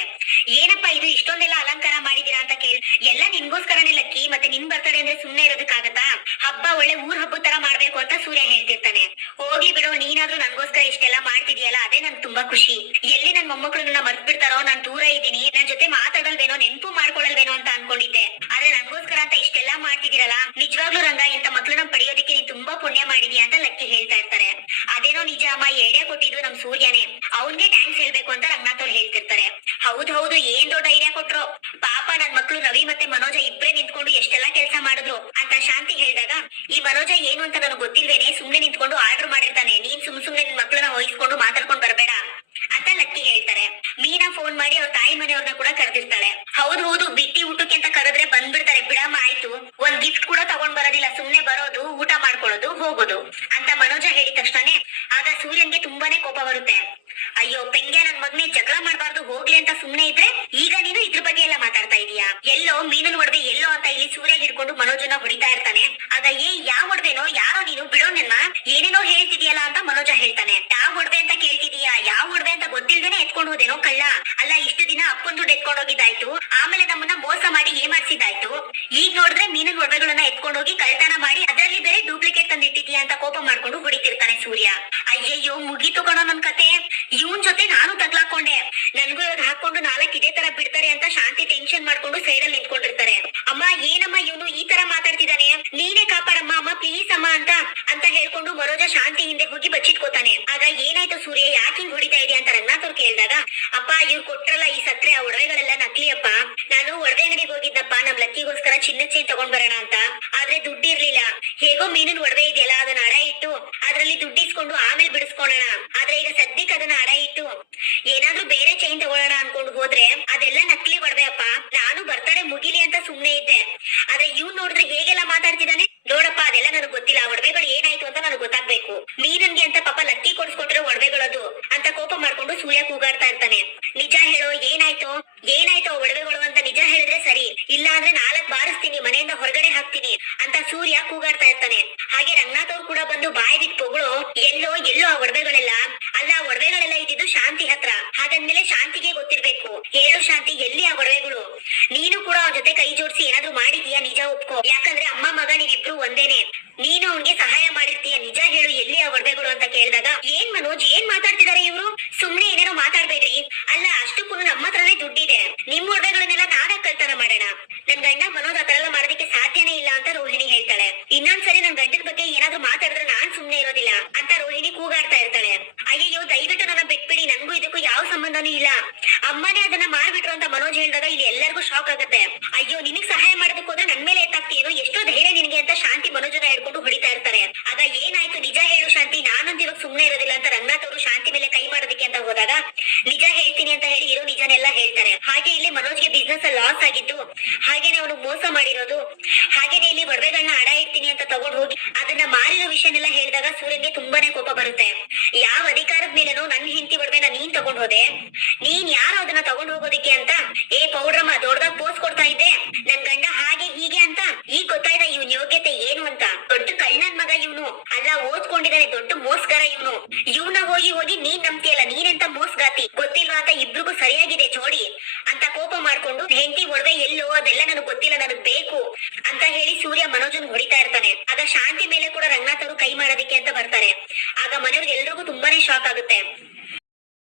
ಏನಪ್ಪಾ ಇದು ಇಷ್ಟೊಂದೆಲ್ಲ ಅಲಂಕಾರ ಮಾಡಿದೀರಾ ಅಂತ ಕೇಳಿ, ಎಲ್ಲ ನಿನ್ಗೋಸ್ಕರನೇ ಲಕ್ಕಿ, ಮತ್ತೆ ನಿನ್ ಬರ್ತಡೆ ಅಂದ್ರೆ ಸುಮ್ನೆ ಇರೋದಕ್ಕಾಗತ್ತಾ, ಹಬ್ಬ ಒಳ್ಳೆ ಊರ್ ಹಬ್ಬದ ತರ ಮಾಡ್ಬೇಕು ಅಂತ ಸೂರ್ಯ ಹೇಳ್ತಿರ್ತಾನೆ. ಹೋಗ್ಲಿ ಬಿಡೋ, ನೀನಾದ್ರೂ ನನ್ಗೋಸ್ಕರ ಇಷ್ಟೆಲ್ಲ ಮಾಡ್ತಿದ್ಯಲ್ಲ, ಅದೇ ನನ್ಗೆ ತುಂಬಾ ಖುಷಿ. ಎಲ್ಲಿ ನನ್ ಮೊಮ್ಮಕ್ಳು ನನ್ನ ಮರ್ತ್ ಬಿಡ್ತಾರೋ, ನಾನ್ ದೂರ ಇದ್ದೀನಿ, ನನ್ ಜೊತೆ ಮಾತಾಡಲ್ವೇನೋ, ನೆನ್ಪು ಮಾಡ್ಕೊಳಲ್ವೇನೋ ಅಂತ ಅನ್ಕೊಂಡಿದ್ದೆ, ಆದ್ರೆ ನನ್ಗೋಸ್ಕರ ಅಂತ ಇಷ್ಟೆಲ್ಲಾ ಮಾಡ್ತಿದ್ದೀರಲ್ಲ, ನಿಜವಾಗ್ಲೂ ರಂಗ ಇಂತ ಮಕ್ಳನ್ನ ಪಡೆಯೋದಕ್ಕೆ ನೀನ್ ತುಂಬಾ ಪುಣ್ಯ ಮಾಡಿದ್ಯಾ ಅಂತ ಲಕ್ಕಿ ಹೇಳ್ತಾ ಇರ್ತಾರೆ. ಅದೇನೋ ನಿಜ ಅಮ್ಮ, ಐಡಿಯಾ ಕೊಟ್ಟಿದ್ದು ನಮ್ ಸೂರ್ಯನೇ, ಅವ್ನ್ಗೆ ಥ್ಯಾಂಕ್ಸ್ ಹೇಳ್ಬೇಕು ಅಂತ ರಂಗನಾಥ್ ಅವ್ರು ಹೇಳ್ತಿರ್ತಾರೆ. ಹೌದು ಏನ್ ದೊಡ್ಡ ಐಡಿಯಾ ಕೊಟ್ರು, ಪಾಪ ನನ್ ಮಕ್ಳು ರವಿ ಮತ್ತೆ ಮನೋಜ ಇಬ್ರೇ ನಿಂತ್ಕೊಂಡು ಎಷ್ಟೆಲ್ಲಾ ಕೆಲಸ ಮಾಡಿದ್ರು ಅಂತ ಶಾಂತಿ ಹೇಳಿದಾಗ, ಈ ಮನೋಜ ಏನು ಅಂತ ನನಗೆ ಗೊತ್ತಿಲ್ವೇನೆ, ಸುಮ್ನೆ ನಿಂತ್ಕೊಂಡು ಆರ್ಡರ್ ಮಾಡಿರ್ತಾನೆ, ನೀನ್ ಸುಮ್ನೆ ನಿನ್ ಮಕ್ಳನ್ನ ವಹಿಸ್ಕೊಂಡು ಮಾತಾಡ್ಕೊಂಡ್ ಬರ್ಬೇಡ ಅಂತ ಲಕ್ಕಿ ಹೇಳ್ತಾರೆ. ಮೀನಾ ಫೋನ್ ಮಾಡಿ ಅವ್ರ ತಾಯಿ ಮನೆಯವ್ರನ್ನ ಕೂಡ ಕರೆದಿರ್ತಾಳೆ. ಹೌದು ಬಿಟ್ಟಿ ಊಟಕ್ಕೆ ಅಂತ ಕರೆದ್ರೆ ಬಂದ್ಬಿಡ್ತಾರೆ, ಬಿಡಮ್ಮ ಆಯ್ತು, ಒಂದ್ ಗಿಫ್ಟ್ ಕೂಡ ತಗೊಂಡ್ ಬರೋದಿಲ್ಲ, ಸುಮ್ನೆ ಬರೋದು, ಊಟ ಮಾಡ್ಕೊಳ್ಳೋದು, ಹೋಗೋದು ಅಂತ ಮನೋಜ ಹೇಳಿದ ತಕ್ಷಣನೇ ಆಗ ಸೂರ್ಯನ್ಗೆ ತುಂಬಾನೇ ಕೋಪ ಬರುತ್ತೆ. ಅಯ್ಯೋ ಪೆಂಗ್ಯ, ನನ್ ಮಗನೇ ಜಗಳ ಮಾಡ್ಬಾರ್ದು, ಹೋಗ್ಲಿ ಅಂತ ಸುಮ್ನೆ ಇದ್ರೆ ಈಗ ನೀನು ಇದ್ರ ಬಗ್ಗೆ ಎಲ್ಲ ಮಾತಾಡ್ತಾ ಇದೀಯಾ, ಎಲ್ಲೋ ಮೀನನ್ ಒಡವೆ ಎಲ್ಲೋ ಅಂತ ಇಲ್ಲಿ ಸೂರ್ಯ ಹಿಡ್ಕೊಂಡು ಮನೋಜನ ಹೊಡಿತಾ ಇರ್ತಾನೆ. ಆಗ ಯಾವ ಒಡವೆನೋ, ಯಾರೋ ನೀನು, ಬಿಡೋ ನನ್ನ, ಏನೇನೋ ಹೇಳ್ತಿದ್ಯಲ್ಲ ಅಂತ ಮನೋಜ ಹೇಳ್ತಾನೆ. ಯಾವ ಒಡವೆ ಅಂತ ಕೇಳ್ತಿದೀಯಾ, ಯಾವ ಒಡವೆ ಅಂತ ಗೊತ್ತಿಲ್ದೇನೆ ಎತ್ಕೊಂಡು ಹೋದೇನೋ ಕಳ್ಳ, ಅಲ್ಲ ಇಷ್ಟು ದಿನ ಅಪ್ಪನ್ ದುಡ್ಡು ಎತ್ಕೊಂಡು ಹೋಗಿದ್ದಾಯ್ತು, ಆಮೇಲೆ ನಮ್ಮನ್ನ ಮೋಸ ಮಾಡಿ ಏಮಾಡ್ಸಿದ್ದಾಯ್ತು, ಈಗ ನೋಡಿದ್ರೆ ಮೀನನ್ ಒಡವೆಗಳನ್ನ ಎತ್ಕೊಂಡು ಹೋಗಿ ಕಳ್ತನ ಮಾಡಿ ಅದರಲ್ಲಿ ಬೇರೆ ಡೂಪ್ಲಿಕೇಟ್ ತಂದಿಟ್ಟಿದ್ಯಾ ಅಂತ ಕೋಪ ಮಾಡ್ಕೊಂಡು ಹೊಡಿತಿರ್ತಾನೆ ಸೂರ್ಯ. ಅಯ್ಯಯ್ಯೋ ಮುಗೀತು ಕಣೋ ನನ್ ಕತೆ, ಇವನ್ ಜೊತೆ ನಾನು ತಗ್ಲಾಕೊಂಡೆ, ನನ್ಗೂ ಇವಾಗ ಹಾಕೊಂಡು 4 ಇದೇ ತರ ಬಿಡ್ತಾರೆ ಅಂತ ಶಾಂತಿ ಟೆನ್ಷನ್ ಮಾಡ್ಕೊಂಡು ಸೈಡ್ ಅಲ್ಲಿ ನಿಂತ್ಕೊಂಡಿರ್ತಾರೆ. ಅಮ್ಮ ಏನಮ್ಮ ಇವನು ಈ ತರ ಮಾತಾಡ್ತಿದ್ದಾನೆ, ನೀನೇ ಕಾಪಾಡಮ್ಮ ಅಮ್ಮ ಪ್ಲೀಸ್ ಅಮ್ಮ ಅಂತ ಹೇಳ್ಕೊಂಡು ಮನೋಜ ಶಾಂತಿ ಹಿಂದೆ ಹೋಗಿ ಬಚ್ಚಿಟ್ಕೋತಾನೆ. ಆಗ ಏನಾಯ್ತು ಸೂರ್ಯ, ಯಾಕೆ ಹಿಂಗ್ ಹೊಡಿತಾ ಇದೆಯಾ ಅಂತ ರಂಗನಾಥ್ ಅವ್ರು ಕೇಳಿದಾಗ, ಅಪ್ಪ ಇವ್ರು ಕೊಟ್ರಲ್ಲ ಈ ಸತ್ರೆ, ಆ ಒಡವೆಗಳೆಲ್ಲ ನಕಲಿ ಅಪ್ಪ, ನಾನು ಒಡವೆ ಅಂಗಡಿಗೆ ಹೋಗಿದ್ದಪ್ಪ ನಮ್ ಲಕ್ಕಿಗೋಸ್ಕರ ಚಿನ್ನದ ಚೈನ್ ತಗೊಂಡ್ ಬರೋಣ ಅಂತ, ಆದ್ರೆ ದುಡ್ಡಿರ್ಲಿಲ್ಲ, ಹೇಗೋ ಮೀನಿನ ಒಡವೆ ಇದೆಯಲ್ಲ ಅದನ್ನ ಅಡ ಇಟ್ಟು ಅದ್ರಲ್ಲಿ ದುಡ್ಡಿಸ್ಕೊಂಡು ಆಮೇಲೆ ಬಿಡಿಸ್ಕೊಳ್ಳೋಣ, ಆದ್ರೆ ಈಗ ಸದ್ಯಕ್ಕೆ ಅದನ್ನ ಅಡ ಇಟ್ಟು ಏನಾದ್ರೂ ಬೇರೆ ಚೈನ್ ತಗೊಳ್ಳೋಣ ಅನ್ಕೊಂಡು ಹೋದ್ರೆ ಅದೆಲ್ಲ ನಕಲಿ ಒಡವೆ ಅಪ್ಪ, ನಾನು ಬರ್ತಡೆ ಮುಗಿಲಿ ಅಂತ ಸುಮ್ನೆ ಇದ್ದೆ, ಆದ್ರೆ ಇವ್ ನೋಡಿದ್ರೆ ಹೇಗೆಲ್ಲ ಮಾತಾಡ್ತಿದ್ದಾನೆ, ನೋಡಪ್ಪ ಅದೆಲ್ಲ ನನಗ್ ಗೊತ್ತಿಲ್ಲ, ಆ ಒಡವೆಗಳು ಏನಾಯ್ತು ಅಂತ ನನಗ್ ಗೊತ್ತಾಗ್ಬೇಕು, ಮೀನನ್ಗೆ ಅಂತ ಪಾಪ ಲಕ್ಕಿ ಕೊಡ್ಸ್ಕೊಟ್ಟಿರೋ ಒಡವೆಗಳದು ಅಂತ ಕೋಪ ಮಾಡ್ಕೊಂಡು ಸೂರ್ಯ ಕೂಗಾಡ್ತಾ ಇರ್ತಾನೆ. ನಿಜ ಹೇಳೋ, ಏನಾಯ್ತು ಆ ಒಡವೆಗಳು ಅಂತ ನಿಜ ಹೇಳಿದ್ರೆ ಸರಿ, ಇಲ್ಲ ಅಂದ್ರೆ 4 ಬಾರಿಸ್ತೀನಿ, ಮನೆಯಿಂದ ಹೊರಗಡೆ ಹಾಕ್ತೀನಿ ಅಂತ ಸೂರ್ಯ ಕೂಗಾಡ್ತಾ ಇರ್ತಾನೆ. ಹಾಗೆ ರಂಗನಾಥ್ ಅವ್ರು ಕೂಡ ಬಂದು ಬಾಯಿ ಬಿಟ್ಟು ಪೊಗಳು, ಎಲ್ಲೋ ಆ ಒಡವೆಗಳೆಲ್ಲ, ಅಲ್ಲ ಆ ಒಡವೆಗಳೆಲ್ಲ ಇದ್ದಿದ್ದು ಶಾಂತಿ ಹತ್ರ, ಹಾಗಂದ್ಮೇಲೆ ಶಾಂತಿಗೆ ಗೊತ್ತಿರ್ಬೇಕು, ಹೇಳು ಶಾಂತಿ ಎಲ್ಲಿ ಆ ಒಡವೆಗಳು, ನೀನು ಕೂಡ ಅವ್ರ ಜೊತೆ ಕೈ ಜೋಡಿಸಿ ಏನಾದ್ರು ಮಾಡಿದೀಯಾ, ನಿಜ ಒಪ್ಕೋ, ಯಾಕಂದ್ರೆ ಅಮ್ಮ ಮಗ ನೀವಿಬ್ರು ಒಂದೇನೆ, ನೀನು ಅವ್ನಿಗೆ ಸಹಾಯ ಮಾಡಿರ್ತೀಯ, ನಿಜ ಹೇಳು ಎಲ್ಲಿ ಆ ಒಡವೆಗಳು ಅಂತ ಕೇಳಿದಾಗ, ಏನ್ ಮನೋಜ್ ಏನ್ ಮಾತಾಡ್ತಿದಾರೆ ಇವ್ರು, ಸುಮ್ನೆ ಏನೇನೋ ಮಾತಾಡ್ಬೇಡ್ರಿ, ಅಲ್ಲ ಅಷ್ಟಕ್ಕೂ ನಮ್ಮ ಹತ್ರನೇ ದುಡ್ಡಿದೆ, ನಿಮ್ ಒಡವೆಗಳನ್ನೆಲ್ಲ ನಾವೇ ಕಳ್ತನ ಮಾಡೋಣ, ನನ್ ಗಂಡ ಮನೋಜ್ ಆತರ ಎಲ್ಲ ಮಾಡೋದಕ್ಕೆ ಸಾಧ್ಯನೇ ಇಲ್ಲ ಅಂತ ರೋಹಿಣಿ ಹೇಳ್ತಾಳೆ. ಇನ್ನೊಂದ್ಸರಿ ನನ್ ಗಂಡನ ಬಗ್ಗೆ ಏನಾದ್ರು ಮಾತಾಡಿದ್ರೆ ನಾನ್ ಸುಮ್ನೆ ಇರೋದಿಲ್ಲ ಅಂತ ರೋಹಿಣಿ ಕೂಗಾಡ್ತಾ ಇರ್ತಾಳೆ. ಅಯ್ಯೋ ದಯವಿಟ್ಟು ನನ್ನ ಬಿಟ್ಬಿಡಿ, ನನ್ಗೂ ಇದಕ್ಕೂ ಯಾವ ಸಂಬಂಧನೂ ಇಲ್ಲ, ಅಮ್ಮನೇ ಅದನ್ನ ಮಾಡ್ಬಿಟ್ರು ಅಂತ ಮನೋಜ್ ಹೇಳಿದಾಗ ಇಲ್ಲಿ ಎಲ್ಲರಿಗೂ ಶಾಕ್ ಆಗುತ್ತೆ. ಅಯ್ಯೋ ನಿನಗ್ ಸಹಾಯ ಮಾಡೋದಕ್ಕೆ ಹೋದ್ರೆ ನನ್ ಮೇಲೆ ಎತ್ತಾಗ್ತೀಯೇನೋ, ಎಷ್ಟೋ ಧೈರ್ಯ ನಿನ್ಗೆ ಅಂತ ಶಾಂತಿ ಮನೋಜನ ಹಿಡ್ಕೊಂಡು ಹೊಡಿತಾ ಇರ್ತಾರೆ. ಆಗ ಏನಾಯ್ತು ನಿಜ ಹೇಳು ಶಾಂತಿ, ನಾನಂತ ಇವಾಗ ಸುಮ್ನೆ ಇರೋದಿಲ್ಲ ಅಂತ ರಂಗನಾಥ್ ಅವರು ಶಾಂತಿ ಮೇಲೆ ಕೈ ಮಾಡೋದಕ್ಕೆ ಅಂತ ಹೋದಾಗ, ನಿಜ ಹೇಳ್ತೀನಿ ಅಂತ ಹೇಳಿ ಇರೋ ನಿಜನೆಲ್ಲ ಹೇಳ್ತಾರೆ. ಹಾಗೆ ಇಲ್ಲಿ ಮನೋಜ್ಗೆ ಬಿಸ್ನೆಸ್ ಲಾಸ್ ಆಗಿದ್ದು, ಹಾಗೇನೆ ಅವನು ಮೋಸ ಮಾಡಿರೋದು, ಹಾಗೇನೆ ಇಲ್ಲಿ ಒಡವೆಗಳನ್ನ ಅಡ ಇಡ್ತೀನಿ ಅಂತ ತಗೊಂಡು ಹೋಗಿ ಅದನ್ನ ಮಾರಿರೋ ವಿಷಯನೆಲ್ಲ ಹೇಳಿದಾಗ ಸೂರ್ಯನ್ಗೆ ತುಂಬಾನೇ ಕೋಪ ಬರುತ್ತೆ. ಯಾವ ಅಧಿಕಾರದ ಮೇಲೇನೋ ನನ್ನ ಹೆಂಡತಿ ಒಡವೆನ ನೀನ್ ತಗೊಂಡ್ ಹೋದೆ, ನೀನ್ ಯಾರು ಅದನ್ನ ತಗೊಂಡ್ ಹೋಗೋದಿಕ್ಕೆ ಅಂತ, ಏ ಪೌಡ್ರಮ್ಮ ದೊಡ್ಡದಾಗ ಪೋಸ್ ಕೊಡ್ತಾ ಇದ್ದೆ, ನನ್ ಗಂಡ ಹಾಗೆ ಹೀಗೆ ಅಂತ, ಈಗ ಗೊತ್ತಾಯ್ತಾ ಇವನ್ ಯೋಗ್ಯತೆ ಏನು ಅಂತ, ದೊಡ್ಡ ಕಳ್ಳನ್ ಮಗ ಇವನು, ಅಲ್ಲ ಓದ್ಕೊಂಡಿದ್ದಾನೆ, ದೊಡ್ಡ ಮೋಸ್ಗಾರ ಇವನ ಹೋಗಿ ನೀನ್ ನಂಬ್ತಿಯಲ್ಲ, ನೀನೆಂತ ಮೋಸ್ಗಾತಿ ಗೊತ್ತಿಲ್ವಾ ಅಂತ ಇಬ್ರಿಗೂ ಸರಿಯಾಗಿದೆ ಜೋಡಿ ಅಂತ ಕೋಪ ಮಾಡ್ಕೊಂಡು, ಹೆಂಡತಿ ಒಡವೆ ಎಲ್ಲೋ ಅದೆಲ್ಲ ನನಗ್ ಗೊತ್ತಿಲ್ಲ, ನನಗ್ ಬೇಕು ಅಂತ ಹೇಳಿ ಸೂರ್ಯ ಮನೋಜನ್ ಹೊಡಿತಾ ಇರ್ತಾನೆ. ಆಗ ಶಾಂತಿ ಮೇಲೆ ಕೂಡ ರಂಗನಾಥ್ ಅವರು ಕೈ ಮಾಡೋದಿಕ್ಕೆ ಅಂತ ಬರ್ತಾರೆ. ಆಗ ಮನೆಯವ್ರಿಗೆ ಎಲ್ರಿಗೂ ತುಂಬಾನೇ ಶಾಕ್ ಆಗುತ್ತೆ.